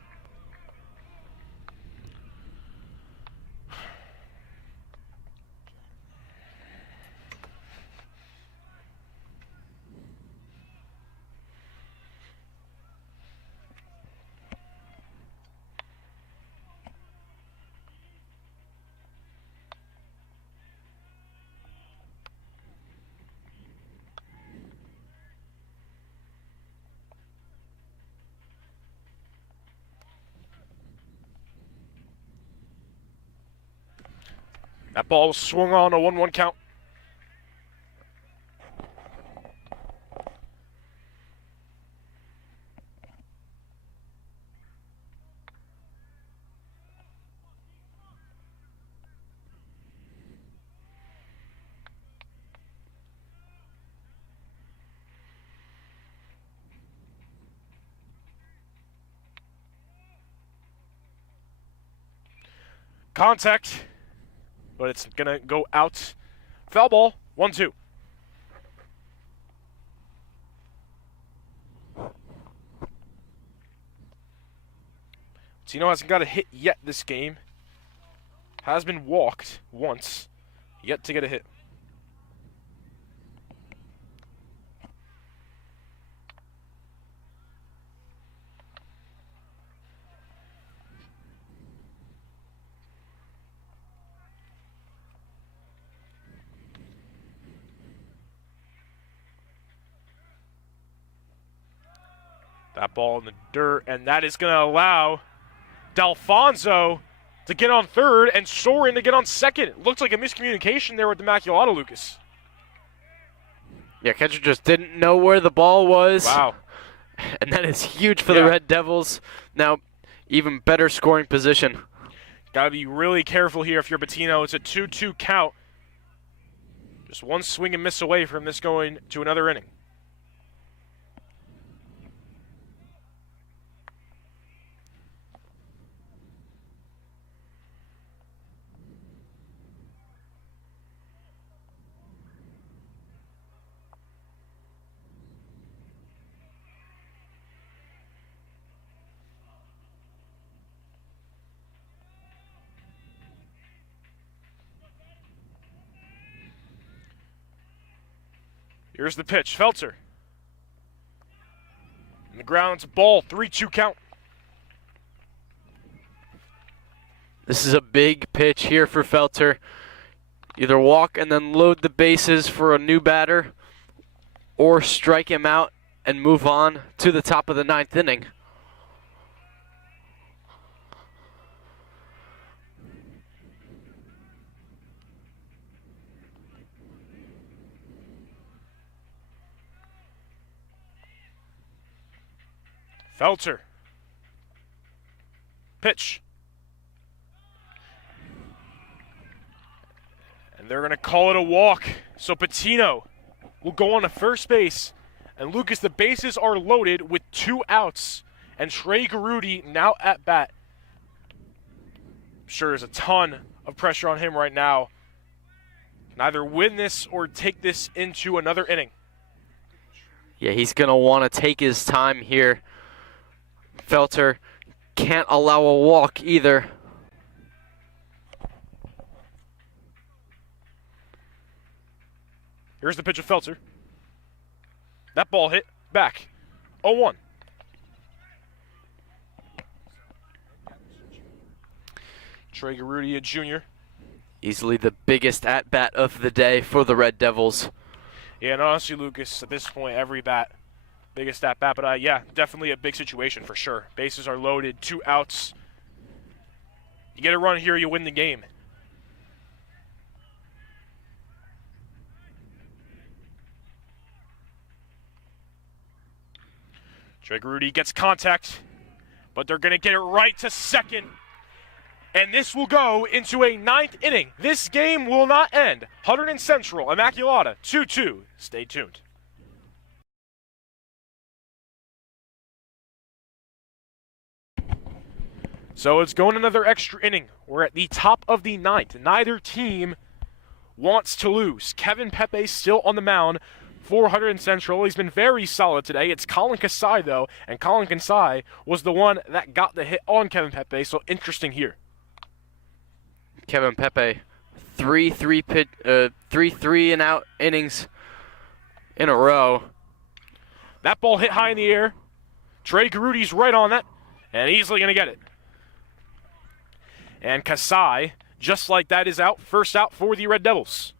That ball was swung on a 1-1 count. Contact, but it's going to go out. Foul ball, 1-2. Tino hasn't got a hit yet this game. Has been walked once, yet to get a hit. That ball in the dirt, and that is going to allow D'Alfonso to get on third and Soren to get on second. It looks like a miscommunication there with the Immaculata, Lucas. Yeah, catcher just didn't know where the ball was. Wow. And that is huge for the Red Devils. Now, even better scoring position. Got to be really careful here if you're Bettino. It's a 2-2 count. Just one swing and miss away from this going to another inning. Here's the pitch. Felter. On the ground, it's a ball. 3-2 count. This is a big pitch here for Felter. Either walk and then load the bases for a new batter, or strike him out and move on to the top of the 9th inning. Felter. Pitch. And they're going to call it a walk. So Patino will go on to first base. And Lucas, the bases are loaded with 2 outs. And Trey Garudi now at bat. I'm sure there's a ton of pressure on him right now. Can either win this or take this into another inning. Yeah, he's going to want to take his time here. Felter can't allow a walk either. Here's the pitch of Felter. That ball hit back. 0-1. Trey Garudi, a junior. Easily the biggest at-bat of the day for the Red Devils. Yeah, and honestly, Lucas, at this point, every bat, biggest at-bat. But, yeah, definitely a big situation for sure. Bases are loaded, 2 outs. You get a run here, you win the game. Trey Garudi gets contact, but they're going to get it right to second. And this will go into a 9th inning. This game will not end. Hunterdon Central, Immaculata, 2-2. Stay tuned. So it's going another extra inning. We're at the top of the 9th. Neither team wants to lose. Kevin Pepe still on the mound for Hunterdon Central. He's been very solid today. It's Colin Kasai, though, and Colin Kasai was the one that got the hit on Kevin Pepe, so interesting here. Kevin Pepe, three and out innings in a row. That ball hit high in the air. Trey Garudi's right on that, and easily going to get it. And Kasai, just like that, is out. First out for the Red Devils.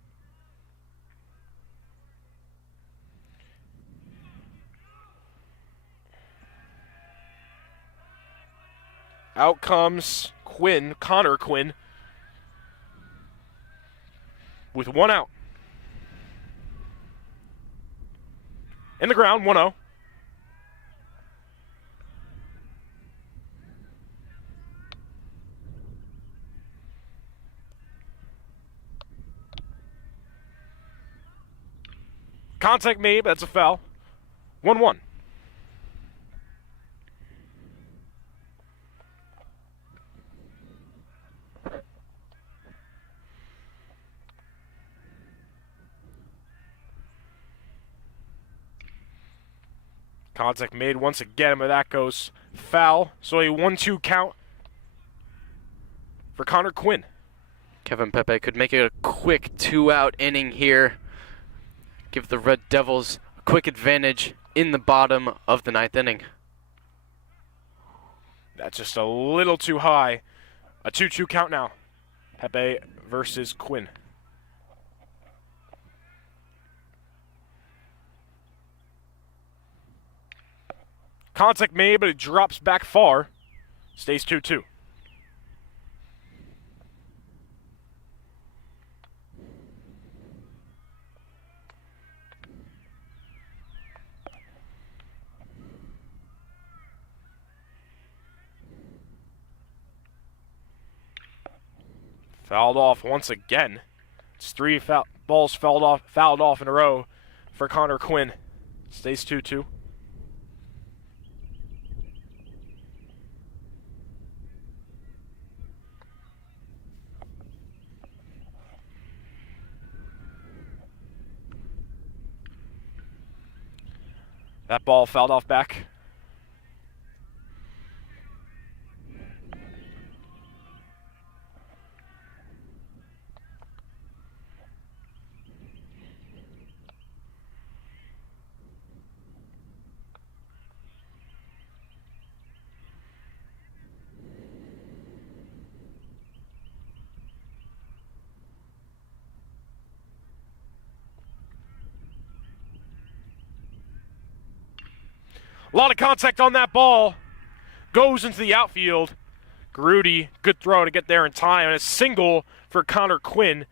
Out comes Quinn, Connor Quinn, with 1 out. In the ground, 1-0. Contact made, but that's a foul. 1-1. Contact made once again, but that goes foul. So a 1-2 count for Connor Quinn. Kevin Pepe could make it a quick 2-out inning here. Give the Red Devils a quick advantage in the bottom of the 9th inning. That's just a little too high. A 2-2 count now. Pepe versus Quinn. Contact made, but it drops back far. Stays 2-2. Fouled off once again. It's 3 balls fouled off in a row for Connor Quinn. Stays 2-2. That ball fouled off back. A lot of contact on that ball. Goes into the outfield. Garuti, good throw to get there in time, and a single for Connor Quinn.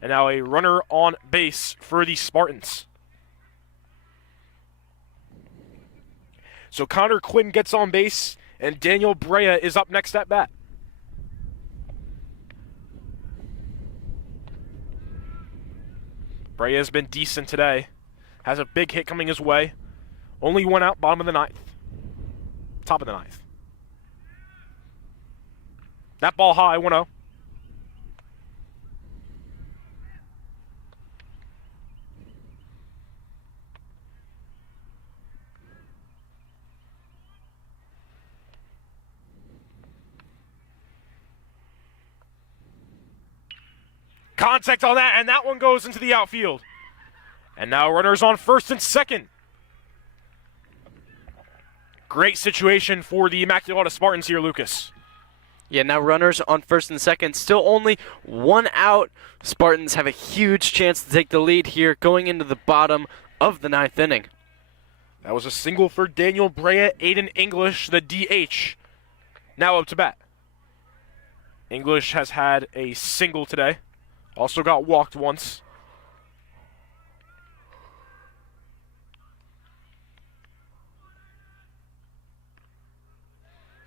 And now a runner on base for the Spartans. So Connor Quinn gets on base, and Daniel Brea is up next at bat. Brea has been decent today. Has a big hit coming his way. Only one out, bottom of the ninth. Top of the ninth. That ball high, 1-0. Contact on that, and that one goes into the outfield. And now runners on first and second. Great situation for the Immaculata Spartans here, Lucas. Yeah, now runners on first and second. Still only one out. Spartans have a huge chance to take the lead here going into the bottom of the ninth inning. That was a single for Daniel Brea. Aiden English, the DH, now up to bat. English has had a single today. Also got walked once.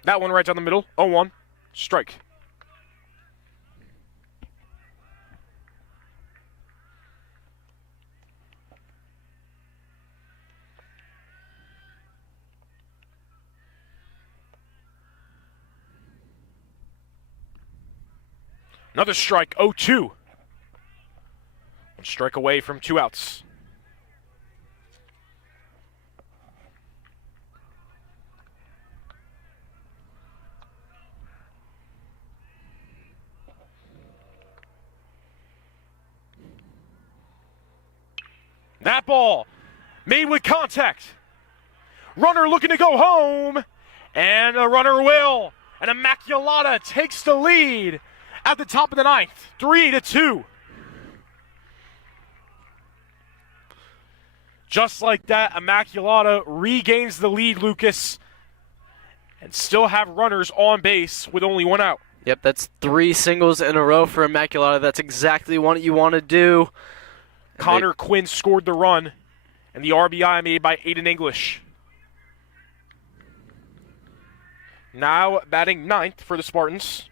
That one right down the middle. 0-1. Strike. Another strike. 0-2. One strike away from 2 outs. That ball made with contact. Runner looking to go home. And a runner will. And Immaculata takes the lead at the top of the ninth. 3-2. Just like that, Immaculata regains the lead, Lucas. And still have runners on base with only 1 out. Yep, that's 3 singles in a row for Immaculata. That's exactly what you want to do. Connor Quinn scored the run, and the RBI made by Aiden English. Now batting ninth for the Spartans,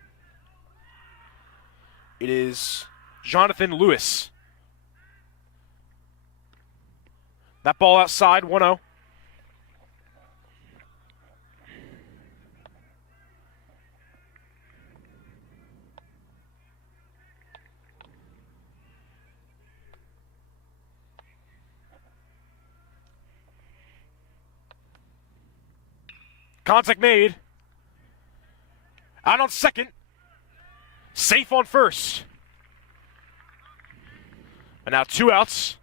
it is Jonathan Lewis. That ball outside, 1-0. Contact made. Out on second. Safe on first. And now 2 outs.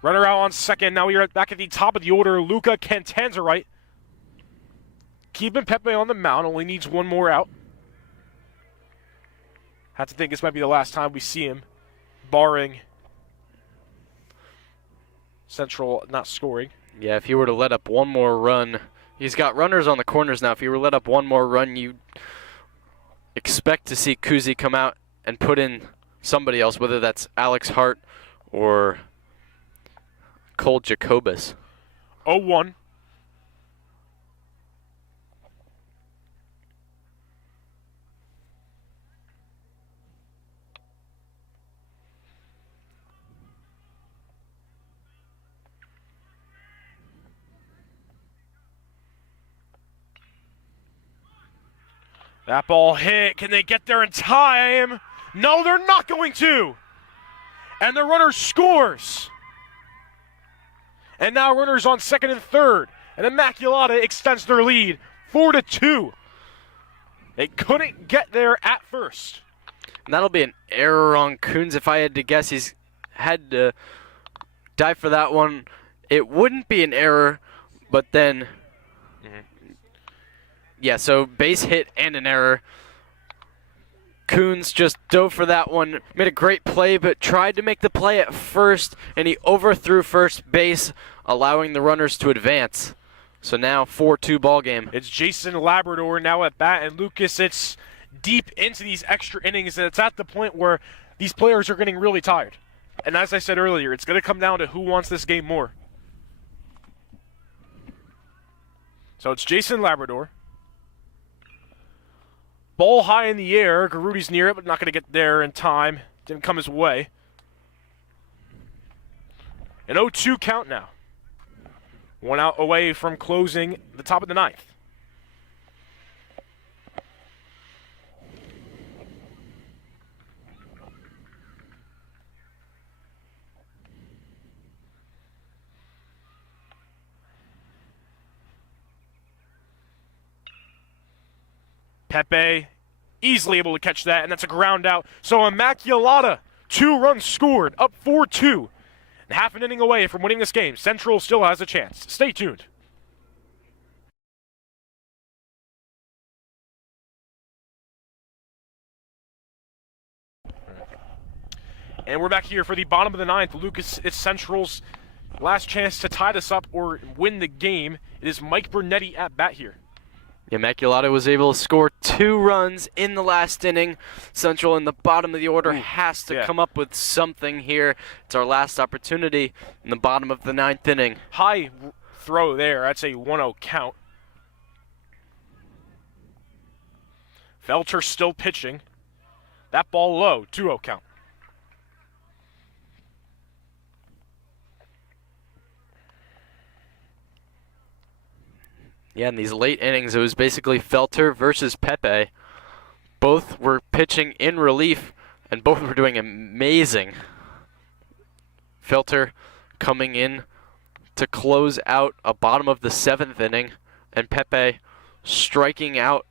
Runner out on second. Now we are back at the top of the order. Luca Cantanzarite. Keeping Pepe on the mound. Only needs 1 more out. Have to think this might be the last time we see him. Barring Central not scoring. Yeah, if he were to let up 1 more run. He's got runners on the corners now. If he were to let up 1 more run, you expect to see Kuzi come out and put in somebody else, whether that's Alex Hart or Cole Jacobus. 0-1. That ball hit. Can they get there in time? No, they're not going to. And the runner scores. And now runners on second and third. And Immaculata extends their lead 4-2. They couldn't get there at first. And that'll be an error on Coons. If I had to guess, he's had to dive for that one. It wouldn't be an error, but then... Yeah, so base hit and an error. Coons just dove for that one, made a great play, but tried to make the play at first, and he overthrew first base, allowing the runners to advance. So now 4-2 ball game. It's Jason Labrador now at bat, and Lucas, it's deep into these extra innings, and it's at the point where these players are getting really tired. And as I said earlier, it's going to come down to who wants this game more. So it's Jason Labrador. Ball high in the air. Garudi's near it, but not going to get there in time. Didn't come his way. An 0-2 count now. 1 out away from closing the top of the ninth. Pepe easily able to catch that, and that's a ground out. So Immaculata, 2 runs scored, up 4-2. And half an inning away from winning this game. Central still has a chance. Stay tuned. And we're back here for the bottom of the ninth. Lucas, it's Central's last chance to tie this up or win the game. It is Mike Bernetti at bat here. Immaculata was able to score 2 runs in the last inning. Central in the bottom of the order has to come up with something here. It's our last opportunity in the bottom of the ninth inning. High throw there. That's a 1-0 count. Felter still pitching. That ball low, 2-0 count. Yeah, in these late innings, it was basically Felter versus Pepe. Both were pitching in relief, and both were doing amazing. Felter coming in to close out a bottom of the 7th inning, and Pepe striking out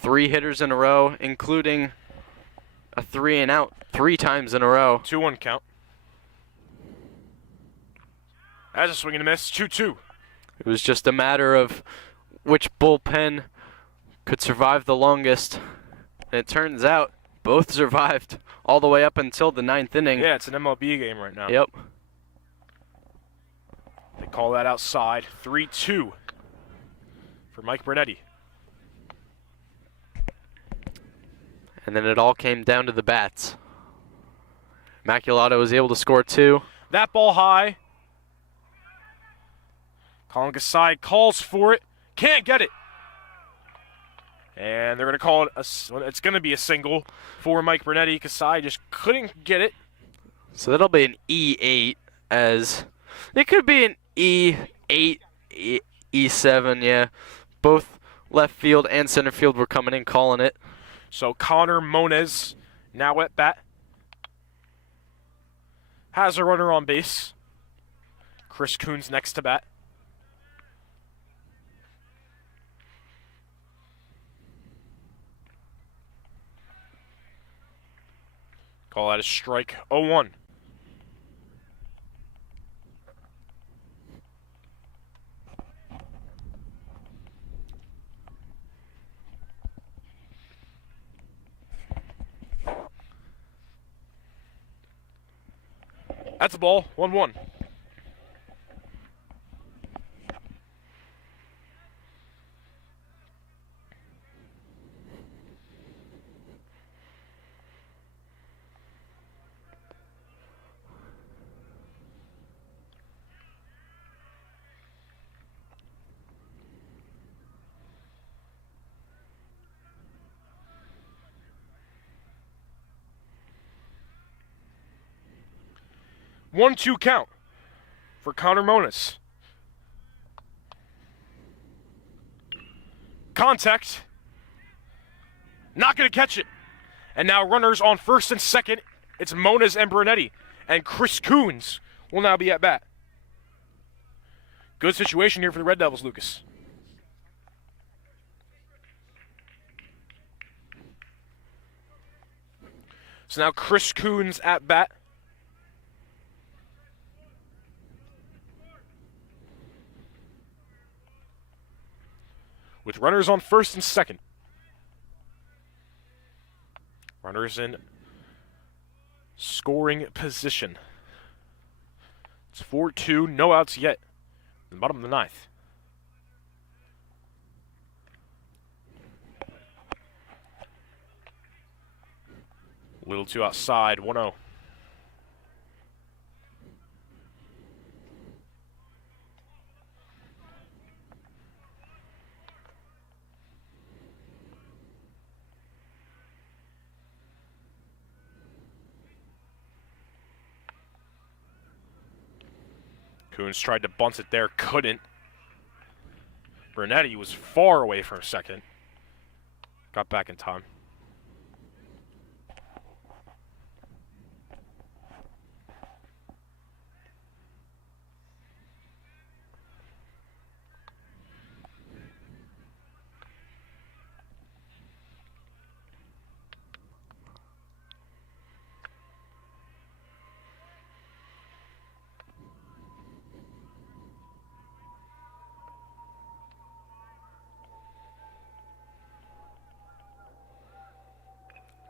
3 hitters in a row, including a 3-and-out 3 times in a row. 2-1 count. That's a swing and a miss, 2-2. It was just a matter of which bullpen could survive the longest. And it turns out both survived all the way up until the 9th inning. Yeah, it's an MLB game right now. Yep. They call that outside. 3-2 for Mike Bernetti. And then it all came down to the bats. Immaculata was able to score 2. That ball high. Colin Gasai calls for it. Can't get it. And they're going to call it it's going to be a single for Mike Bernetti. Gasai just couldn't get it. So that'll be an E8, as it could be an E8, E7, yeah. Both left field and center field were coming in calling it. So Connor Moniz now at bat. Has a runner on base. Chris Coons next to bat. Call that a strike. 0-1. That's a ball. 1-1. One-two count for Connor Moniz. Contact. Not going to catch it. And now runners on first and second. It's Moniz and Bernetti. And Chris Coons will now be at bat. Good situation here for the Red Devils, Lucas. So now Chris Coons at bat. With runners on first and second. Runners in scoring position. It's 4-2, no outs yet. In the bottom of the ninth. A little too outside, 1-0. Coons tried to bunt it there, couldn't. Bernetti was far away for a second. Got back in time.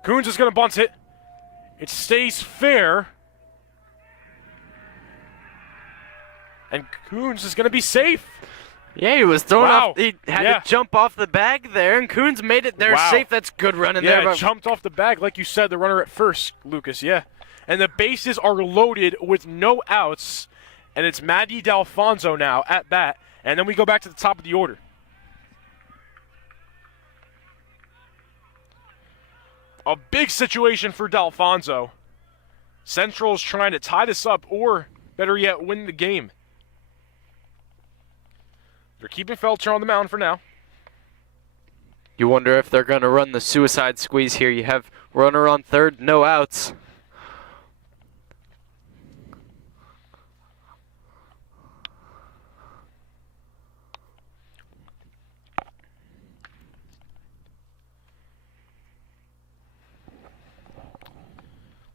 Coons is going to bunt it. It stays fair. And Coons is going to be safe. Yeah, he was thrown Wow. off. He had Yeah. to jump off the bag there, and Coons made it there Wow. safe. That's good running Yeah, there. it jumped off the bag, like you said, the runner at first, Lucas, yeah. And the bases are loaded with no outs, and it's Maddie D'Alfonso now at bat. And then we go back to the top of the order. A big situation for D'Alfonso. Central's trying to tie this up, or better yet, win the game. They're keeping Felcher on the mound for now. You wonder if they're going to run the suicide squeeze here. You have runner on third, no outs.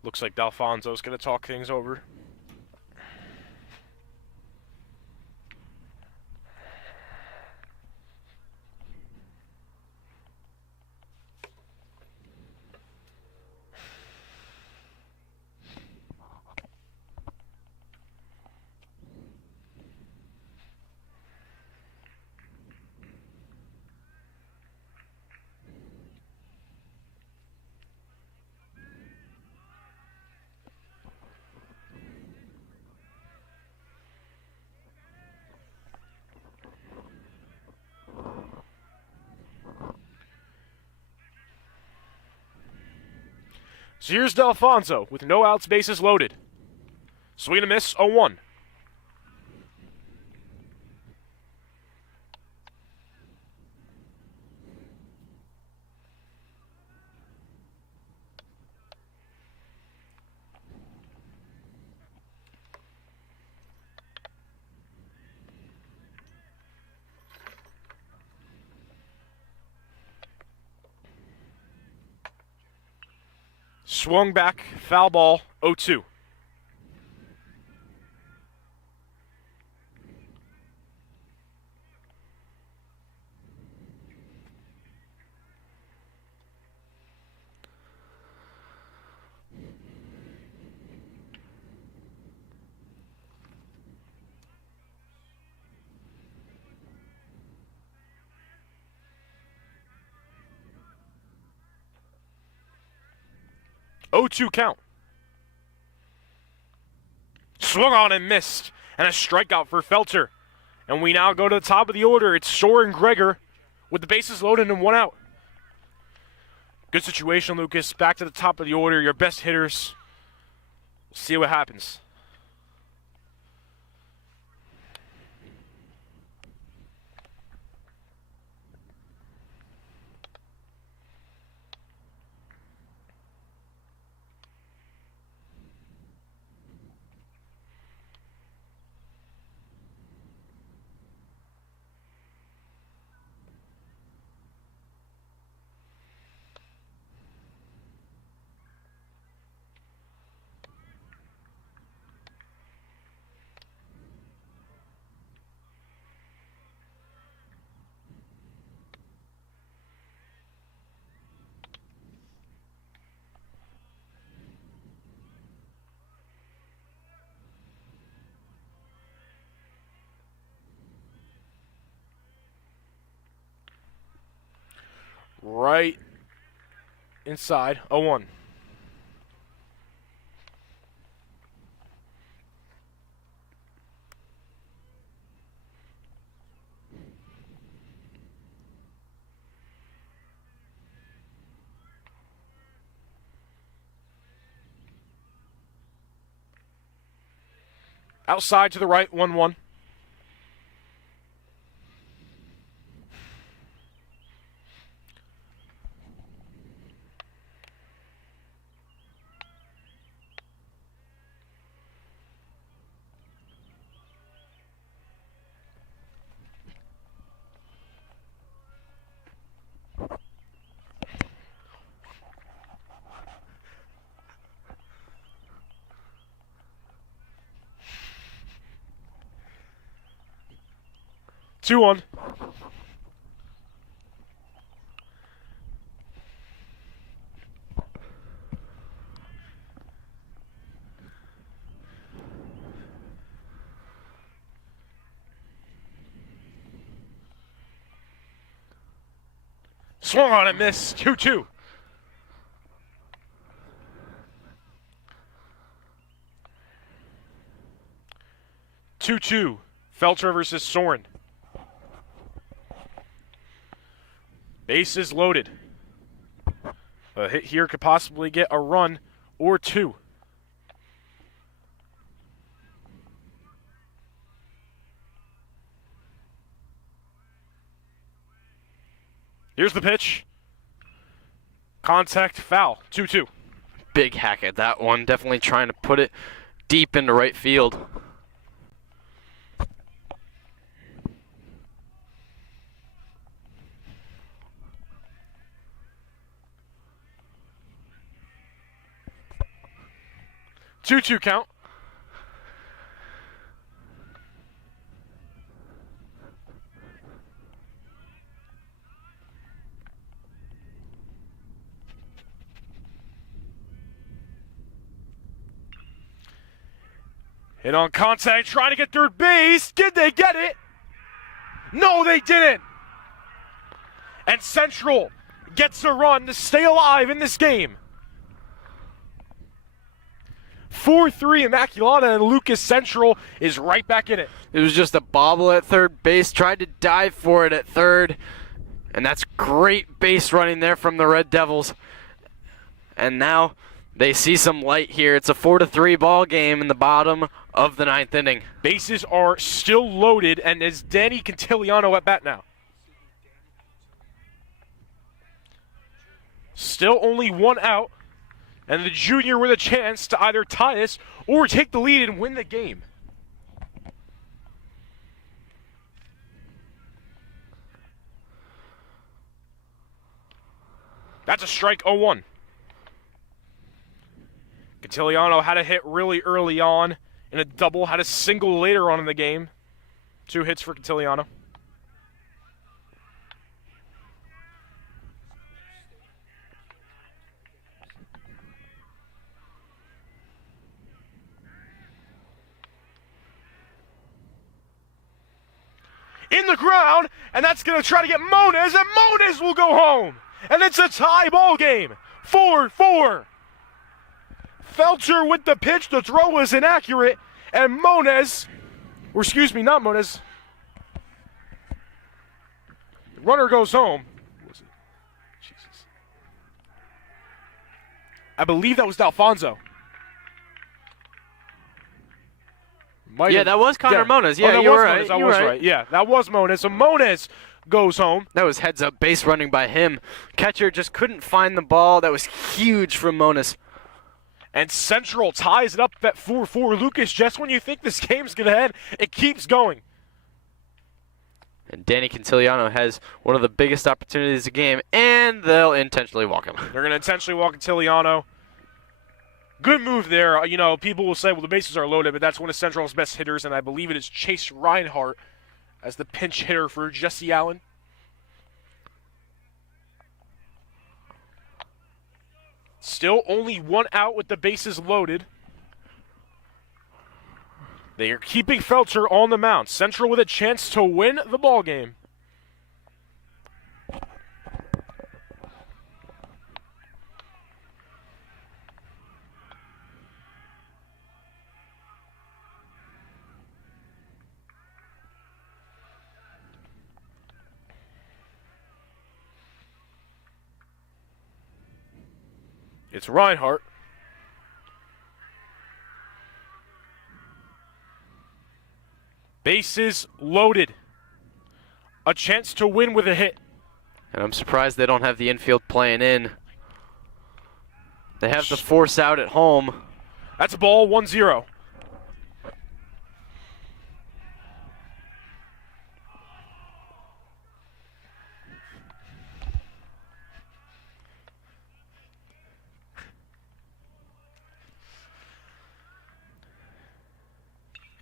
Looks like D'Alfonso's going to talk things over. So here's D'Alfonso with no outs, bases loaded. Swing and a miss, 0-1. Swung back, foul ball, 0-2. Oh, 2 count. Swung on and missed. And a strikeout for Felcher. And we now go to the top of the order. It's Soren Gregor with the bases loaded and 1 out. Good situation, Lucas. Back to the top of the order. Your best hitters. We'll see what happens. Right inside, 0-1. Outside to the right, 1-1. Two on. Swung on and missed. 2-2. Felter versus Soren. Bases loaded. A hit here could possibly get a run or two. Here's the pitch. Contact, foul, 2-2. Big hack at that one. Definitely trying to put it deep into right field. Two count. Hit on contact, trying to get third base. Did they get it? No, they didn't. And Central gets a run to stay alive in this game. 4-3 Immaculata, and Lucas Central is right back in it. It was just a bobble at third base. Tried to dive for it at third. And that's great base running there from the Red Devils. And now they see some light here. It's a 4-3 ball game in the bottom of the ninth inning. Bases are still loaded, and is Danny Cantiliano at bat now. Still only one out, and the junior with a chance to either tie this or take the lead and win the game. That's a strike, 0-1. Cantiliano had a hit really early on in a double, had a single later on in the game. 2 hits for Cantiliano. In the ground, and that's going to try to get Moniz, and Moniz will go home. And it's a tie ball game, 4-4. Felter with the pitch, the throw was inaccurate, and Moniz, or excuse me, not Moniz. The runner goes home. Jesus. I believe that was D'Alfonso. That was Connor Moniz. Yeah, that you was were Moniz. right. I was right. Yeah, that was Moniz. So Moniz goes home. That was heads-up base running by him. Catcher just couldn't find the ball. That was huge from Moniz. And Central ties it up at 4-4. Lucas, just when you think this game's going to end, it keeps going. And Danny Cantiliano has one of the biggest opportunities of the game, and they'll intentionally walk him. They're going to intentionally walk Cantiliano. Good move there. You know, people will say, well, the bases are loaded, but that's one of Central's best hitters, and I believe it is Chase Reinhardt as the pinch hitter for Jesse Allen. Still only one out with the bases loaded. They are keeping Felter on the mound. Central with a chance to win the ball game. It's Reinhardt. Bases loaded. A chance to win with a hit. And I'm surprised they don't have the infield playing in. They have the force out at home. That's a ball, 1-0.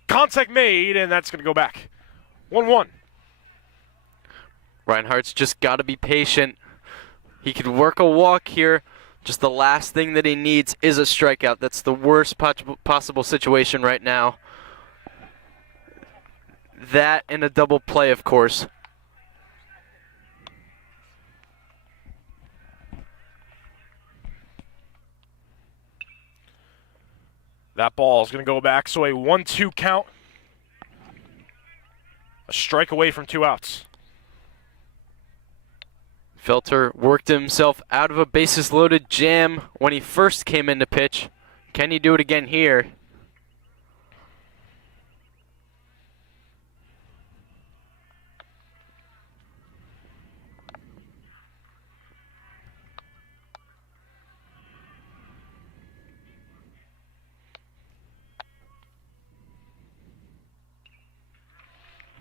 Contact made, and that's going to go back. 1-1. Reinhardt's just got to be patient. He could work a walk here. Just the last thing that he needs is a strikeout. That's the worst possible situation right now. That and a double play, of course. That ball is going to go back, so a 1-2 count. A strike away from 2 outs. Felter worked himself out of a bases-loaded jam when he first came in to pitch. Can he do it again here?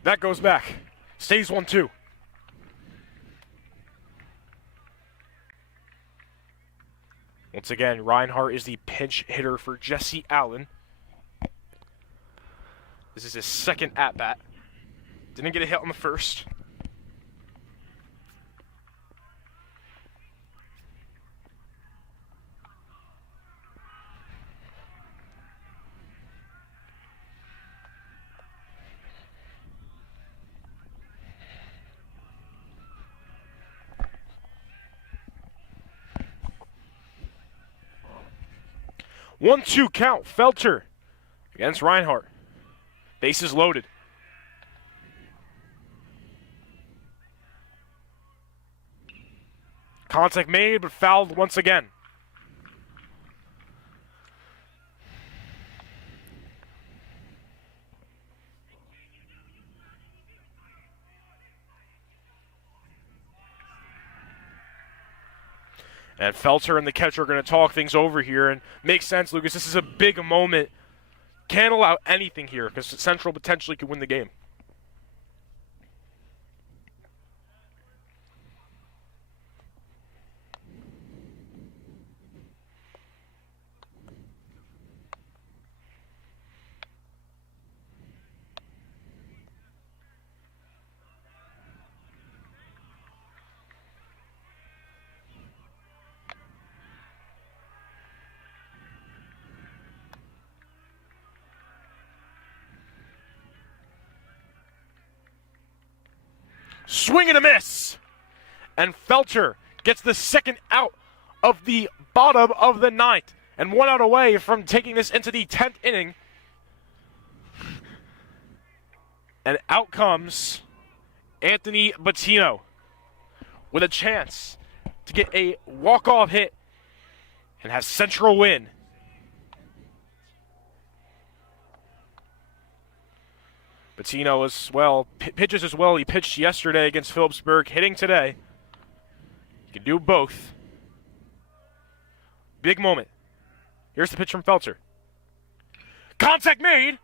That goes back. Stays 1-2. Once again, Reinhardt is the pinch hitter for Jesse Allen. This is his second at-bat. Didn't get a hit on the first. One-two count. Felter against Reinhardt. Bases loaded. Contact made, but fouled once again. And Felter and the catcher are going to talk things over here, and makes sense, Lucas. This is a big moment. Can't allow anything here because Central potentially could win the game. Swing and a miss. And Felter gets the second out of the bottom of the ninth. And 1 out away from taking this into the 10th inning. And out comes Anthony Bettino with a chance to get a walk-off hit and have Central win. Bettino as well, pitches as well. He pitched yesterday against Phillipsburg, hitting today. He can do both. Big moment. Here's the pitch from Felter. Contact made.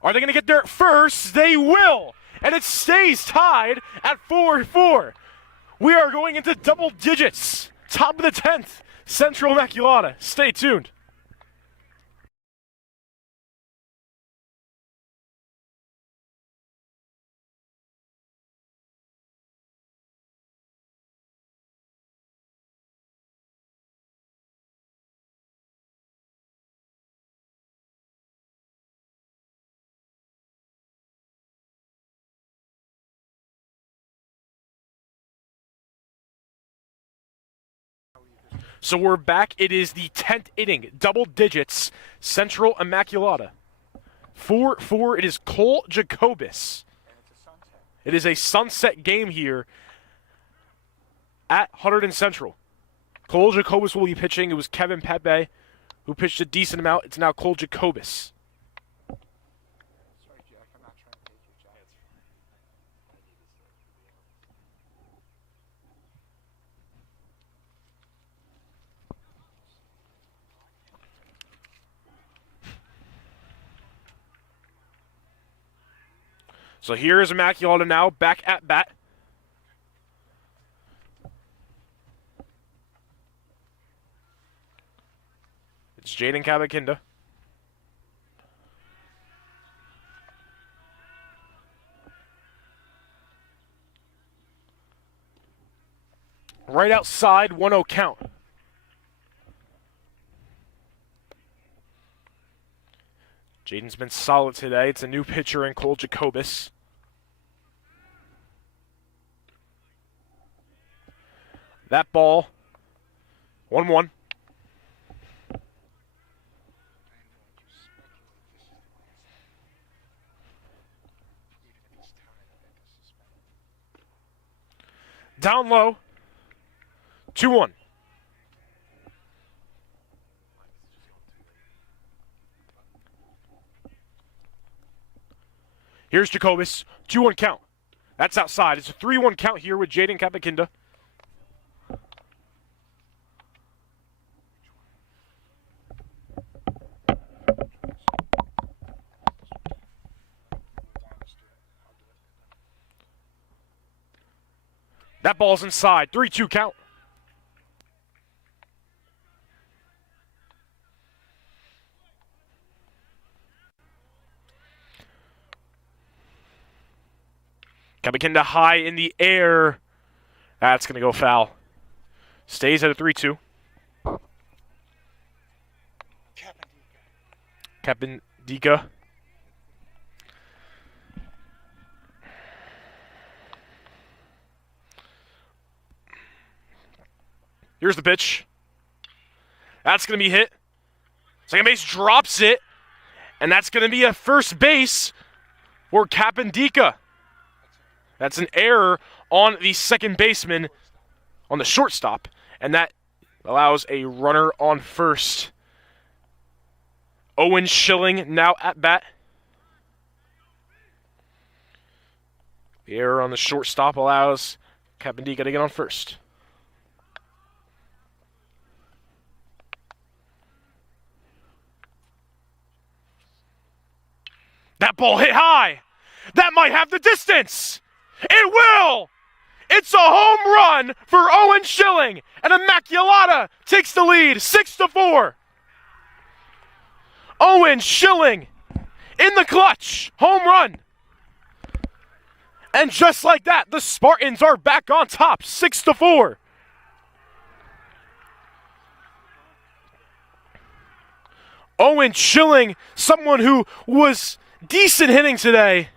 Are they going to get there first? They will. And it stays tied at 4-4. We are going into double digits. Top of the 10th. Central Immaculata. Stay tuned. So we're back. It is the 10th inning, double digits, Central Immaculata. 4-4, it is Cole Jacobus. It is a sunset game here at Hunterdon Central. Cole Jacobus will be pitching. It was Kevin Pepe who pitched a decent amount. It's now Cole Jacobus. Sorry, Jack, I'm not trying to take So here's Immaculata now, back at bat. It's Jaden Kabakinda. Right outside, 1-0 count. Jaden's been solid today. It's a new pitcher in Cole Jacobus. That ball, 1-1. Down low, 2-1. Here's Jacobus, 2-1 count. That's outside. It's a 3-1 count here with Jaden Kabakinda. That ball's inside, 3-2 count. Kabakinda high in the air. That's going to go foul. Stays at a 3-2. Kapindika. Here's the pitch. That's going to be hit. Second base drops it. And that's going to be a first base for Kapindika. That's an error on the second baseman on the shortstop. And that allows a runner on first. Owen Schilling now at bat. The error on the shortstop allows Kapindika to get on first. That ball hit high. That might have the distance. It will. It's a home run for Owen Schilling. And Immaculata takes the lead, 6-4. Owen Schilling in the clutch. Home run. And just like that, the Spartans are back on top, 6-4. Owen Schilling, someone who was decent hitting today,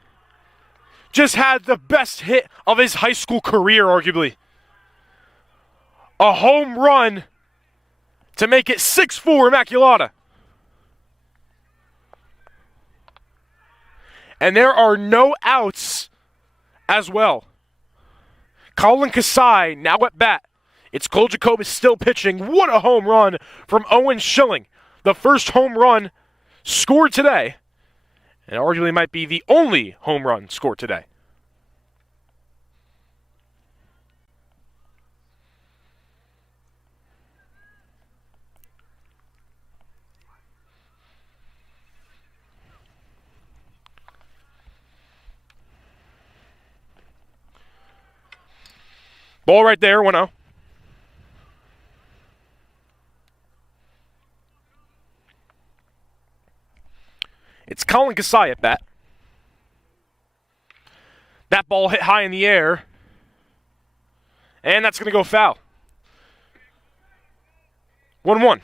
just had the best hit of his high school career, arguably. A home run to make it 6-4 Immaculata. And there are no outs as well. Colin Kasai now at bat. It's Cole Jacobus still pitching. What a home run from Owen Schilling. The first home run scored today. And arguably might be the only home run scored today. Ball right there, 1-0. It's Colin Kasai at bat. That ball hit high in the air. And that's going to go foul. 1-1.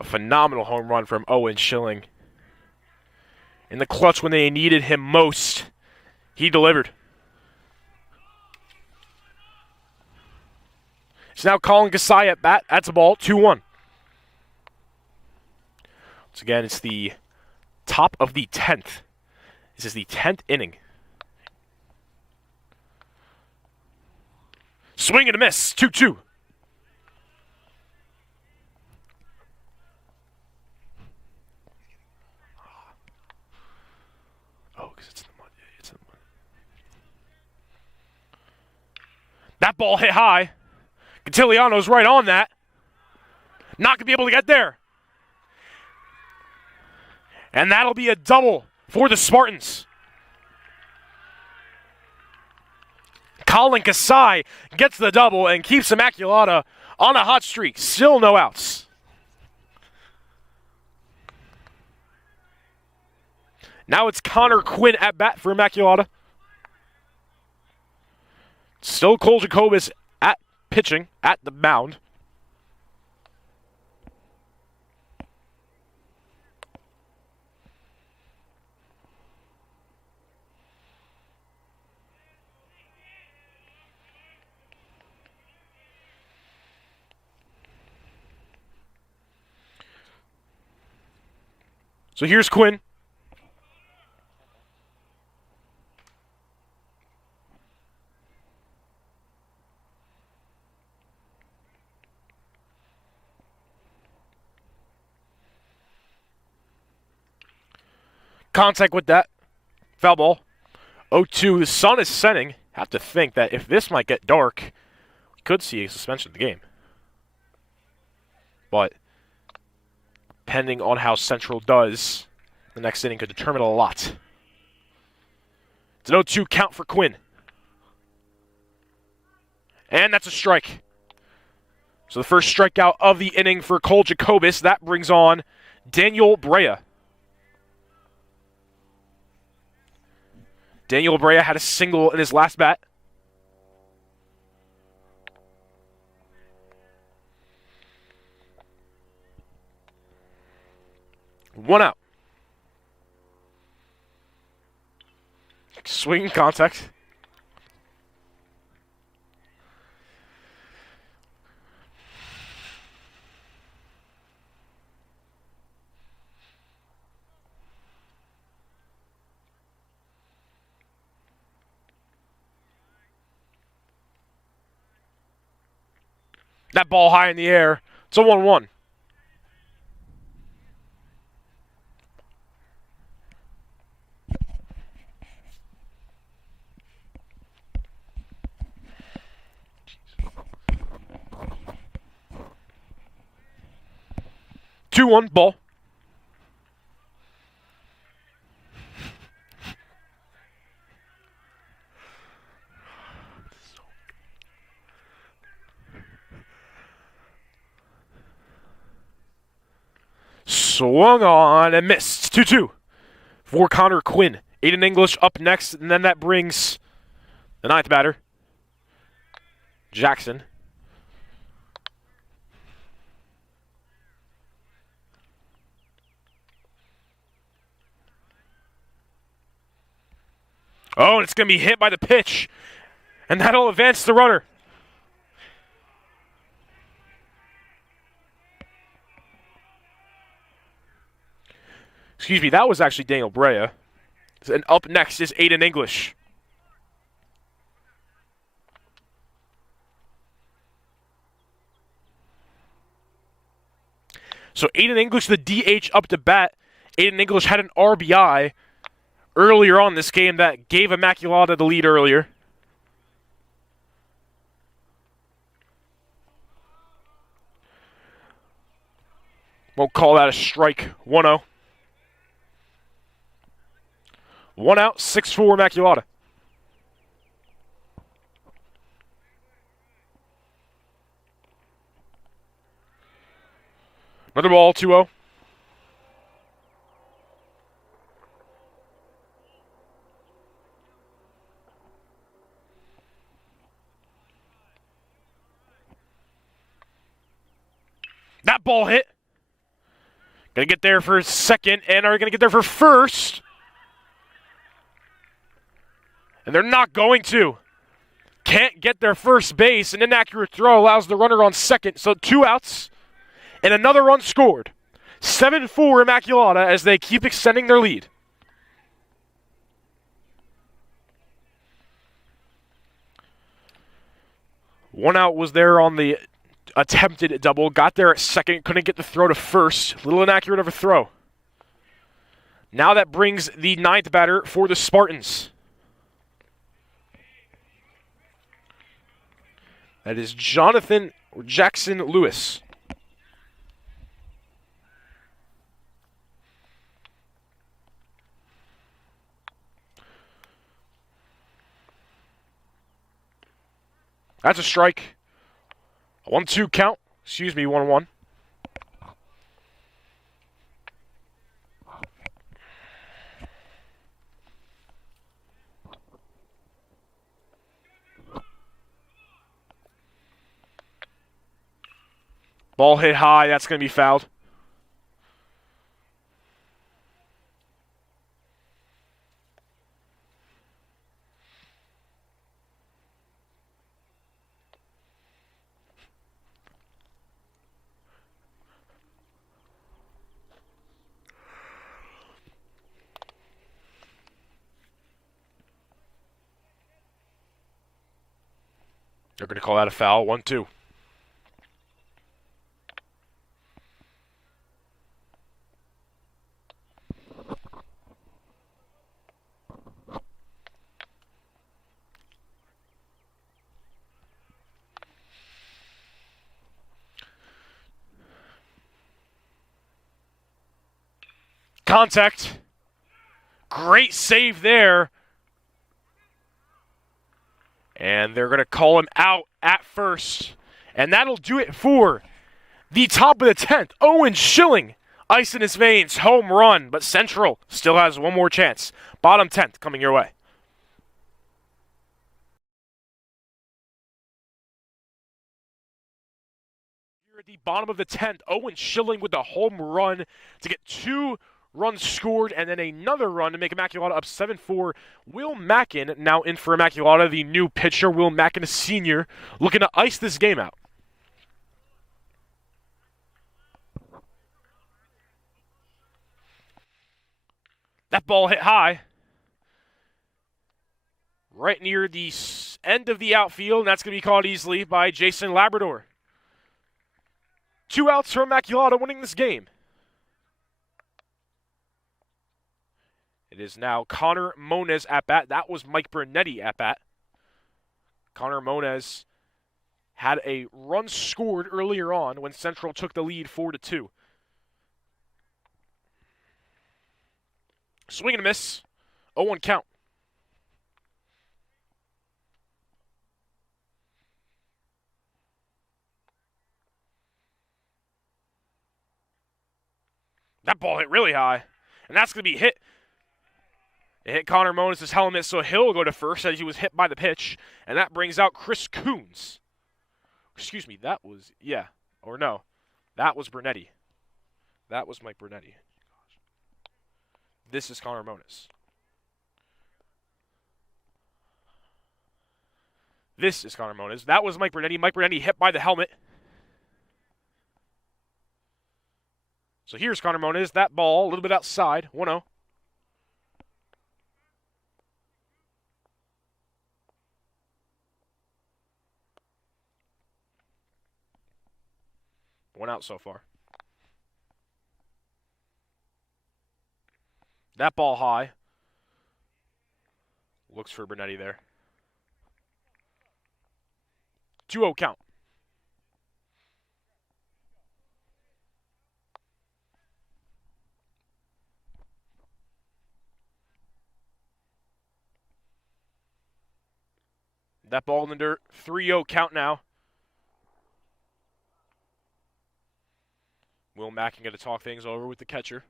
A phenomenal home run from Owen Schilling. In the clutch when they needed him most, he delivered. It's now Colin Kasai at bat. That's a ball, 2-1. Once again, it's the top of the 10th. This is the 10th inning. Swing and a miss, 2-2. That ball hit high. Cantiliano's right on that. Not going to be able to get there. And that'll be a double for the Spartans. Colin Kasai gets the double and keeps Immaculata on a hot streak. Still no outs. Now it's Connor Quinn at bat for Immaculata. Still Cole Jacobus at pitching, at the mound. So here's Quinn. Contact with that. Foul ball. 0-2. The sun is setting. Have to think that if this might get dark, we could see a suspension of the game. But depending on how Central does, the next inning could determine a lot. It's an 0-2 count for Quinn. And that's a strike. So the first strikeout of the inning for Cole Jacobus. That brings on Daniel Brea. Daniel Brea had a single in his last bat. One out. Swing contact. That ball high in the air. It's a 1-1. Two-one ball. Swung on and missed. 2-2 for Connor Quinn. Aiden English up next, and then that brings the ninth batter, Jackson. Oh, and it's going to be hit by the pitch, and that'll advance the runner. Excuse me, that was actually Daniel Brea. And up next is Aiden English. So Aiden English, the DH, up to bat. Aiden English had an RBI earlier on this game that gave Immaculata the lead earlier. Won't call that a strike. 1-0. 1 out, 6-4 Immaculata. Another ball, 2-0. That ball hit. Gonna get there for second, and are gonna get there for first. And they're not going to. Can't get their first base. An inaccurate throw allows the runner on second. So 2 outs and another run scored. 7-4 Immaculata as they keep extending their lead. One out was there on the attempted double. Got there at second. Couldn't get the throw to first. Little inaccurate of a throw. Now that brings the ninth batter for the Spartans. That is Jonathan Jackson Lewis. That's a strike. A 1-2 count. Excuse me, 1-1. Ball hit high. That's going to be fouled. They're going to call that a foul. 1-2. Contact. Great save there. And they're going to call him out at first. And that'll do it for the top of the 10th. Owen Schilling, ice in his veins, home run. But Central still has one more chance. Bottom 10th coming your way. Here at the bottom of the 10th, Owen Schilling with the home run to get 2 runs scored, and then another run to make Immaculata up 7-4. Will Mackin now in for Immaculata, the new pitcher. Will Mackin, a senior, looking to ice this game out. That ball hit high. Right near the end of the outfield, and that's going to be caught easily by Jason Labrador. 2 outs for Immaculata winning this game. It is now Connor Moniz at bat. That was Mike Bernetti at bat. Connor Moniz had a run scored earlier on when Central took the lead 4-2. Swing and a miss. 0-1 count. That ball hit really high, and that's going to be hit. It hit Connor Moniz' helmet, so he'll go to first as he was hit by the pitch, and that brings out Chris Coons. Excuse me, that was, yeah, or no, that was Bernetti. That was Mike Bernetti. This is Connor Moniz. This is Connor Moniz. That was Mike Bernetti. Mike Bernetti hit by the helmet. So here's Connor Moniz. That ball, a little bit outside, 1-0. One out so far. That ball high. Looks for Bernetti there. 2-0 count. That ball in the dirt. 3-0 count now. Will Mackin going to talk things over with the catcher.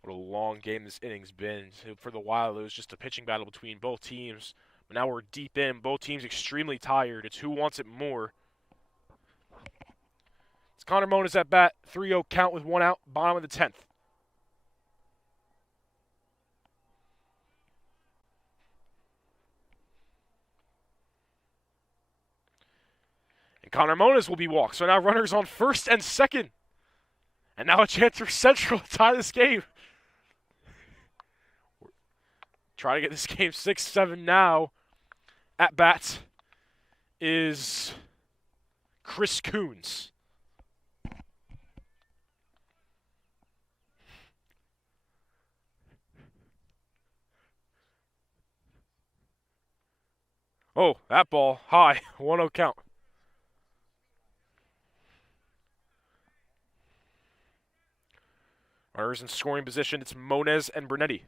What a long game this inning's been. For the while, it was just a pitching battle between both teams. But now we're deep in. Both teams extremely tired. It's who wants it more. It's Connor Moniz at bat. 3-0 count with 1 out. Bottom of the 10th. And Connor Moniz will be walked. So now runners on first and second. And now a chance for Central to tie this game. Try to get this game 6-7 now. At bat is Chris Coons. Oh, that ball high. 1-0 count. Runners in scoring position. It's Moniz and Brunetti.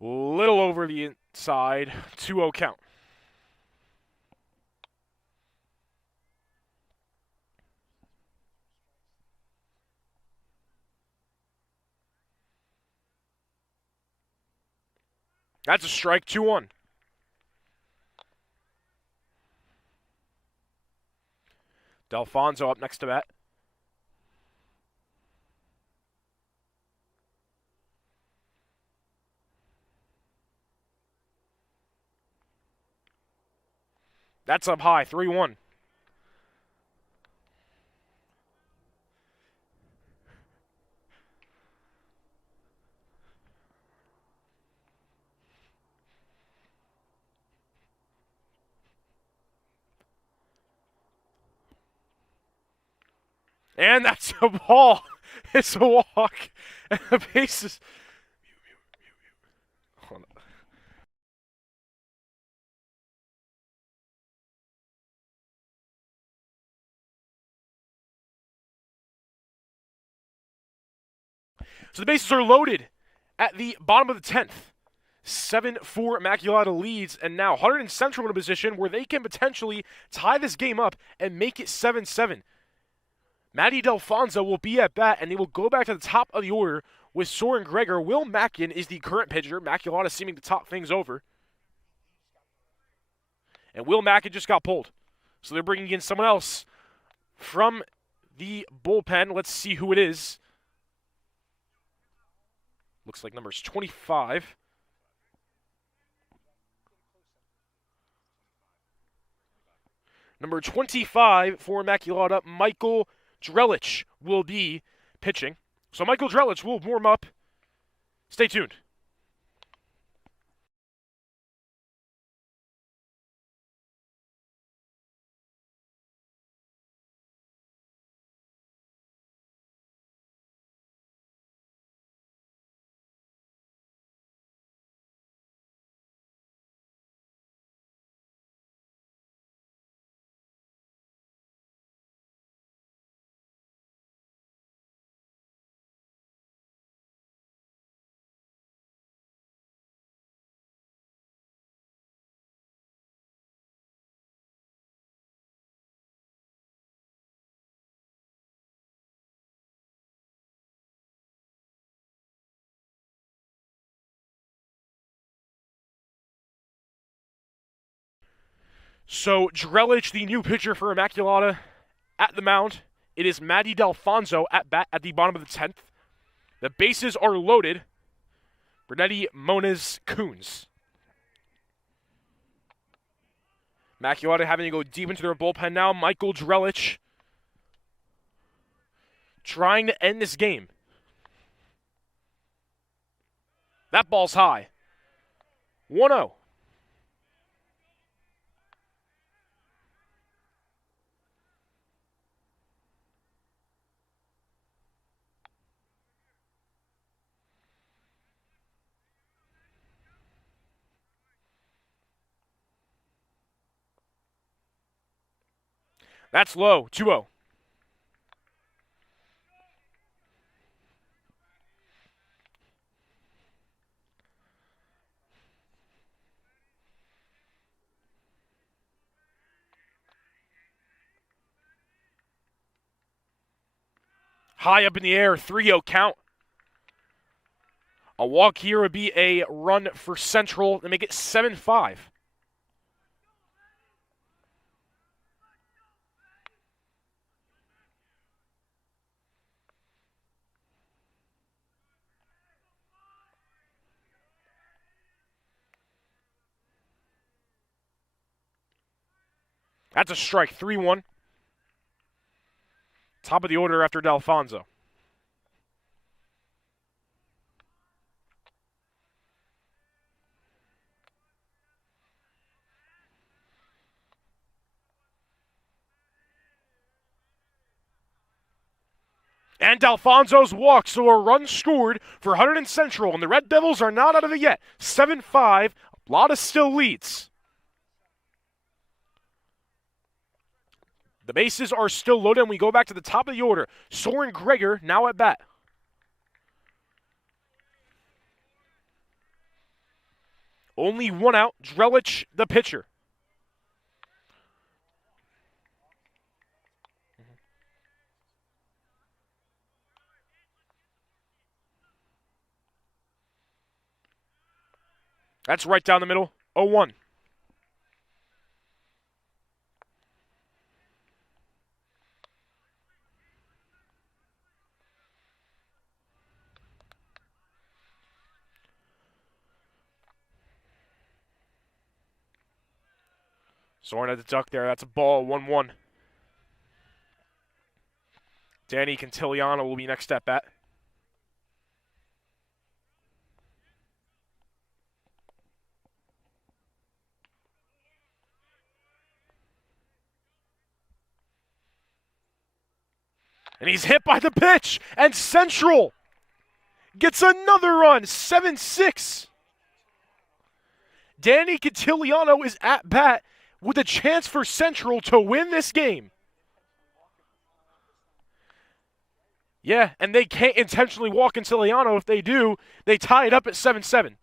Little over the inside. 2-0 count. That's a strike. 2-1. Delfonso up next to bat. That's up high. 3-1. And that's a ball. It's a walk. And the bases. So the bases are loaded at the bottom of the 10th. 7-4 Immaculata leads, and now Hunterdon Central in a position where they can potentially tie this game up and make it 7-7. Matty Delfonso will be at bat, and they will go back to the top of the order with Soren Gregor. Will Mackin is the current pitcher. Immaculata seeming to talk things over. And Will Mackin just got pulled. So they're bringing in someone else from the bullpen. Let's see who it is. Looks like number's 25. Number 25 for Immaculata, Michael Drelich will be pitching. So Michael Drelich will warm up. Stay tuned. So Drelich, the new pitcher for Immaculata, at the mound. It is Matty Delfonso at bat at the bottom of the 10th. The bases are loaded. Brunetti, Moniz, Coons. Immaculata having to go deep into their bullpen now. Michael Drelich trying to end this game. That ball's high. 1-0. That's low. 2-0. High up in the air. 3-0 count. A walk here would be a run for Central to make it 7-5. That's a strike. 3-1. Top of the order after Delfonso. And Alfonso's walk, so a run scored for Hunterdon Central, and the Red Devils are not out of it yet. 7-5, Lotta still leads. The bases are still loaded, and we go back to the top of the order. Soren Gregor now at bat. Only one out, Drelich the pitcher. That's right down the middle, 0-1. Soren at the duck there. That's a ball, 1-1. Danny Cantiliano will be next at bat. And he's hit by the pitch, and Central gets another run, 7-6. Danny Cantiliano is at bat with a chance for Central to win this game. Yeah, and they can't intentionally walk Cantiliano. If they do, they tie it up at 7-7.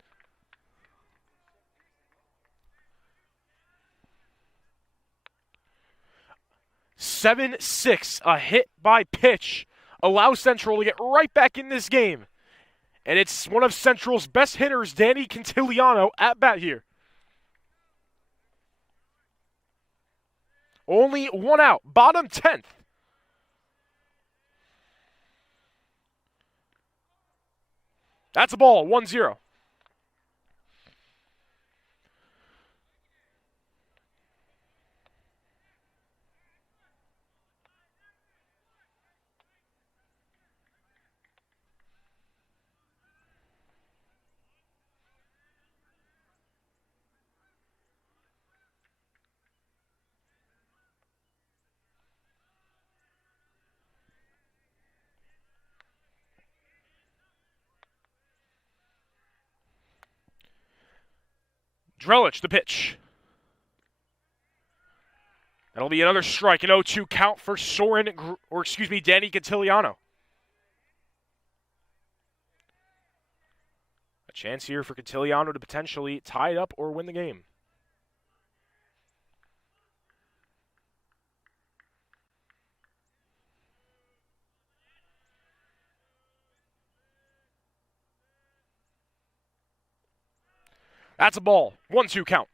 A hit by pitch allows Central to get right back in this game. And it's one of Central's best hitters, Danny Cantiliano, at bat here. Only one out, bottom 10th. That's a ball, 1-0. Drelich, the pitch. That'll be another strike, an 0-2 count for Danny Cantiliano. A chance here for Cantiliano to potentially tie it up or win the game. That's a ball, 1-2 count.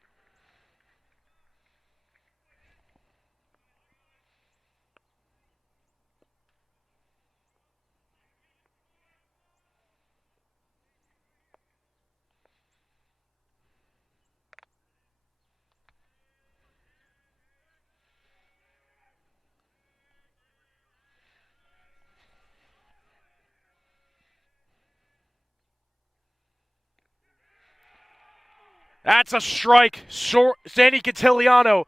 That's a strike. Danny Cantiliano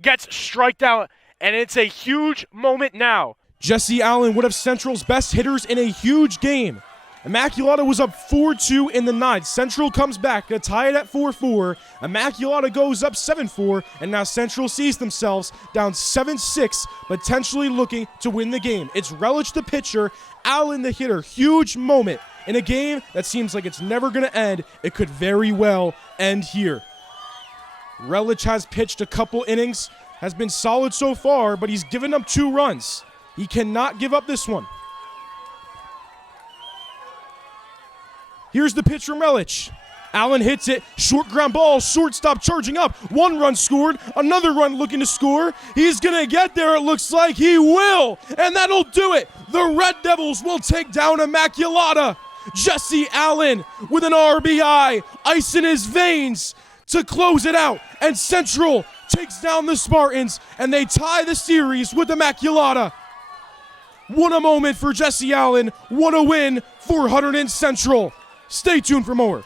gets striked out, and it's a huge moment now. Jesse Allen, one of Central's best hitters in a huge game. Immaculata was up 4-2 in the ninth. Central comes back to tie it at 4-4. Immaculata goes up 7-4, and now Central sees themselves down 7-6, potentially looking to win the game. It's Relich the pitcher, Allen the hitter. Huge moment in a game that seems like it's never going to end. It could very well end here. Relich has pitched a couple innings, has been solid so far, but he's given up 2 runs. He cannot give up this one. Here's the pitch from Relich. Allen hits it, short ground ball, shortstop charging up. 1 run scored, another run looking to score. He's going to get there, it looks like he will, and that'll do it. The Red Devils will take down Immaculata. Jesse Allen with an RBI, ice in his veins to close it out, and Central takes down the Spartans, and they tie the series with Immaculata. What a moment for Jesse Allen, what a win for Hunterdon Central. Stay tuned for more.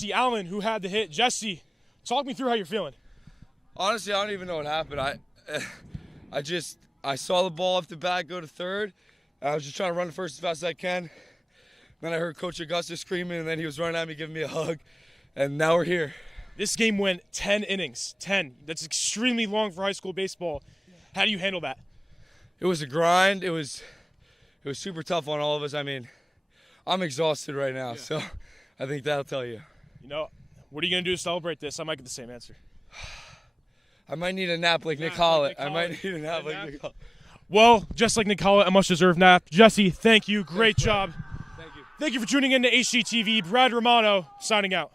Jesse Allen who had the hit. Jesse, talk me through how you're feeling. Honestly, I don't even know what happened. I saw the ball off the bat go to third. I was just trying to run first as fast as I can. Then I heard Coach Augustus screaming, and then he was running at me, giving me a hug. And now we're here. This game went 10 innings. 10. That's extremely long for high school baseball. How do you handle that? It was a grind. It was super tough on all of us. I mean, I'm exhausted right now, so I think that'll tell you. You know, what are you going to do to celebrate this? I might get the same answer. I might need a nap like Nick Hollett. I might need a nap like Nick Hollett. Well, just like Nick Hollett, a much-deserved nap. Jesse, thank you. Great job. Thank you. Thank you for tuning in to HGTV. Brad Romano signing out.